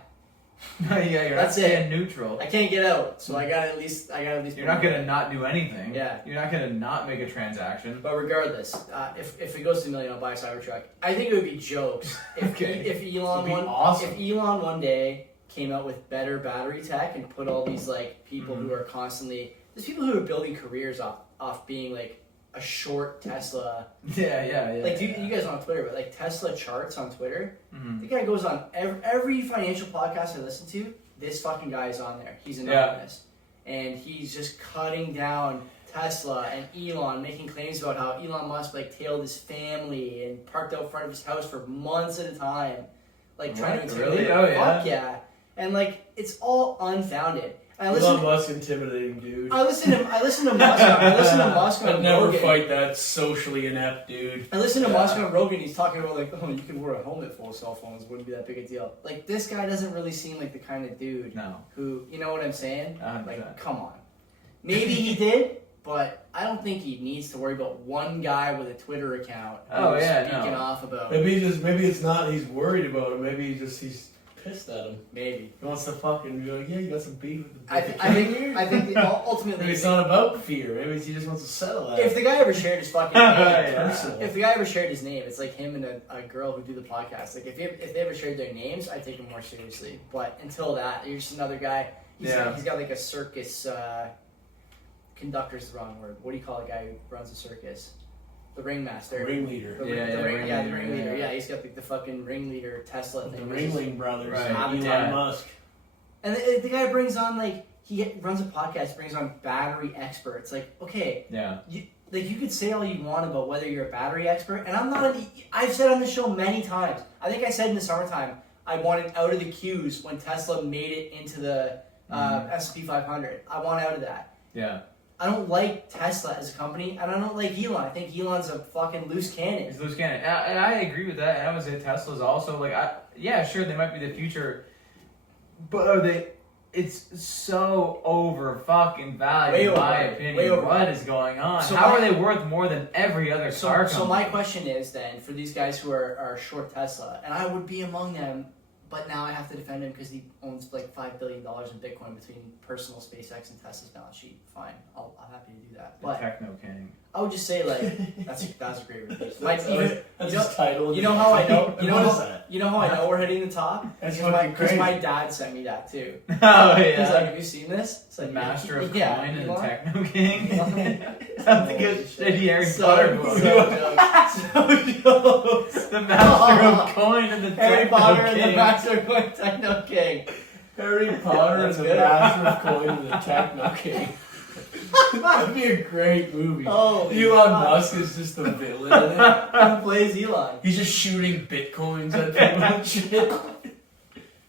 You're That's not it. Neutral. I can't get out, so I gotta at least. You're not gonna not do anything. Yeah. You're not gonna not make a transaction. But regardless, if it goes to $1 million, I'll buy a Cybertruck. I think it would be jokes if Elon one day came out with better battery tech and put all these like people who are constantly there's people who are building careers off being like a short Tesla. Yeah. Like you guys on Twitter, but like Tesla charts on Twitter. The guy goes on every financial podcast I listen to. This fucking guy is on there. He's anonymous, and he's just cutting down Tesla and Elon, making claims about how Elon Musk like tailed his family and parked out front of his house for months at a time, like trying to intimidate. Really? Oh yeah. Fuck yeah. And like it's all unfounded. Elon Musk intimidating dude. I listen to Musk on I'd never Rogan. fight that socially inept dude. I listen to Musk on Rogan. He's talking about like, oh, you can wear a helmet full of cell phones. Wouldn't be that big a deal. Like this guy doesn't really seem like the kind of dude who, you know what I'm saying? 100%. Like, come on. Maybe he did, but I don't think he needs to worry about one guy with a Twitter account speaking off about. Maybe it's not he's worried about him. Maybe he's pissed at him. Maybe he wants to fucking be like, yeah, you got some beef with the I think ultimately maybe it's not about fear. Maybe he just wants to settle that. If the guy ever shared his fucking name, if the guy ever shared his name, it's like him and a girl who do the podcast. Like if they ever shared their names, I take them more seriously. But until that, you're just another guy. He's got like a circus. Conductor's the wrong word. What do you call a guy who runs a circus? The ringmaster. Ringleader. The ringleader. Yeah, he's got the fucking ringleader Tesla thing. The Ringling Brothers. Right. Elon Musk. And the guy brings on, like, he runs a podcast, brings on battery experts. Like, okay. Yeah. You could say all you want about whether you're a battery expert, and I'm not. I've said on the show many times. I think I said in the summertime I wanted out of the queues when Tesla made it into the S&P 500. I want out of that. Yeah. I don't like Tesla as a company, and I don't like Elon. I think Elon's a fucking loose cannon. He's a loose cannon, and I agree with that. And I would say Tesla's also like, yeah, sure, they might be the future, but are they? It's so over fucking valued, in my opinion. What is going on? So how are they worth more than every other car company? So my question is then, for these guys who are short Tesla, and I would be among them, but now I have to defend him because he owns like $5 billion in Bitcoin between personal SpaceX and Tesla's balance sheet. Fine, I'm happy to do that. But Techno King. I would just say like that's a great review. That's his title. You know how I know? You know how I know we're hitting the top? That's because my dad sent me that too. Oh yeah. He's like, have you seen this? It's like Master of Coin and the Techno King. Something good shitty Harry Potter book. The Master of Coin and the Harry Potter King. and the Master of Coin Techno King. Harry Potter and the Master of Coin and the Techno King. That'd be a great movie. Oh, Elon Musk is just the villain in it. Who plays Elon? He's just shooting bitcoins at people and shit.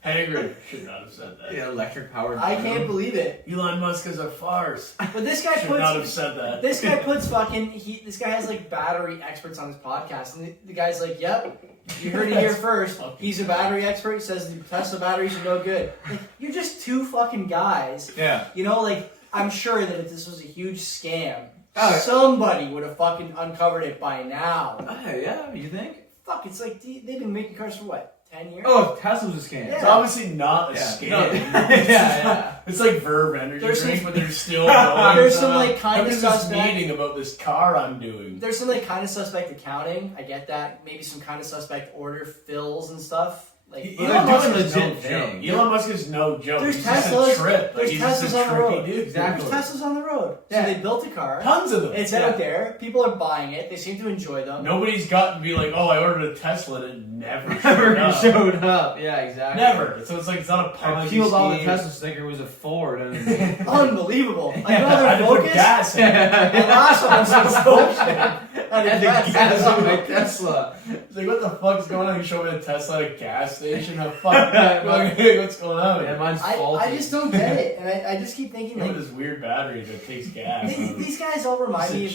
Hagrid should not have said that. Yeah, electric powered. I can't believe it. Elon Musk is a farce. But this guy should not have said that. This guy puts this guy has like battery experts on his podcast, and the guy's like, "Yep, you heard it here first. He's a battery expert. He says the Tesla batteries are no good." Like, you're just two fucking guys. Yeah. You know, like, I'm sure that if this was a huge scam, somebody would have fucking uncovered it by now. Yeah, you think? Fuck, it's like they've been making cars for what? 10 years? Oh, Tesla's a scam. Yeah. It's obviously not a scam. No. Yeah. It's like Verve energy drink, but they're still going. There's some like kind of suspect meeting about this car I'm doing. There's some like kind of suspect accounting. I get that. Maybe some kind of suspect order fills and stuff. Like Elon Musk is no joke. Elon Musk is no joke. There's he's Teslas. Just a trip. There's Teslas on the road. Dude. Exactly. There's Teslas on the road. So they built a car. Tons of them. It's out there. People are buying it. They seem to enjoy them. Nobody's gotten to be like, oh, I ordered a Tesla and it never showed up. Yeah, exactly. Never. So it's like it's not a Ponzi I peeled all the Teslas thinking it was a Ford. Unbelievable. I had to put gas in it. And last one was a bullshit. And the gas on my Tesla. It's like, what the fuck's going on? You show me a Tesla at a gas station? How fuck? What's going on? Yeah, mine's faulty. I just don't get it, and I just keep thinking like this weird battery that takes gas. These guys all remind me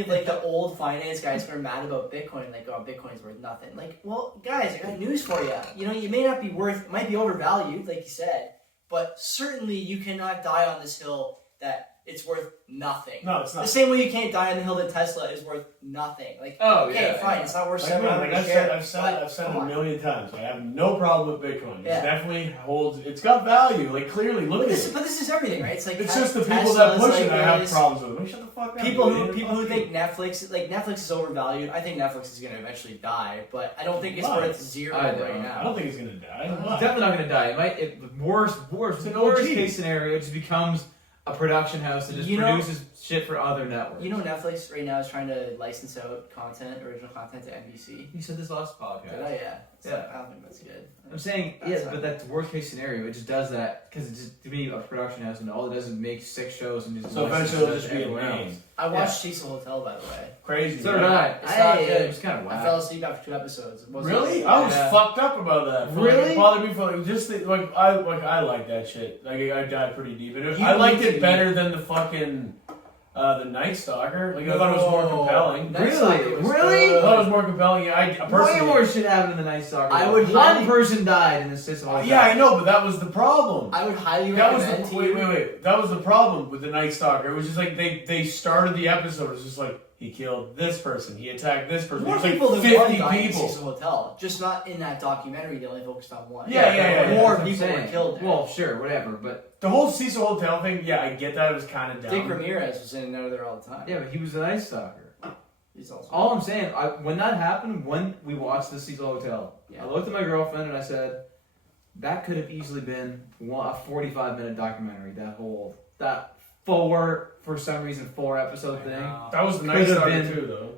of like the old finance guys who are mad about Bitcoin, like, oh, Bitcoin's worth nothing. Like, well, guys, I got news for you. You know, you may not be worth, might be overvalued, like you said, but certainly you cannot die on this hill that it's worth nothing. No, it's not. The same way you can't die on the hill that Tesla is worth nothing. Like, okay, fine, it's not worth $700 I've said it a million times. I have no problem with Bitcoin. It definitely holds. It's got value. Like, clearly, look at it. But this is everything, right? It's like it's just the people that push it. I have problems with. Like, shut the fuck up. People who think Netflix is overvalued. I think Netflix is going to eventually die, but I don't think it's worth zero right now. I don't think it's going to die. It's definitely not going to die. It might. Worst case scenario, it just becomes a production house that just produces shit for other networks. You know, Netflix right now is trying to license out original content to NBC. You said this last podcast. Did I? Yeah. I don't think that's good. I'm saying, but that's the worst case scenario. It just does that because it's just, to me, a production house, and all it does is make 6 shows and just. So eventually it'll just be a name. I watched Cecil Hotel, by the way. Crazy. So did I. It's not good. It was kind of whack. I fell asleep after 2 episodes. Really? I was fucked up about that. Really? It bothered me for I like that shit. Like, I died pretty deep. And I liked it better than the fucking the Night Stalker. Like, I thought it was more compelling. Really? I thought it was more compelling. I personally, way more shit happened in the Night Stalker. One person died in the system. Yeah, I know, but that was the problem. I would highly recommend. Wait. That was the problem with the Night Stalker. It was just like they started the episode. It was just like, he killed this person. He attacked this person. More people than 50 people. In Cecil Hotel. Just not in that documentary. They only focused on one. Yeah. More people were killed there. Well, sure, whatever. But the whole Cecil Hotel thing, I get that. It was kind of dumb. Dick Ramirez was in and out of there all the time. Yeah, but he was a Night Stalker. He's also. All I'm saying, when that happened, when we watched the Cecil Hotel, I looked at my girlfriend and I said, that could have easily been a 45-minute documentary. For some reason, 4-episode thing. That was the Night Stalker too, though.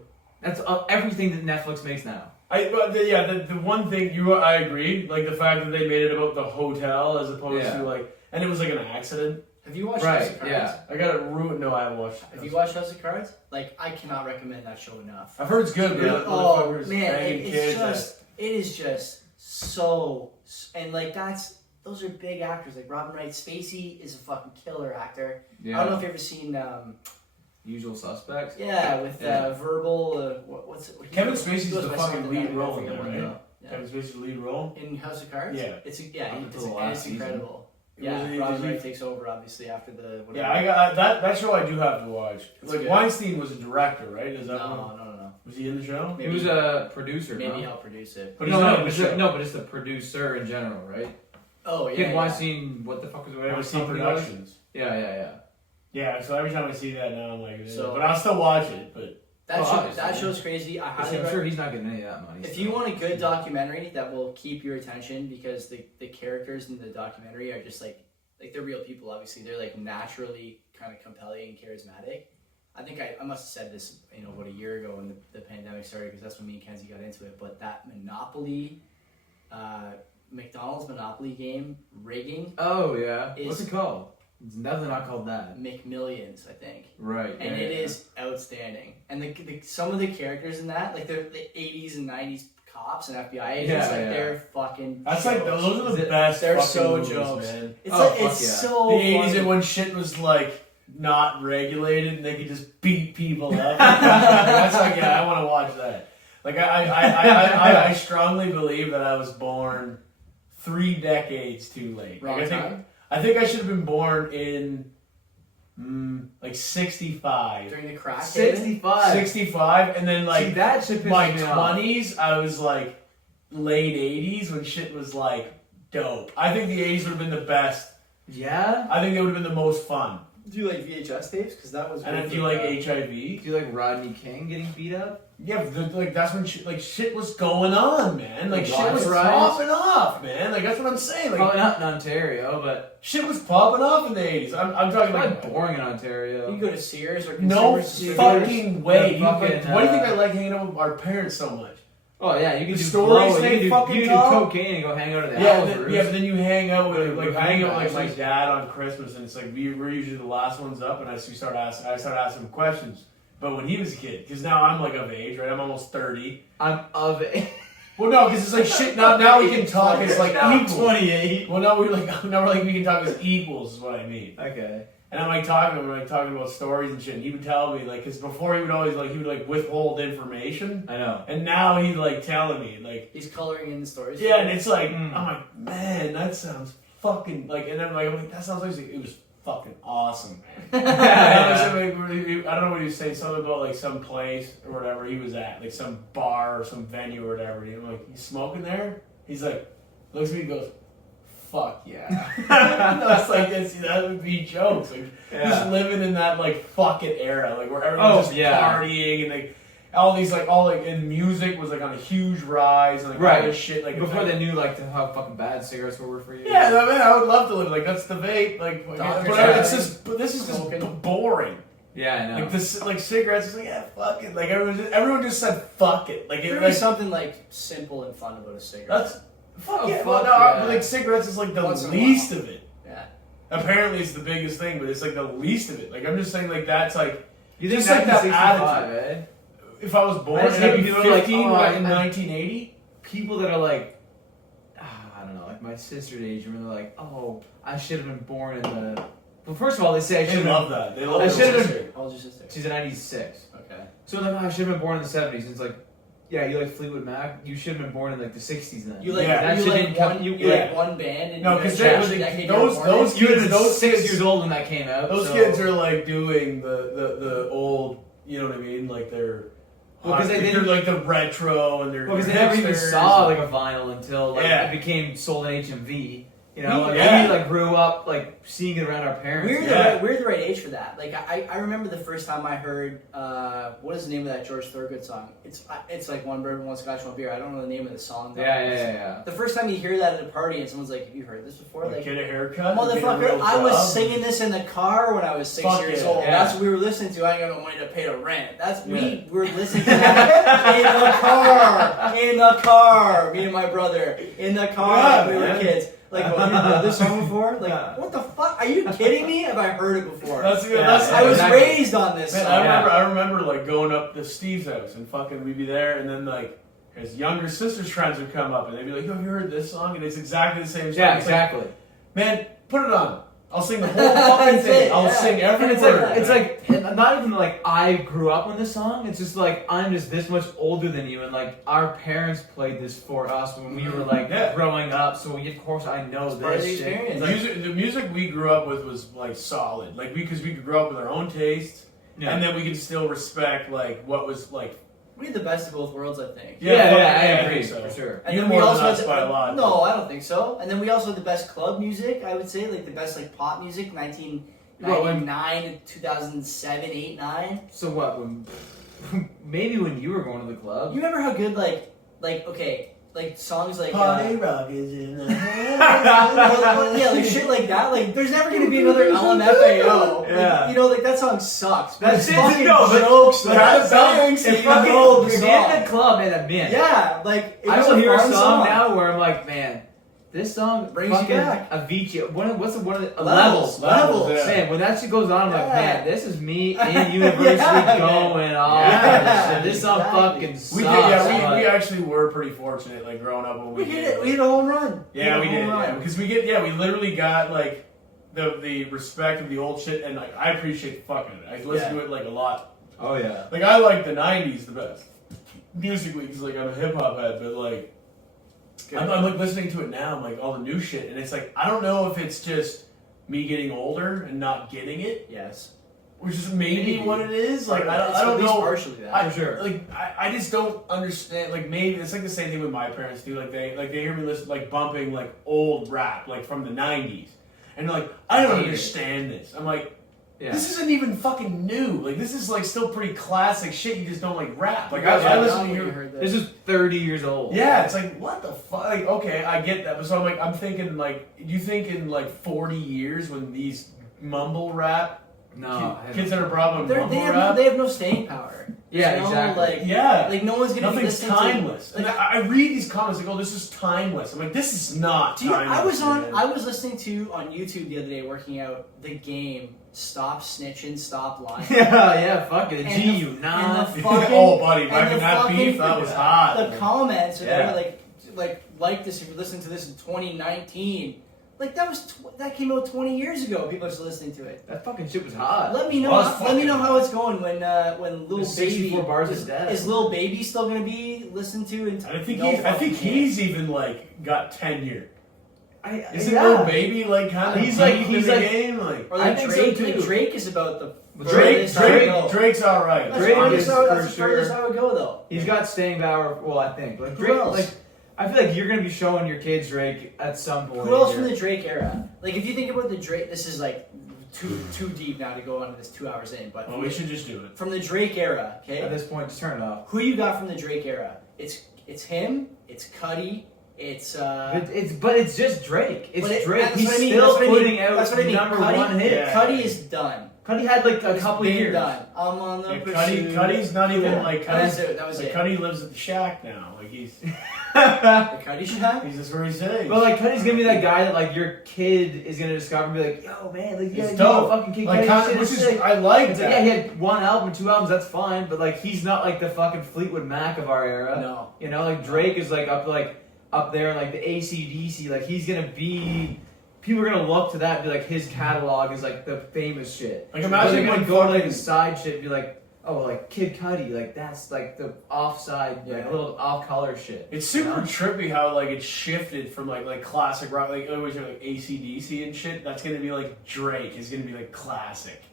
That's everything that Netflix makes now. The one thing I agree, like the fact that they made it about the hotel as opposed to like, and it was like an accident. Have you watched House of Cards? Yeah. I got it ruined. No, I haven't watched. Have you watched House of Cards? Like, I cannot recommend that show enough. I've heard it's good. Really? Oh man, it is just so, and like those are big actors. Like Robin Wright, Spacey is a fucking killer actor. Yeah. I don't know if you've ever seen Usual Suspects. Yeah, with Verbal. What's it? Kevin Spacey's the fucking lead role in there, right? Yeah. Kevin Spacey's the lead role in House of Cards. Yeah, it's incredible. Yeah, Robin Wright takes over obviously after the. Whatever. Yeah, I got that show. I do have to watch. It's like good. Weinstein was a director, right? Is that no. Was he in the show? He was a producer. Maybe I'll produce it. But but it's the producer in general, right? Oh yeah. Weinstein, what the fuck was it? Weinstein Productions. Yeah. Yeah, so every time I see that now, I'm like, but I'll still watch it. But that show's crazy. I'm sure he's not getting any of that money. If you want a good documentary that will keep your attention, because the characters in the documentary are just like they're real people. Obviously, they're like naturally kind of compelling and charismatic. I think I must have said this, about a year ago when the pandemic started, because that's when me and Kenzie got into it. But that Monopoly, McDonald's Monopoly game rigging. Oh yeah. What's it called? It's definitely not called that. McMillions, I think. Right. And it is outstanding. And some of the characters in that, like the 80s and 90s cops and FBI agents, they're fucking. That's jokes. like those are the best. They're so movies, jokes, man. It's so. The 80s and when shit was like not regulated and they could just beat people up. That's like I want to watch that. Like I strongly believe that I was born 3 decades too late. Wrong time. I think I should have been born in like 65. During the crack. 65, and then like that shit my 20s, I was like late 80s when shit was like dope. I think the 80s would have been the best. Yeah? I think they would have been the most fun. Do you like VHS tapes? Because that was. And do you like HIV? Do you like Rodney King getting beat up? Yeah, like that's when shit was going on, man. Like shit was popping off, man. Like that's what I'm saying. Like probably not in Ontario, but shit was popping off in the 80s. I'm talking like boring in Ontario. You can go to Sears or no fucking way. Why do you think I like hanging out with our parents so much? Oh yeah, you can do stories. You do cocaine and go hang out at the house. Yeah, but then you hang out with like my dad on Christmas, and it's like we're usually the last ones up, and I start asking him questions. But when he was a kid, because now I'm like of age, right? I'm almost 30. I'm of age. Well, no, because it's like shit. Now we can talk as like equals. 28. Well, now we're like we can talk as equals, is what I mean. Okay. And I'm like talking about stories and shit. And he would tell me like, because before he would withhold information. I know. And now he's like telling me like he's coloring in the stories. Yeah, and it's like I'm like, man, that sounds fucking like, and I'm like that sounds like it was fucking awesome, man. I don't know what he was saying, something about like some place or whatever he was at, like some bar or some venue or whatever. And I'm like, you smoking there? He's like, looks at me and goes, fuck yeah. That's like, that would be jokes. Like, just living in that like fucking era, like where everyone's just partying and like all and music was like on a huge rise and like all this shit like before they knew like how fucking bad cigarettes were for you. Yeah, man, I would love to live like that's the vape, like but this is just boring. Yeah, I know. Like this, like cigarettes, is like fuck it. Like everyone just said fuck it. Like there was something like simple and fun about a cigarette. That's but like cigarettes is like the least of it. Yeah. Apparently, it's the biggest thing, but it's like the least of it. Like I'm just saying, like that's like you think just like that attitude. Eh? If I was born in 15 in 1980, people that are like, I don't know, like my sister's age, when they're like, oh, I should have been born in the. Well, first of all, they say I should have. Love that. They love I should have been. How old's your sister? She's a 96. Okay. So like, I should have been born in the 70s. And it's like, yeah, you like Fleetwood Mac. You should have been born in like the 60s then. You like like one band and no, because those you were 6 years old when that came out. Those kids are like doing the old, you know what I mean? Like they're. Because they're like the retro and they're. Well, because they never even saw like a vinyl until like it became sold in HMV. You know, we grew up seeing it around our parents. We're the right age for that. Like I remember the first time I heard what is the name of that George Thorogood song? It's like One Bird, One Scotch, One Beer. I don't know the name of the song. Yeah. The first time you hear that at a party and someone's like, "Have you heard this before?" Like, get a haircut, motherfucker. I was singing this in the car when I was 6 years old. Yeah. That's what we were listening to. I ain't got no money to pay the rent. We were listening to that in the car. Me and my brother in the car when we were kids. Like, have you heard this song before? Like, what the fuck? Are you kidding me? Have I heard it before? I was raised on this song. I remember like going up to Steve's house and fucking we'd be there, and then like his younger sister's friends would come up and they'd be like, "Yo, have you heard this song?" And it's exactly the same song. Yeah, exactly. Like, man, put it on. I'll sing the whole fucking thing. I'll sing every word. It's like not even like I grew up on this song. It's just like I'm just this much older than you, and like our parents played this for us when we were like growing up. So of course I know this shit. The music we grew up with was like solid, like because we grew up with our own tastes, and then we could still respect like what was like. We had the best of both worlds, I think. Yeah, I agree so. For sure. And then we also had by a lot. No, I don't think so. And then we also had the best club music, I would say, like the best like pop music, 1999 to 2007, 8, 9. So what? Maybe when you were going to the club. You remember how good like songs like Party Rock is in the yeah, like shit like that. Like, there's never gonna be another LMFAO. Yeah. Like, you know, like that song sucks. But That's it's fucking jokes. That song, If fucking you're in the club in a minute. Yeah, like I will hear a song now where I'm like, man, this song brings you back. Avicii. What's one of the Levels. Yeah. Man, when that shit goes on, I'm like, man, this is me in university going off. Yeah. This song fucking sucks. We actually were pretty fortunate, like growing up when we did it. We hit a home run. Yeah, we did. Yeah, because we literally got like the respect of the old shit, and like I appreciate fucking it. I listen to it like a lot. Oh yeah. Like I like the '90s the best musically because like I'm a hip hop head, but like. I'm like listening to it now. I'm like all the new shit, and it's like I don't know if it's just me getting older and not getting it. Yes, which is maybe what it is. Like I don't know. Partially that. For sure. Like I just don't understand. Like maybe it's like the same thing with my parents do. Like they hear me listen like bumping like old rap like from the '90s, and they're like I don't understand this. I'm like. Yeah. This isn't even fucking new. Like this is like still pretty classic shit. You just don't like rap. Like I listen to you. This is 30 years old. Yeah, it's like what the fuck. Like okay, I get that, but so I'm thinking like, you think in like 40 years when these mumble rap kids that are brought up mumble rap, they have no staying power. Yeah, exactly. Like no one's gonna nothing's be timeless. To, like, I read these comments like, oh, this is timeless. I'm like, this is not timeless. I was listening to on YouTube the other day working out the game. Stop snitching, stop lying. Yeah, fuck it. You not. Oh, buddy, back in that beef, that was hot. The comments, and they were like this if you listen to this in 2019. Like that came out 20 years ago. People are still listening to it. That fucking shit was hot. Let me know how it's going when Lil Baby is Lil Baby still gonna be listened to? And I think he's even like got tenure. Isn't Lil Baby like kind of he's like in the game? Like, or like Drake. Like Drake is about the Drake's all right. Drake is for sure. That's how it would go though. He's got staying power. Well, I think like Drake. Like I feel like you're gonna be showing your kids Drake at some point. Who else from the Drake era? Like if you think about the Drake, this is like too deep now to go on this 2 hours in. But we should just do it from the Drake era. Okay. At this point, just turn it off. Who you got from the Drake era? It's him. It's Cudi. It's just Drake. Drake. He's still putting out number Cudi, one hit. Yeah. Cudi is done. Cudi had like a couple years. Done. I'm on the pursuit. Cudi's not even like that was it. Cudi lives at the shack now. Like he's the Cudi shack. He's just where he's sitting. But like Cudi's gonna be that guy that like your kid is gonna discover and be like, yo man, like he's dope. Fucking kid like, Cudi which is I like that. Like, yeah, he had 1 album, 2 albums, that's fine. But like he's not like the fucking Fleetwood Mac of our era. No. You know, like Drake is like up there in like the AC/DC, like he's gonna be. People are gonna look to that and be like, his catalog is like the famous shit. Like imagine they're gonna go to like the side shit and be like, oh, like Kid Cudi, like that's like the offside, like a little off color shit. It's super trippy how like it shifted from like classic rock, like always like AC/DC and shit. That's gonna be like Drake is gonna be like classic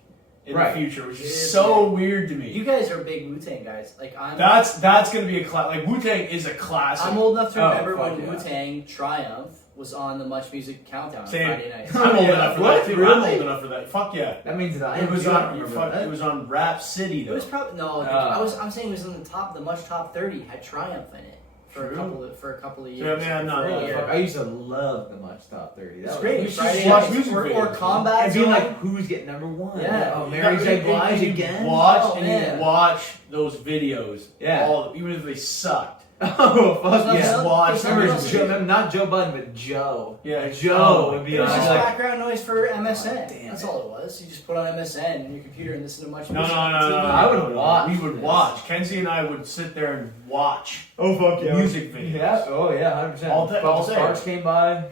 in the future, which is so weird to me. You guys are big Wu-Tang guys. Like that's gonna be a like Wu-Tang is a classic. I'm old enough to remember when Wu-Tang Triumph was on the Much Music Countdown Same. on Friday night. I'm old enough for that too. Really? I'm old enough for that. Fuck yeah. That means that I It was on. remember It was on Rap City It though. was probably no. I'm saying it was in the top, the Much Top 30 had Triumph in it for a couple of years. Yeah, man, no. I used to love the Much Top 30. That It's was great. You should Friday watch nights, music or videos, Combat and being Zone. like, who's getting number one? Yeah. Oh, Mary J. Blige again. Watch man. you watch those videos. Yeah. Even if they sucked. Oh, fuck There's yeah. nothing watch. else- Remember, there's nothing else. not Joe Budden, but Joe. Yeah, Joe would be It was like, just background noise for MSN. damn That's it. all it was. You just put on MSN on your computer and listen to Much No. Music. I would watch We would this. watch. Kenzie and I would sit there and watch. Oh, fuck Music videos. Yeah, oh yeah, 100%. All day- all Bubba day. Sparks came by.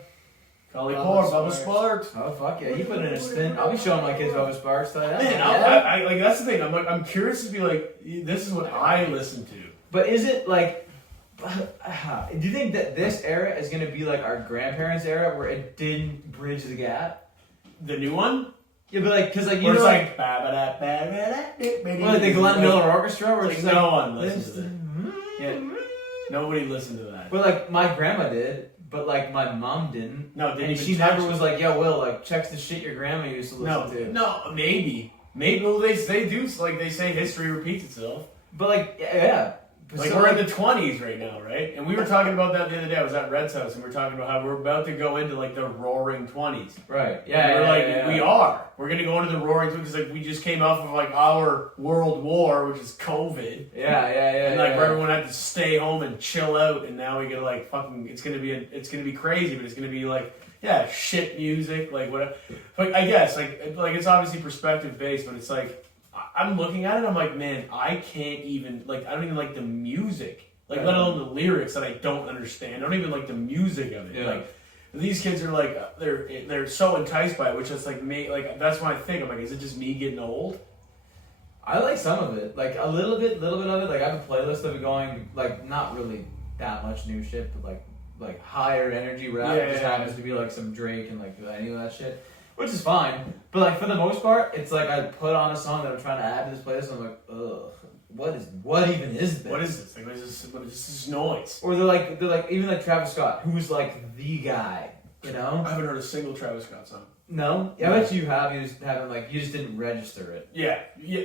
Collie Bubba Core, Bubba Sparks. Sparks. Oh, fuck yeah. He put in a stint. I'll be showing my kids Bubba Sparks. Tell you that. Man, Yeah. I like that's the thing. I'm curious to be like, this is what I listen to. But is it like, do you think that this era is going to be like our grandparents' era where it didn't bridge the gap? The new one, Yeah, but like, because like, you where know, it's like, like, the Glenn Miller Orchestra, where Like, it's no like, one listens to that. Yeah, nobody listened to that. But like, my grandma did, but like, my mom didn't. No, didn't And even she touch never it. was like, yo, Will, like, checks the shit your grandma used to listen to. No, maybe. Well, they do. Like they say, history repeats itself. But like, yeah. But Like so, we're in the 20s right now, right? And we were talking about that the other day. I was at Red's house, and we were talking about how we're about to go into like the Roaring 20s. right. Yeah, we're like, yeah. we are. We're gonna go into the Roaring 20s because like we just came off of like our World War, which is COVID. Yeah. And like yeah. everyone had to stay home and chill out, and now we get like fucking. It's gonna be crazy, but it's gonna be like shit music, like whatever. But I guess like it's obviously perspective based, but it's like I'm looking at it, I'm like, man, I can't even like I don't even like the music, like let alone the lyrics that I don't understand. I don't even like the music of it. Yeah. Like these kids are like they're so enticed by it, which is like me. Like that's when I think I'm like, is it just me getting old? I like some of it, like a little bit of it. Like I have a playlist of it going, like not really that much new shit, but like higher energy rap. Yeah, It just yeah, happens to be like some Drake and like any of that shit, which is fine. But like for the most part, it's like I put on a song that I'm trying to add to this playlist. And I'm like, ugh, what even is this? What is this? Like what is this noise? Or they're like even like Travis Scott, who's like the guy, you know? I haven't heard a single Travis Scott song. No, yeah, I bet you have. You just didn't register it. Yeah,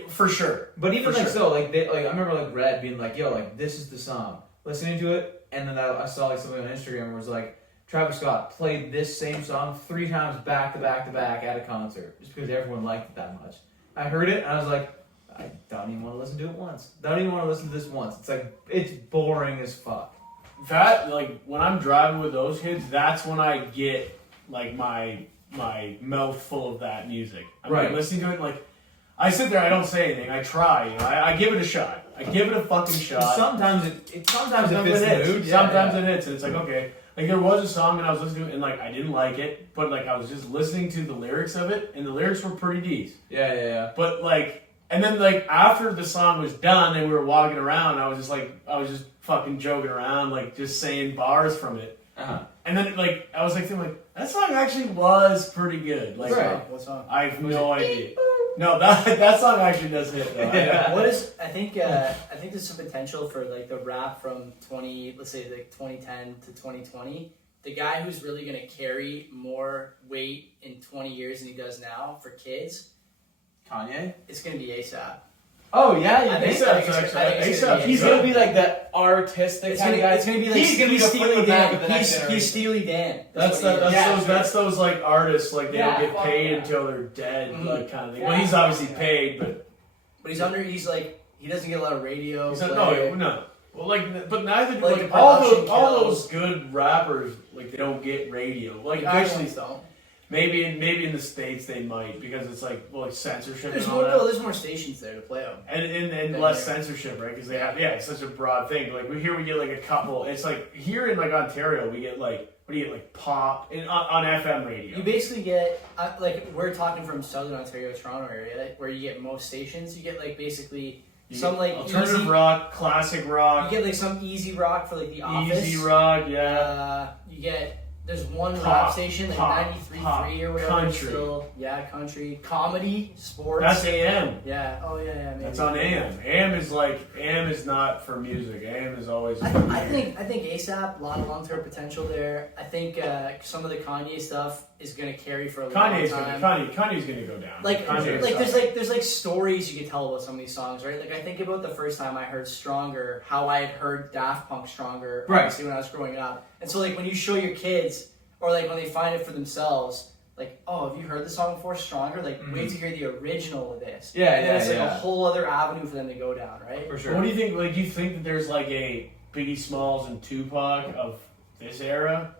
for sure. But even For like sure. so, like I remember like Red being like, "Yo, like this is the song." Listening to it, and then I saw like something on Instagram where it was like Travis Scott played this same song 3 times back to back to back at a concert just because everyone liked it that much. I heard it and I was like, I don't even want to listen to it once. Don't even want to listen to this once. It's like it's boring as fuck. That like when I'm driving with those kids, that's when I get like my mouth full of that music. I'm like, Right. listening to it like I sit there, I don't say anything, I try, you know, I give it a shot. I give it a fucking shot. Sometimes it fits Sometimes the it hits. mood. Sometimes it hits, and it's like okay. Like there was a song and I was listening to it and like I didn't like it, but like I was just listening to the lyrics of it, and the lyrics were pretty decent. Yeah. But like, and then like after the song was done and we were walking around, I was just fucking joking around, like just saying bars from it. Uh-huh. And then like I was like, that song actually was pretty good. Like Right. What song? I have no idea. No, that song actually does hit though. Yeah. What is? I think there's some potential for like the rap from 2010 to 2020. The guy who's really gonna carry more weight in 20 years than he does now for kids, Kanye. it's gonna be ASAP. Oh yeah, I think ASAP, he's gonna be like that artistic It's kind gonna, of guy. it's gonna be like he's gonna be the Steely Fleetwood Mac of Dan. the next He's generation. Steely Dan. That's what he is. that's those like artists like they Yeah, don't get fuck paid yeah. until they're dead, Mhm. like kind of thing. Yeah. Well, he's obviously paid, but But he's like he doesn't get a lot of radio. he's not, play. no. Well, like, but neither do Like, like the all production those kills. good rappers. Like they don't get radio. Like The good actually, ones don't. maybe in the States they might because it's like censorship There's and all more. that. There's more stations there to play on. And Than less here. censorship, right? Because they have it's such a broad thing. Like we get like a couple. It's like here in like Ontario we get like what do you get like pop on FM radio. You basically get like we're talking from Southern Ontario, Toronto area, where you get most stations. You get like basically You some get like alternative easy, rock, classic rock, You get like some easy rock for like the office. easy rock, yeah. You get There's one Pop, rap station, like pop, 93.3 or whatever. country. Still, yeah, country, comedy, sports. That's AM. Yeah. Oh yeah. Maybe. That's on AM. AM is not for music. AM is always. I think ASAP, a lot of long-term potential there. I think some of the Kanye stuff is gonna carry for a long time. Kanye's gonna go down. There's like stories you can tell about some of these songs, right? Like I think about the first time I heard Stronger, how I had heard Daft Punk Stronger, obviously when I was growing up. And so like when you show your kids, or like when they find it for themselves, like, oh, have you heard the song before, Stronger? Like, wait to hear the original of this. It's like a whole other avenue for them to go down, right? For sure. What do you think? Like, do you think that there's like a Biggie Smalls and Tupac of this era?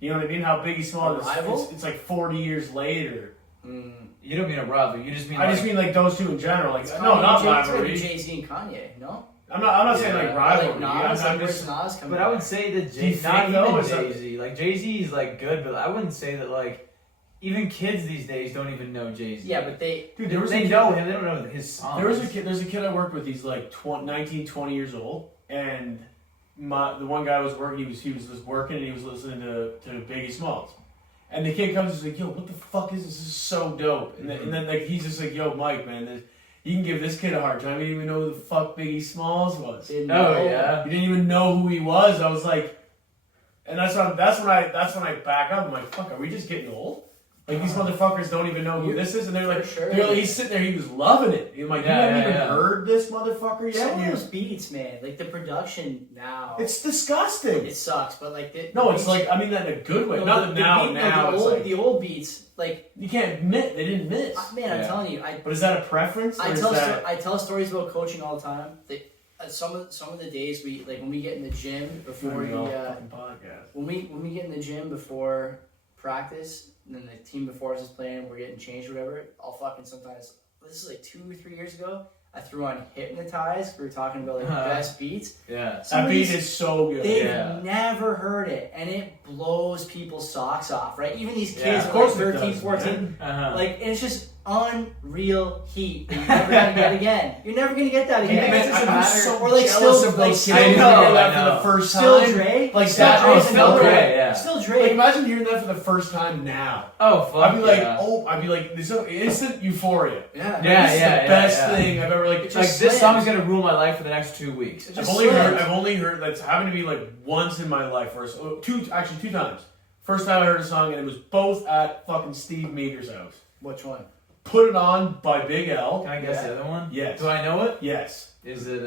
You know what I mean? How Biggie Smalls is, it's like 40 years later. You don't mean a rivalry. You just mean. I just mean like those two in general. Like, no, not rivalry. Jay-Z and Kanye, no? I'm not saying like rivalry. Like Nas, I'm just, Nas but I would say that Jay-Z. Like Jay-Z is like good, but I wouldn't say that like even kids these days don't even know Jay-Z. Yeah, but they know him. They don't know his songs. There's a kid I worked with. He's like 19, 20 years old, and the one guy I was working. He was just working and he was listening to Biggie Smalls. And the kid comes and is like, yo, what the fuck is this? This is so dope. And then like he's just like, yo, Mike, man, you can give this kid a hard time. You didn't even know who the fuck Biggie Smalls was. Yeah. You didn't even know who he was. I was like, and that's when I back up. I'm like, fuck, are we just getting old? Like these motherfuckers don't even know who this is, and they're like, he's sitting there, he was loving it. I'm like, you haven't even heard this motherfucker yet. Some of those beats, man, like the production now, it's disgusting. It sucks, but like it's like I mean that in a good way. The old beats, like you can't admit they didn't miss. Man, I'm telling you, but is that a preference? I tell stories about coaching all the time. Some of the days when we get in the gym before when we get in the gym before practice. And then the team before us is playing, we're getting changed or whatever. I'll fucking sometimes, this is like 2 or 3 years ago, I threw on Hypnotize. We were talking about like the best beats. Yeah. That beat is so good. They've never heard it. And it blows people's socks off, right? Even these kids of are like course 13, 14. Like, and it's just unreal heat that you're never going to get again. You're never going to get that again. I'm so or like jealous still, of those like, kids. I know. That for the first Still time. Dre. Like Still that. Dre's Still Dre. Still Dre. Like imagine hearing that for the first time now. Oh fuck. I'd be like, there's no instant euphoria. Yeah. This is the best thing I've ever like this song's gonna rule my life for the next 2 weeks. I've only heard that's happened to me like once in my life, or two times. First time I heard a song and it was both at fucking Steve Meager's house. Which one? Put It On by Big L. Can I guess the other one? Yes. Do I know it? Yes. Is it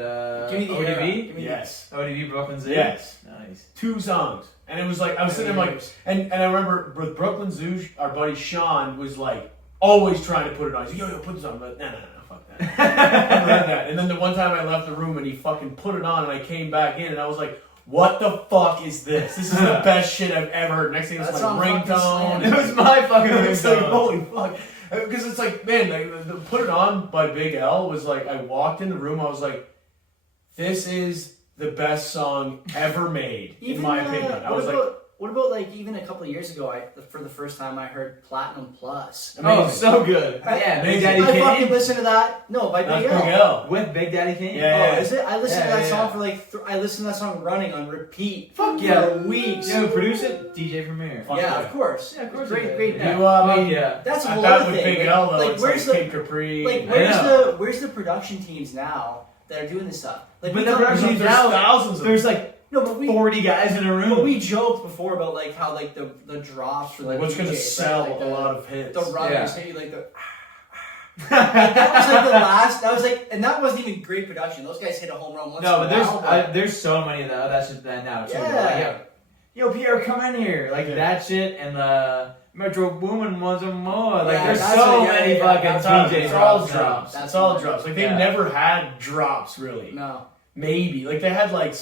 Give me the ODB? Yes. ODB Brooklyn Zoo? Yes. Nice. 2 songs. And it was like, I was sitting there like, and I remember with Brooklyn Zoo, our buddy Sean was like, always trying to put it on. He's like, yo, put this on. I'm like, no, fuck that. Never heard that. And then the one time I left the room and he fucking put it on and I came back in and I was like, what the fuck is this? This is the best shit I've ever heard. Next thing it's like ringtone. It was my fucking ringtone. It's like, holy fuck. Because it's like, man, the Put It On by Big L was like, I walked in the room, I was like, this is the best song ever made, in my opinion. I was like, what about like even a couple of years ago? For the first time, I heard Platinum Plus. Amazing. Oh, so good! Yeah, Big Daddy Kane. I fucking listened to that. No, by Big L. With Big Daddy Kane. Yeah. Oh, is it? I listened to that song for like. I listened to that song running on repeat. Fuck yeah, for weeks. You know who produced it? DJ Premier. Yeah, of course. Yeah, of course. Great. Yeah. That's a whole other thing. Big L though. Like, it's where's like Kid Capri. Like, where's the production teams now that are doing this stuff? Like, but the production teams now, thousands of there's like. No, but 40 guys in a room. But we joked before about like how like the drops for like what's going to sell like, a lot of hits. The runners hit you like the. That was like the last. That was like, and that wasn't even great production. Those guys hit a home run once. No, but there's so many of that shit now too. Yeah. Like, yo, Pierre, come in here, like that shit, and the Metro Boomin was more. Like there's so many fucking DJs. It's all drops. It's all drops. Like they've never had drops really. No. Maybe like they had like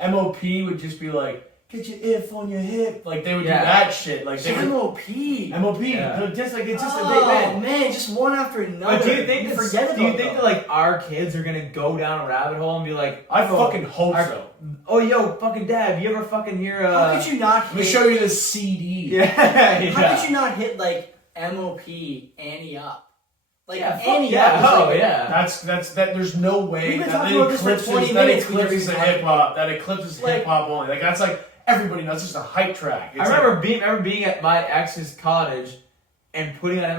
MOP would just be like, get your if on your hip. Like they would do that shit. Like they MOP. Yeah. Just like it's just man, just one after another. But do you think that like our kids are gonna go down a rabbit hole and be like, I fucking hope so. Oh yo, fucking dad, you ever fucking hear how could you not hit, let me show you this CD. Yeah. How could you not hit like MOP Annie Up? Like Annie Up. That's there's no way that eclipses hip hop. That eclipses hip hop only. Like that's like everybody knows. It's just a hype track. It's I remember being at my ex's cottage and putting on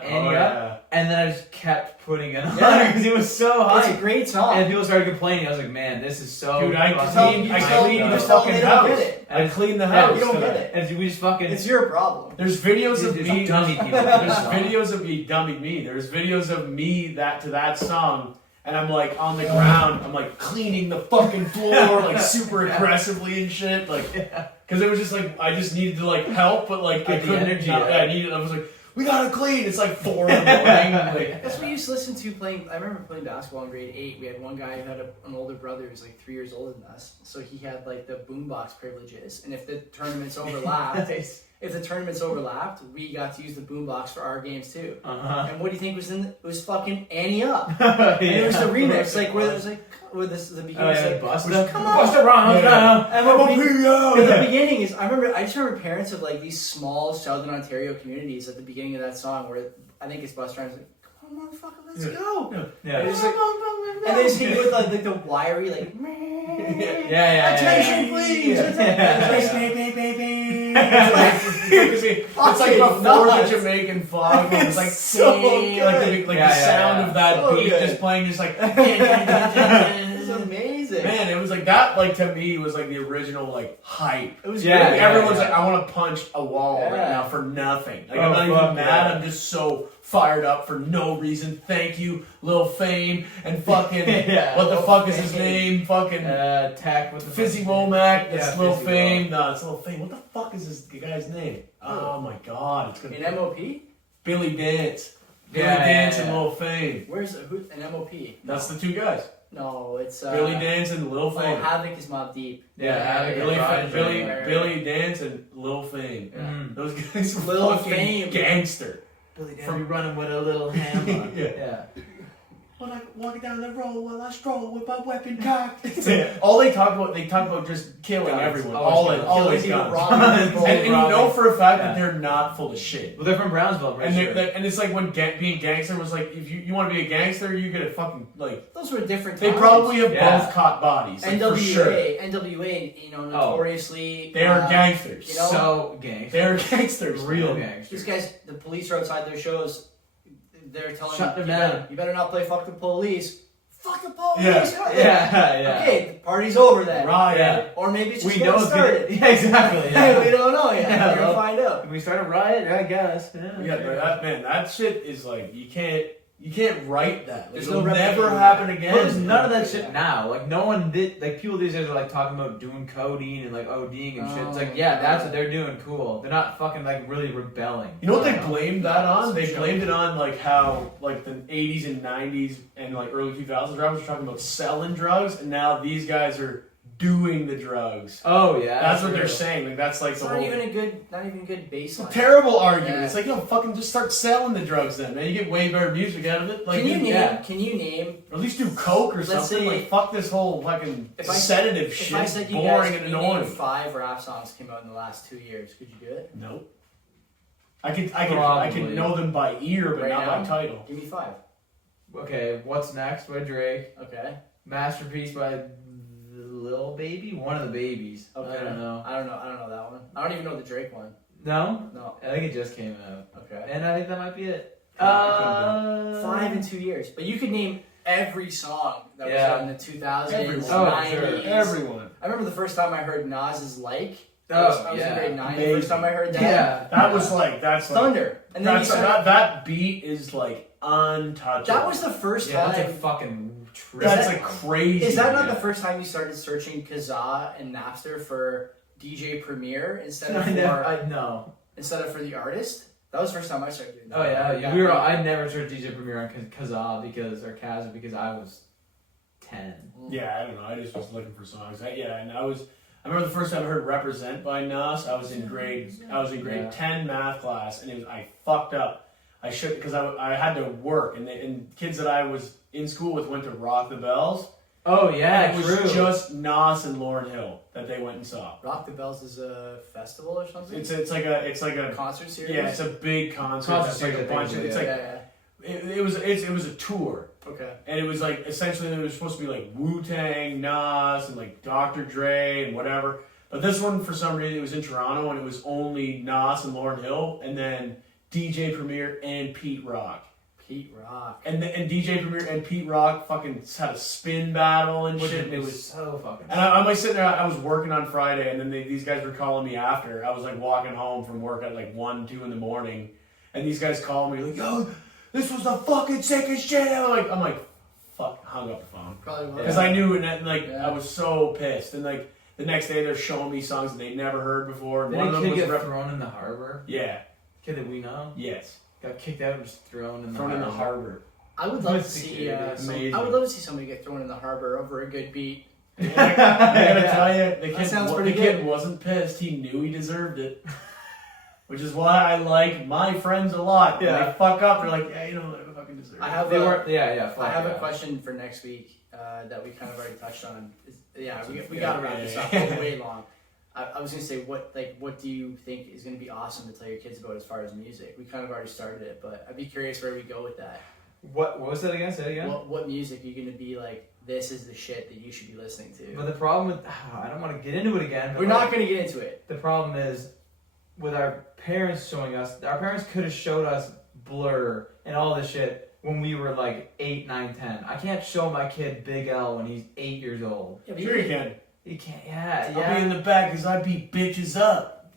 Enya, and then I just kept putting it on because it was so high. It's a great song. And people started complaining. I was like, man, this is so. Dude, I cleaned the tell fucking them they don't house. get it. I cleaned the house. You don't get it. And we just fucking. It's your problem. There's videos of There's me. dummy people. There's videos of me dumbing me. There's videos of me to that song. And I'm like on the ground, I'm like cleaning the fucking floor, like super aggressively and shit, like, because it was just like I just needed to like help, but like I couldn't. Energy. I was like, we gotta clean. It's like 4 in the morning. Like, that's what we used to listen to playing. I remember playing basketball in grade 8. We had one guy who had an older brother who was like 3 years older than us, so he had like the boombox privileges. And if the tournaments overlapped, we got to use the boombox for our games too. And what do you think was in it? It was fucking Annie Up. And it was the remix, like where it was like where this the beginning was like come on, Busta Rhymes now. The beginning is I just remember parents of like these small Southern Ontario communities at the beginning of that song where I think it's Busta Rhymes like, come on motherfucker, let's go. Yeah. And, and they just hit you with like the wiry like attention please. It's like before the Jamaican fog. It's like so good. Like the sound of that beat just playing, just like. It's amazing. Man, it was like that. Like to me, was like the original like hype. It was everyone's like, I want to punch a wall right now for nothing. Like I'm not even mad. I'm just so fired up for no reason. Thank you, Lil Fame, and fucking what the fuck is his name? Fucking Tech with the Fizzy Womack. It's Lil Fizzy Fame. No, it's Lil Fame. What the fuck is this guy's name? Oh my god, it's gonna be MOP. Billy Dance. Billy Dance and Lil Fame. Where's an MOP? That's the two guys. No, it's Billy Dance and Lil Fame. Havoc is Mob Deep. Billy Dance and Lil Fame. Those guys were Lil fucking Fame. gangster. Billy Dance running with a little hammer. When I walk down the road while I stroll with my weapon cocked. All they talk about just killing everyone. Always guns. And you know for a fact that they're not full of shit. Well, they're from Brownsville, right? And it's like when being gangster was like, if you want to be a gangster, you get a fucking like. Those were different times. They probably have both caught bodies. Like, NWA, for sure. NWA, notoriously. They are gangsters. So gangsters. They're gangsters. Real gangsters. These guys, the police are outside their shows. They're telling Shut them down. You better not play fuck the police. Fuck the police. Yeah. Okay, the party's over then. Right. Yeah. Or maybe it's just we know started. Yeah, exactly. Yeah. We don't know yet. We're gonna find out. Can we start a riot? I guess. That shit is like you can't write that. Like, it'll no never happen again. Well, there's none of that shit now. Like no one did. Like people these days are like talking about doing codeine and like ODing and shit. It's like that's what they're doing. Cool. They're not fucking like really rebelling. You know what they blamed that on? They blamed it on like how like the 80s and 90s and like early 2000s rappers were talking about selling drugs, and now these guys are doing the drugs. Oh yeah, that's what they're saying. Like that's like it's the not whole. even a good baseline. Terrible argument. It's like fucking just start selling the drugs then, man. You get way better music out of it. Like Can you name? Or at least do coke or something. Say, like fuck this whole fucking sedative shit. If I said you boring guys, and annoying. 5 rap songs came out in the last 2 years, could you do it? Nope. I can know them by ear, but not by title. Give me 5. Okay, What's Next by Drake. Okay. Masterpiece by Lil Baby? One of the babies. Okay. I don't know that one. I don't even know the Drake one. No? No. I think it just came out. Okay. And I think that might be it. 5 in 2 years. But you could name every song that was out in the 2000s, 90s. Sure. Everyone. I remember the first time I heard Nas's Like. I was in grade 9. The first time I heard that. Yeah. That's Thunder. And then that beat is like untouchable. That was the first time. That's a fucking trip. That's like crazy. Is that not the first time you started searching Kazaa and Napster for DJ Premier instead of for the artist? That was the first time I started doing that. Oh yeah. I never searched DJ Premier on Kazaa because I was 10. Yeah, I don't know. I just was looking for songs. I remember the first time I heard "Represent" by Nas. I was in grade 10 math class, and I fucked up. I should because I had to work, and kids that I was in school with went to Rock the Bells. Oh yeah, and it was just Nas and Lauryn Hill that they went and saw. Rock the Bells is a festival or something. It's like a concert series. Yeah, it's a big concert. It's like a bunch of. It's like it was a tour. Okay. And it was like essentially it was supposed to be like Wu-Tang, Nas, and like Dr. Dre and whatever. But this one, for some reason, it was in Toronto, and it was only Nas and Lauryn Hill, and then DJ Premier and Pete Rock. Pete Rock. And DJ Premier and Pete Rock fucking had a spin battle and shit. And it was so fucking. And I'm like sitting there, I was working on Friday, and then these guys were calling me after. I was like walking home from work at like 1, 2 in the morning, and these guys called me like, "Yo, this was the fucking sickest shit." I'm like, fuck, hung up the phone. Probably was. Because I knew, and I was so pissed. And like the next day, they're showing me songs that they'd never heard before. And Did one a of kid them was get thrown in the harbor? Yeah. Kid that we know? Yes. Got kicked out and just thrown in the Thrown harbor. in the harbor. I would love to see. Amazing. I would love to see somebody get thrown in the harbor over a good beat. I gotta tell you, the kid wasn't pissed. He knew he deserved it. Which is why I like my friends a lot. When they fuck up, they're like, yeah, you know, they fucking deserve it. I have a question for next week that we kind of already touched on. We gotta wrap this up. It's way long. I was gonna say, what do you think is gonna be awesome to tell your kids about as far as music? We kind of already started it, but I'd be curious where we go with that. What was that again? Say it again. What music are you gonna be like? This is the shit that you should be listening to. But the problem with I don't want to get into it again. But we're not gonna get into it. The problem is with our parents showing us. Our parents could have showed us Blur and all this shit when we were like 8, 9, 10. I can't show my kid Big L when he's 8 years old. Yeah, sure you can. You can't. Yeah. I'll be in the back because I beat bitches up.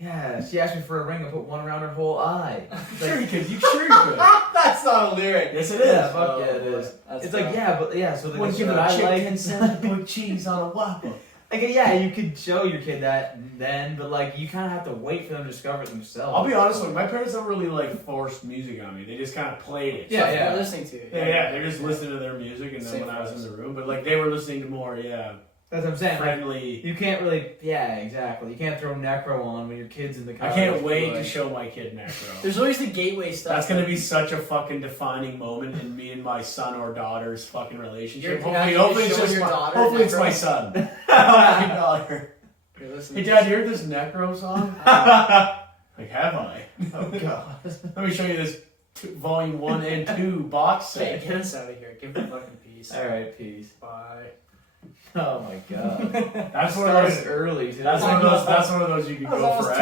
Yeah, she asked me for a ring. I put one around her whole eye. Sure you could. Sure you could. That's not a lyric. Yes, it is. Yeah, fuck yeah, it is. It's tough. Like, yeah, but yeah, so the give that a I chick like 10 cents to put cheese on a Whopper. Like, yeah, you could show your kid that then, but like, you kind of have to wait for them to discover it themselves. I'll be honest with you, my parents don't really like force music on me. They just kind of played it. Yeah, they're listening to it. Yeah, they're just listening to their music, and then when I was in the room, but like they were listening to more, that's what I'm saying. friendly. Like, you can't really, exactly. You can't throw Necro on when your kid's in the car. I can't wait to show my kid Necro. There's always the gateway stuff. That's gonna be such a fucking defining moment in me and my son or daughter's fucking relationship. Hopefully it's just hopefully it's my son. My daughter. Hey Dad, you heard this Necro song? Like, have I? Oh god. Let me show you this volume 1 and 2 box set. Hey, get us out of here. Give me fucking peace. Alright, peace. Bye. Oh my god. That's one of those early. That's one of those you can go forever.